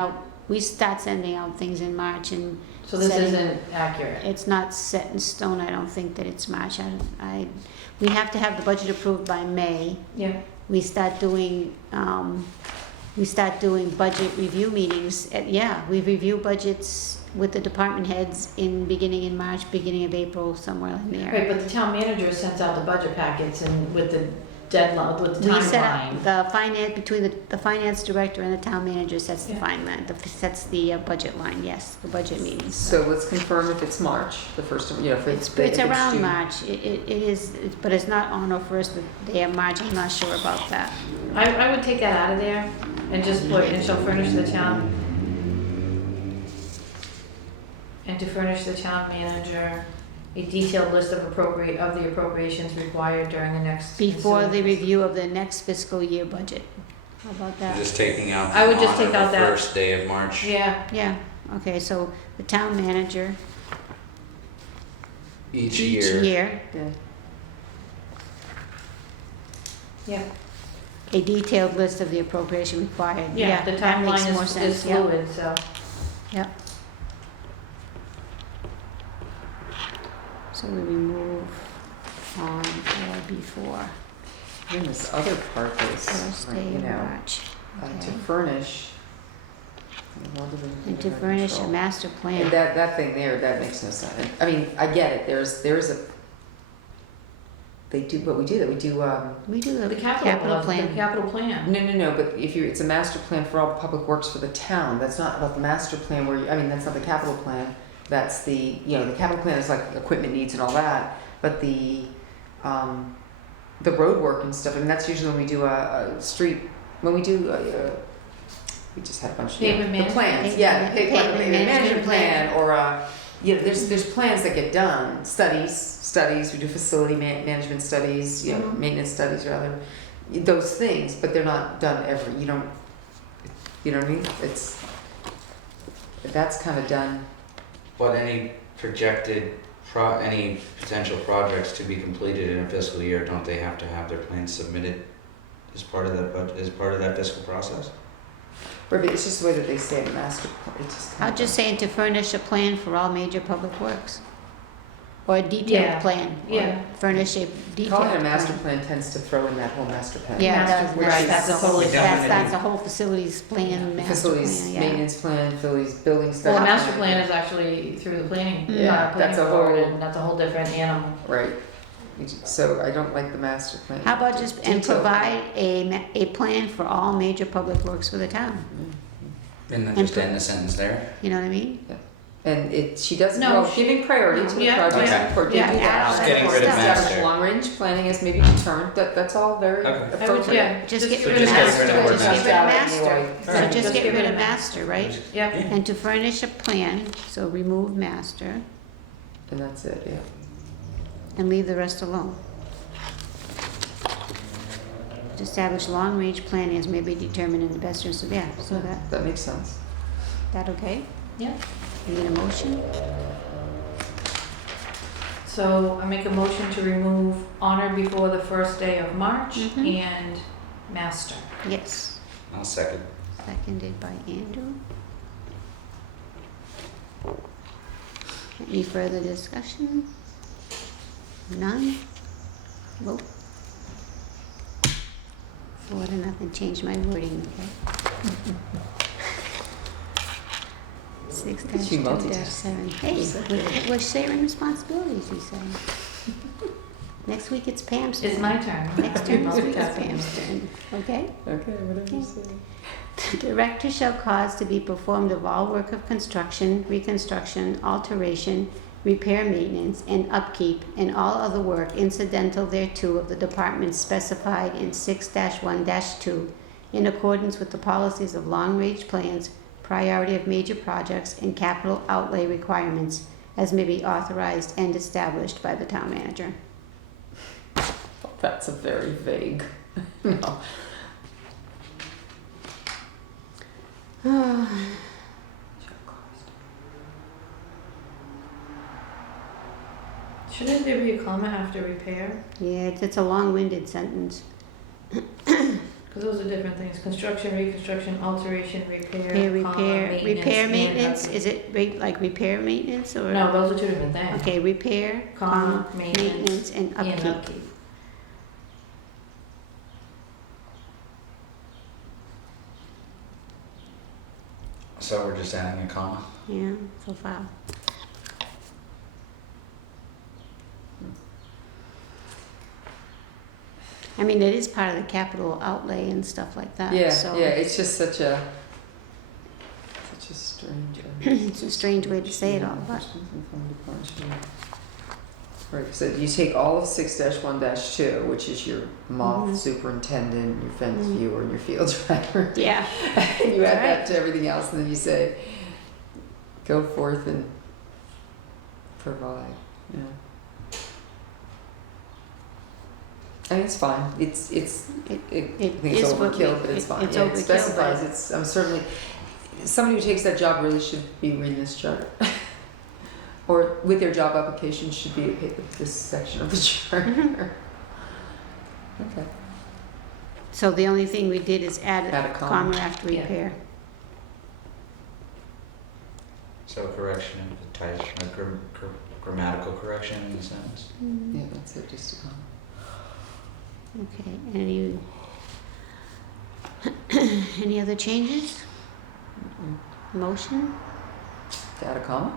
out things in March, and So this setting- isn't accurate? it's not set in stone. I don't think that it's March. We have to have the budget approved by May. Yeah. We start doing budget review meetings. We review budgets with the department heads beginning in March, beginning of April, somewhere in there. Right, but the town manager sends out the budget packets and with the deadline, with the We set timeline. up the finance, between the finance director and the town manager sets the Yeah. sets the budget line, yes, the budget meetings. So let's confirm if it's March, the first, if it's. It's if around due. March, it is, but it's not on or first day of March, I'm not sure about that. I would take that out of there and just put, and shall furnish the town, and to furnish the town manager a detailed list of the appropriations required during the next. Before the ensuing- review of the next fiscal year budget. How about that? Just taking out. I would just on take or out the that. first day of March. Yeah, Yeah, okay, so the town manager, Each each year. year, Yeah. yeah, a detailed list of the appropriation required. yeah, the that makes more timeline is sense, yeah. fluid, so. Yep. So we remove on or before Then this other part is, first right, day you of know, March. to Okay. furnish. And to furnish a master And plan. that thing there, that makes no sense. I mean, I get it, there's a, they do, but we do that, we do, We do The the capital capital plan, the plan. capital plan. no, but if it's a master plan for all public works for the town, that's not about the master plan where, I mean, that's not the capital plan. That's the, the capital plan is like equipment needs and all that, but the road work and stuff, I mean, that's usually when we do a street, when we do, we just had a bunch of. Pavement The management. plans, yeah, the Pavement pavement management management plan. plan, or, there's plans that get done, studies, we do facility management studies, Mhm. maintenance studies rather, those things, but they're not done you know what I mean? That's kind of done. But any projected, any potential projects to be completed in a fiscal year, don't they have to have their plans submitted as part of that fiscal process? Right, but it's just the way that they say it, master, it's just kind I'll of. just say to furnish a plan for all major public works. Or a Yeah. detailed plan. Or Yeah. furnish a detailed Calling it a plan. master plan tends to throw in that whole master plan. Yeah, Master- that's, right, that's a whole- that's a whole facilities plan, master Facilities, plan, yeah. maintenance plan, facilities, building stuff. Well, a master plan is actually through the planning, Yeah, planning that's a board, whole- and that's a whole different animal. Right, so I don't like the master plan. How about just, and Detailed. provide a plan for all major public works for the town? And then And just end the sentence there? You know what I mean? And she doesn't, No, well, giving priority to the Yeah, projects yeah. report, Yeah, do that. just getting rid of Establish master. long-range planning as may be determined, that's all very Okay. I would, appropriate. yeah, Just get So rid of just getting master, rid of the word just get rid of master. master. Anyway. So Right, just get rid of master, right? Yep, And to furnish a plan, so remove master And that's it, yeah. and leave the rest alone. to establish long-range planning as may be determined in the best interest of, so That makes sense. that okay? Yeah. You need a motion? So I make a motion to remove honor before the first day of March Mhm. and master. Yes. I'll second. Seconded by Andrew. Any further discussion? None? Vote. 4-0, change my wording, okay? 6-2-7. Hey, we're sharing responsibilities, you say. Next week it's Pam's turn. It's my turn. Next week it's Multitasking. Pam's turn, okay? Okay, whatever you say. The director shall cause to be performed of all work of construction, reconstruction, alteration, repair, maintenance, and upkeep, and all other work incidental thereto of the departments specified in 6-1-2, in accordance with the policies of long-range plans, priority of major projects, and capital outlay requirements, as may be authorized and established by the town manager. That's a very vague, no. Shouldn't there be a comma after repair? Yeah, it's a long-winded sentence. Because those are different things. Construction, reconstruction, alteration, repair, comma, Repair, maintenance, and is it like repair maintenance or? no, those are two different things. Okay, repair, Comma, maintenance, and And upkeep. upkeep. So we're just adding a comma? Yeah, so far. I mean, it is part of the capital outlay and stuff like that, Yeah, so. yeah, it's just such a strange. It's a strange way to say it all, but. Right, so you take all of 6-1-2, which is your moth Mhm. superintendent, your fence Mhm. viewer, and your field driver, Yeah, and you add Right. that to everything else, and then you say, go forth and provide, yeah. I mean, it's fine, I It think it's is what overkill, we- but it's fine. it's Yeah, overkill, it specifies, but- it's, I'm certainly, somebody who takes that job really should be reading this charter. Or with their job application should be this section of the charter. Okay. so the only thing we did is add Add a a comma. comma after Yeah. repair. So correction, grammatical correction in the sentence? Yeah, that's it, just a comma. Okay, any other changes? Motion? To add a comma?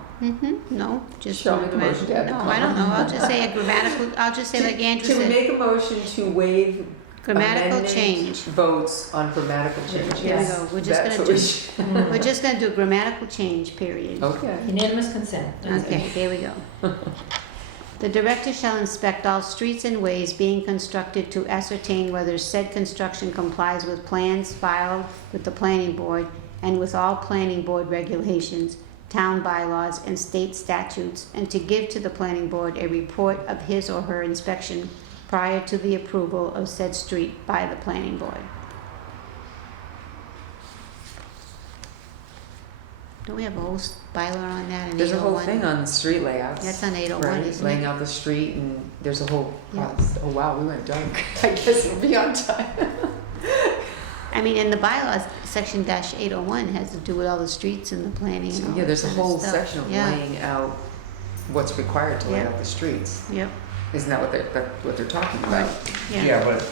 No, just. Shall we make a motion to add the No, I comma? don't know, I'll just say a grammatical, I'll just say like Andrew Should we said, make a motion to waive grammatical amendment change. votes on grammatical changes? There we go, we're just That's gonna what we do, should- we're just gonna do grammatical change, period. Okay. Unanimous consent. Okay, there we go. The director shall inspect all streets and ways being constructed to ascertain whether said construction complies with plans filed with the planning board and with all planning board regulations, town bylaws, and state statutes, and to give to the planning board a report of his or her inspection prior to the approval of said street by the planning board. Don't we have a whole bylaw on that in 801? There's a whole thing on the street layouts. That's on 801, Right, isn't laying it? out the street, and there's a whole Yeah. process. Oh wow, we went dark. I guess we'll be on time. I mean, in the bylaws, section -801 has to do with all the streets and the planning and all Yeah, there's a that kind of whole stuff. section of Yeah. laying out what's required to lay Yeah. out the streets. Yep, Isn't that what they're talking about? right, yeah. Yeah, but,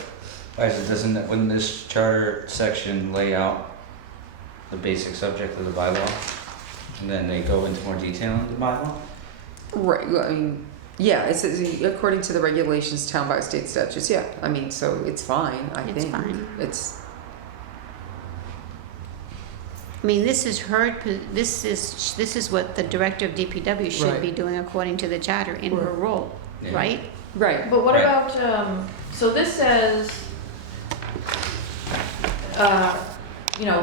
Liza, wouldn't this charter section lay out the basic subject of the bylaw? And then they go into more detail in the bylaw? Right, well, I mean, yeah, it says according to the regulations, town by state statutes, yeah, I mean, so it's fine, I think. It's fine. It's, I mean, this is her, this is what the director of DPW should be Right. doing according to the charter in her Right. role, Yeah. right? right, But what Right. about, so this says,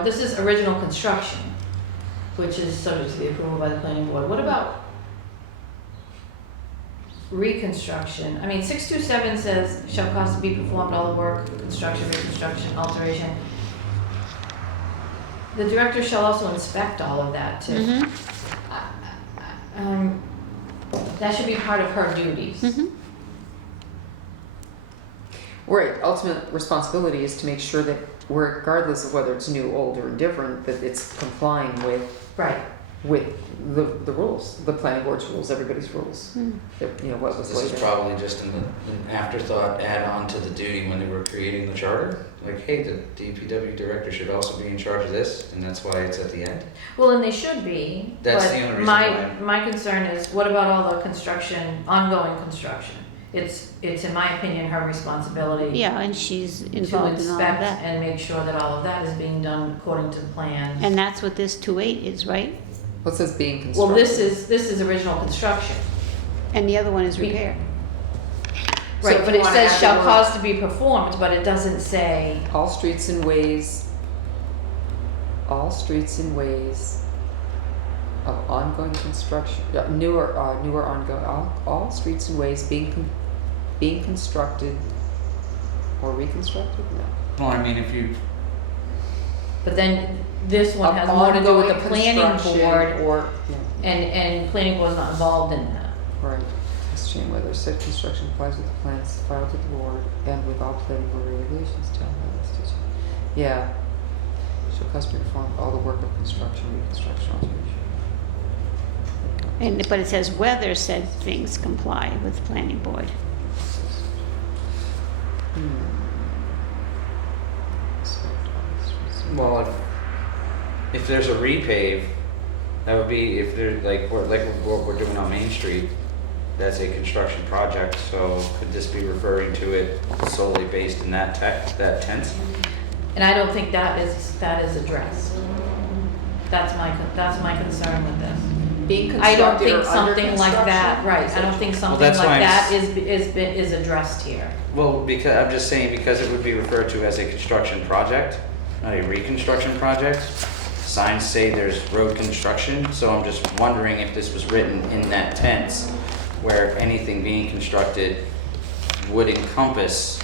this is original construction, which is subject to the approval by the planning board. What about reconstruction, I mean, 627 says, shall cause to be performed all the work, construction, reconstruction, alteration. The director shall also inspect all of that too. Mhm. That should be part of her duties. Mhm. Right, ultimate responsibility is to make sure that regardless of whether it's new, old, or indifferent, that it's complying Right. with the rules, the planning board's rules, everybody's rules. That, you know, what was This laid is out. probably just an afterthought add-on to the duty when they were creating the charter. Like, hey, the DPW director should also be in charge of this, and that's why it's at the end. Well, and they should be, That's but the only reason my, why. my concern is, what about all the construction, ongoing construction? It's in my opinion, her responsibility Yeah, and she's to involved in all of inspect that. and make sure that all of that is being done according to the plan. And that's what this 2.8 is, right? Well, it says being constructed. Well, this is original construction. And the other one is We- repair. So Right, if but you it wanna says add the shall word- cause to be performed, but it doesn't say, All streets and ways of ongoing construction, newer ongoing, all streets and ways being constructed or reconstructed, no. Well, I mean, if you, but then this one Of has more to do with the ongoing planning construction board, or, yeah, and planning board's not involved in that. right. Question whether said construction complies with the plans filed with the board and with all planning board regulations, town bylaws, yeah. Shall customary perform all the work of construction, reconstruction, alteration. But it says whether said things comply with planning board. well, if there's a repave, that would be, if there's like what we're doing on Main Street, that's a construction project, so could this be referring to it solely based in that tense? And I don't think that is addressed. That's my concern with this. Being I don't constructed or think under something like that, construction? right, I don't think something that's like why that I'm is addressed here. Well, because, I'm just saying, because it would be referred to as a construction project, not a reconstruction project. Signs say there's road construction, so I'm just wondering if this was written in that tense, where anything being constructed would encompass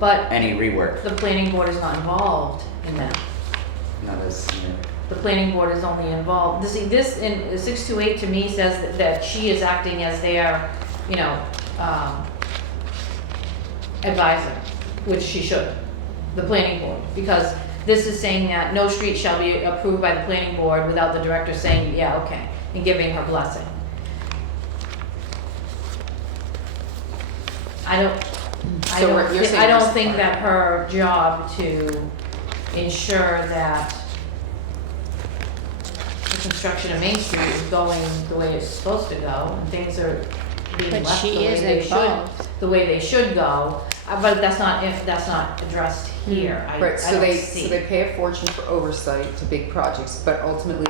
But any rework. the planning board is not involved in that. Not as, The planning board is only involved, this in 628 to me says that she is acting as their, advisor, which she should, the planning board, because this is saying that no street shall be approved by the planning board without the director saying, yeah, okay, and giving her blessing. I don't you're saying I don't there's- think that her job to ensure that the construction of Main Street is going the way it's supposed to go, and things are being But left the she way is they should, involved. the way they should go. But that's not addressed here. I Right, so don't they see. pay a fortune for oversight to big projects, but ultimately,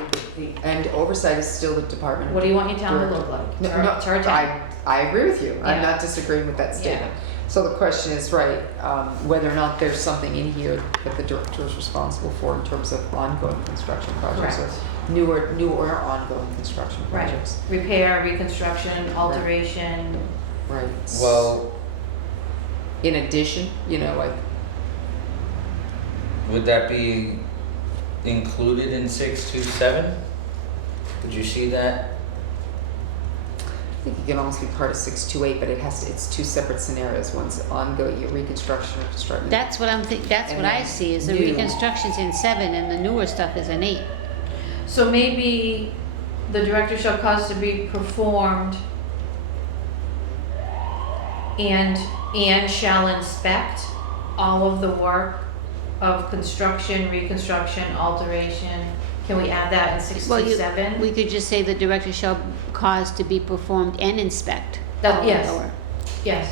and oversight is still the department. What do you want your town to Director. look like? No, It's her town. I agree with you. I'm Yeah. not disagreeing with that Yeah. statement. So the question is, right, whether or not there's something in here that the director is responsible for in terms of ongoing construction projects or Correct. new or ongoing construction Right, projects. repair, reconstruction, alteration, Right. well, In addition, like, would that be included in 627? Would you see that? I think it can almost be part of 628, but it's two separate scenarios. One's ongoing reconstruction or construction. That's what that's And what I then see, is the new. reconstruction's in 7 and the newer stuff is in 8. So maybe the director shall cause to be performed and shall inspect all of the work of construction, reconstruction, alteration. Can we add that in Well, 627? we could just say the director shall cause to be performed and inspect. That- all of yes. the work. Yes,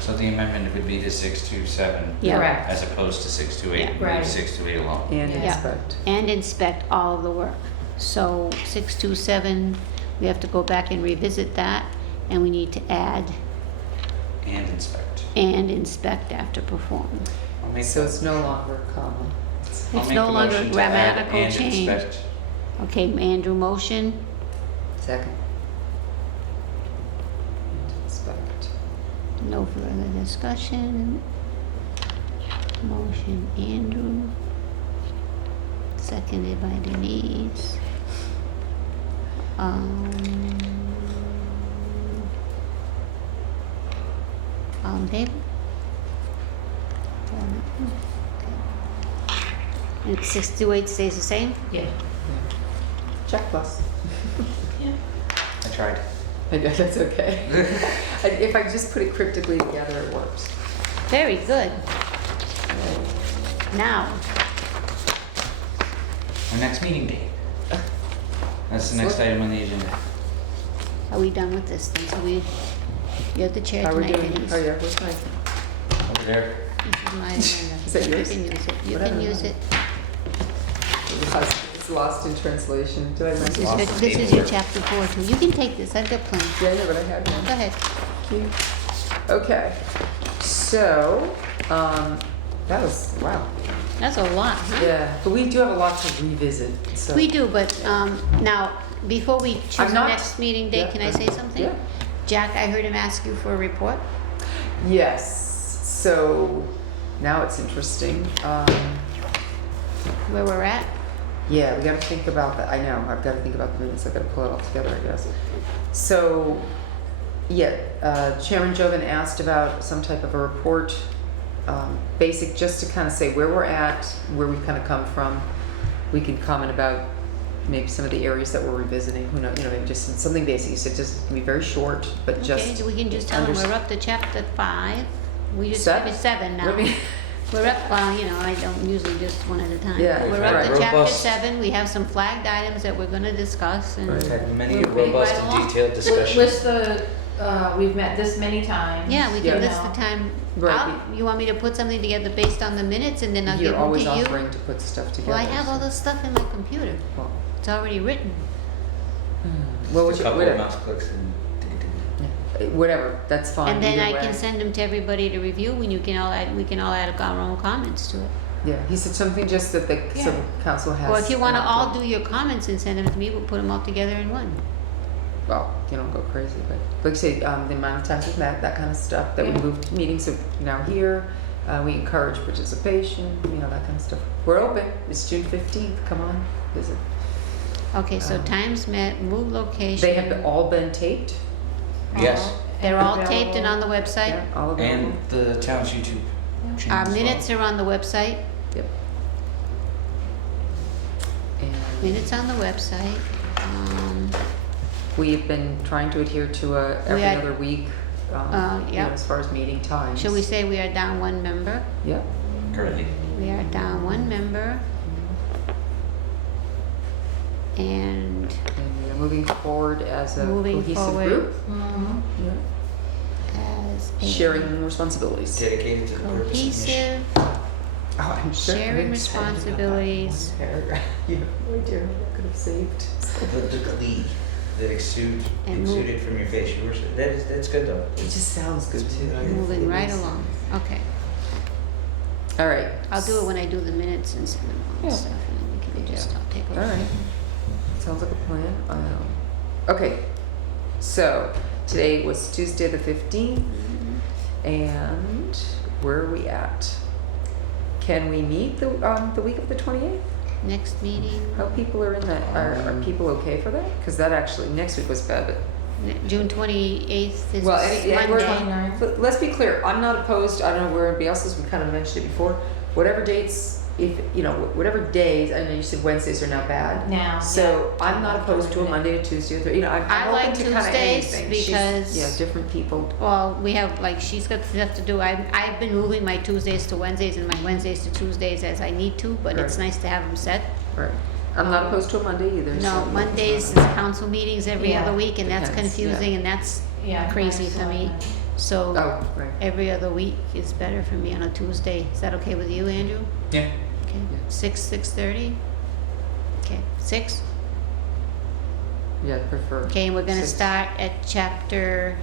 So the amendment would be to 627 Yeah. correct. as opposed to 628, Yeah. leave Right. 628 alone. And Yeah. inspect. And inspect all of the work. So 627, we have to go back and revisit that, and we need to add And inspect. and inspect after performed. I'll make So that- it's no longer a comma. I'll It's make no the longer a motion to add grammatical and change. inspect. Okay, Andrew, motion, Second. No further discussion. Motion Andrew. Seconded by Denise. All in favor? Okay. And 628 stays the same? Yeah. Check plus. Yeah. I tried. That's okay. If I just put it cryptically together, it works. Very good. Now, Our next meeting date. That's the next item on the agenda. are we done with this then? So you're the chair How are we tonight, doing? Denise. Oh, yeah, where's mine? Over there. This is my agenda. Is that yours? You can use it. You Whatever. can use it. It's lost in translation. Did I mention? Lost. This is your chapter 4 too. You can take this. I've got plenty. Yeah, yeah, but I had one. Go ahead. Thank you. Okay, so, that was, wow. That's a lot, huh? Yeah, but we do have a lot to revisit, so. We do, but now, before we choose I'm the not- next meeting date, Yeah, can I say something? Yeah. Jack, I heard him ask you for a report. Yes, so now it's interesting. Where we're at. Yeah, we gotta think about that. I know, I've gotta think about the minutes. I've gotta pull it all together, I guess. So, yeah, Chairman Jovan asked about some type of a report, basic, just to kind of say where we're at, where we've kind of come from. We can comment about maybe some of the areas that we're revisiting, who knows, maybe just something basic. He said just, it can be very short, but Okay, just. so we can just tell them we're up to chapter 5. We just have it 7 now. Let me- We're up, well, I don't usually just one at a time. Yeah, We're up to right. chapter Robust. 7. We have some flagged items that we're gonna discuss and. Right. We've had many We're moving robust right and along. detailed discussions. List the, we've met this many times. Yeah, we Yeah. can list the time. Right. You want me to put something together based on the minutes and then I'll give You're them to always you? offering to put stuff together. Well, I have all so- the stuff in my computer. Well, It's already written. Well, Just a couple of whatever, mouse clicks and. whatever, that's fine. And then either I can way. send them to everybody to review and you can all add, we can all add our own comments to it. Yeah, he said something just that the Yeah. civil council has. Or if you wanna not all done. do your comments and send them to me, we'll put them all together in one. Well, go crazy, but like I say, the amount of times we've met, that kind of stuff, that we Yeah. moved meetings, so now here, we encourage participation, that kind of stuff. We're open, it's June 15th, come on, visit. Okay, so Um, times met, move location. They have all been taped, Yes, They're all taped and on the yeah, website. all available. and the town's YouTube channel Our as well. minutes are on the website. Yep. And Minutes on the website. we've been trying to adhere to a every had- other week, yep. as far as meeting times. Shall we say we are down one member? Yep. Currently. We are down one member. And And we are moving forward as a Moving cohesive forward. group. Mhm. as a Sharing responsibilities. Dedicated to the purpose of mission. cohesive, Oh, I'm sure sharing I'm excited about that responsibilities. one paragraph. You have no idea what I could have saved. The glee that And move- exuded from your face. You were, that's good though. It just sounds good too. moving It right is. along. Okay. All right. I'll do it when I do the minutes and send them all Yeah. and stuff and then we can just, I'll take All over. right. Sounds like a plan. Okay. So today was Tuesday the 15th, and where are we at? Can we meet the week of the 28th? Next meeting, How people are in that? Are people okay for that? Because that actually next week was bad, but June 28th is well, Monday. 29th. but let's be clear. I'm not opposed. I don't know where everybody else is. We kind of mentioned it before. Whatever dates, if whatever days. I know you said Wednesdays are now bad. Now. So yeah. I'm not opposed to a Monday, a Tuesday, or Thursday. I'm I open like to kind of Tuesdays anything. because- yeah, different people. Well, we have, like, she's got stuff to do. I've been moving my Tuesdays to Wednesdays and my Wednesdays to Tuesdays as I need to, but it's Right. nice to have them set. Right. I'm not opposed to a Monday either. No, so- Mondays is council meetings every Yeah, other week and that's depends, confusing and that's Yeah. crazy for me. So Oh, right. every other week is better for me on a Tuesday. Is that okay with you, Andrew? Yeah. Okay, 6:30? Okay, 6? Yeah, I prefer. Okay, and we're gonna 6. start at chapter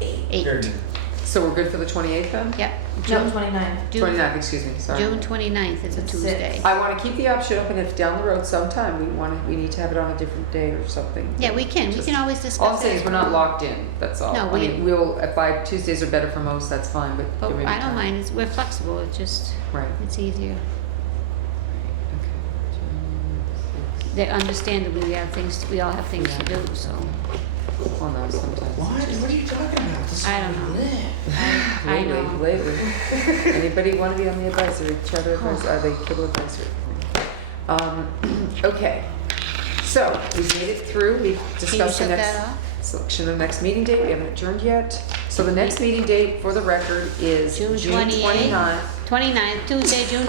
8. Third. So we're good for the 28th then? Yep. No, June, 29. 29th, excuse me, sorry. June 29th is a It's Tuesday. six. I want to keep the option open if down the road sometime we need to have it on a different day or something. Yeah, we can always discuss All I'm saying it. is we're not locked in, that's all. No, I mean, we'll, if by Tuesdays are better for most, that's fine, but. But there may be I don't time. mind, we're flexible, it's just, Right. it's easier. Okay. That understandably, we all have things to Yeah. do, so, Well, no, sometimes. What? What are you talking about? This I don't know. I know. Lately. Anybody want to be on the advisory, charter advisory, the cable advisory? Okay, so we've made it through, we've Can you discussed the shut next that off? selection of the next meeting date, we haven't adjourned yet. So the next meeting date for the record is June June 28th. 29th, 29th, Tuesday, June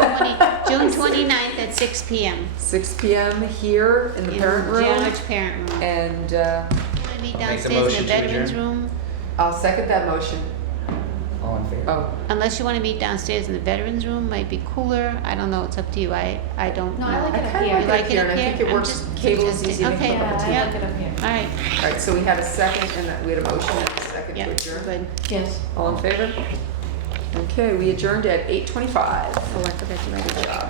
29th at 6 PM. 6 PM here in the parent room. January parent room. And Wanna meet the downstairs in motion the to veterans adjourn. room? I'll second that motion. All in favor? Oh, Unless you wanna meet downstairs in the veterans room, might be cooler, I don't know, it's up to you, I don't know. No, I like I it up kind here. of You like like it up it here, and up I think here? it I'm works, just cable is suggesting. easy to Okay, hook up to. I yeah. like it up here. Alright, all right, so we had a second, and we had a motion and a second yeah, to adjourn. good. Yes. All in favor? Okay, we adjourned at 8:25. Oh, I forgot to write it Good down. job.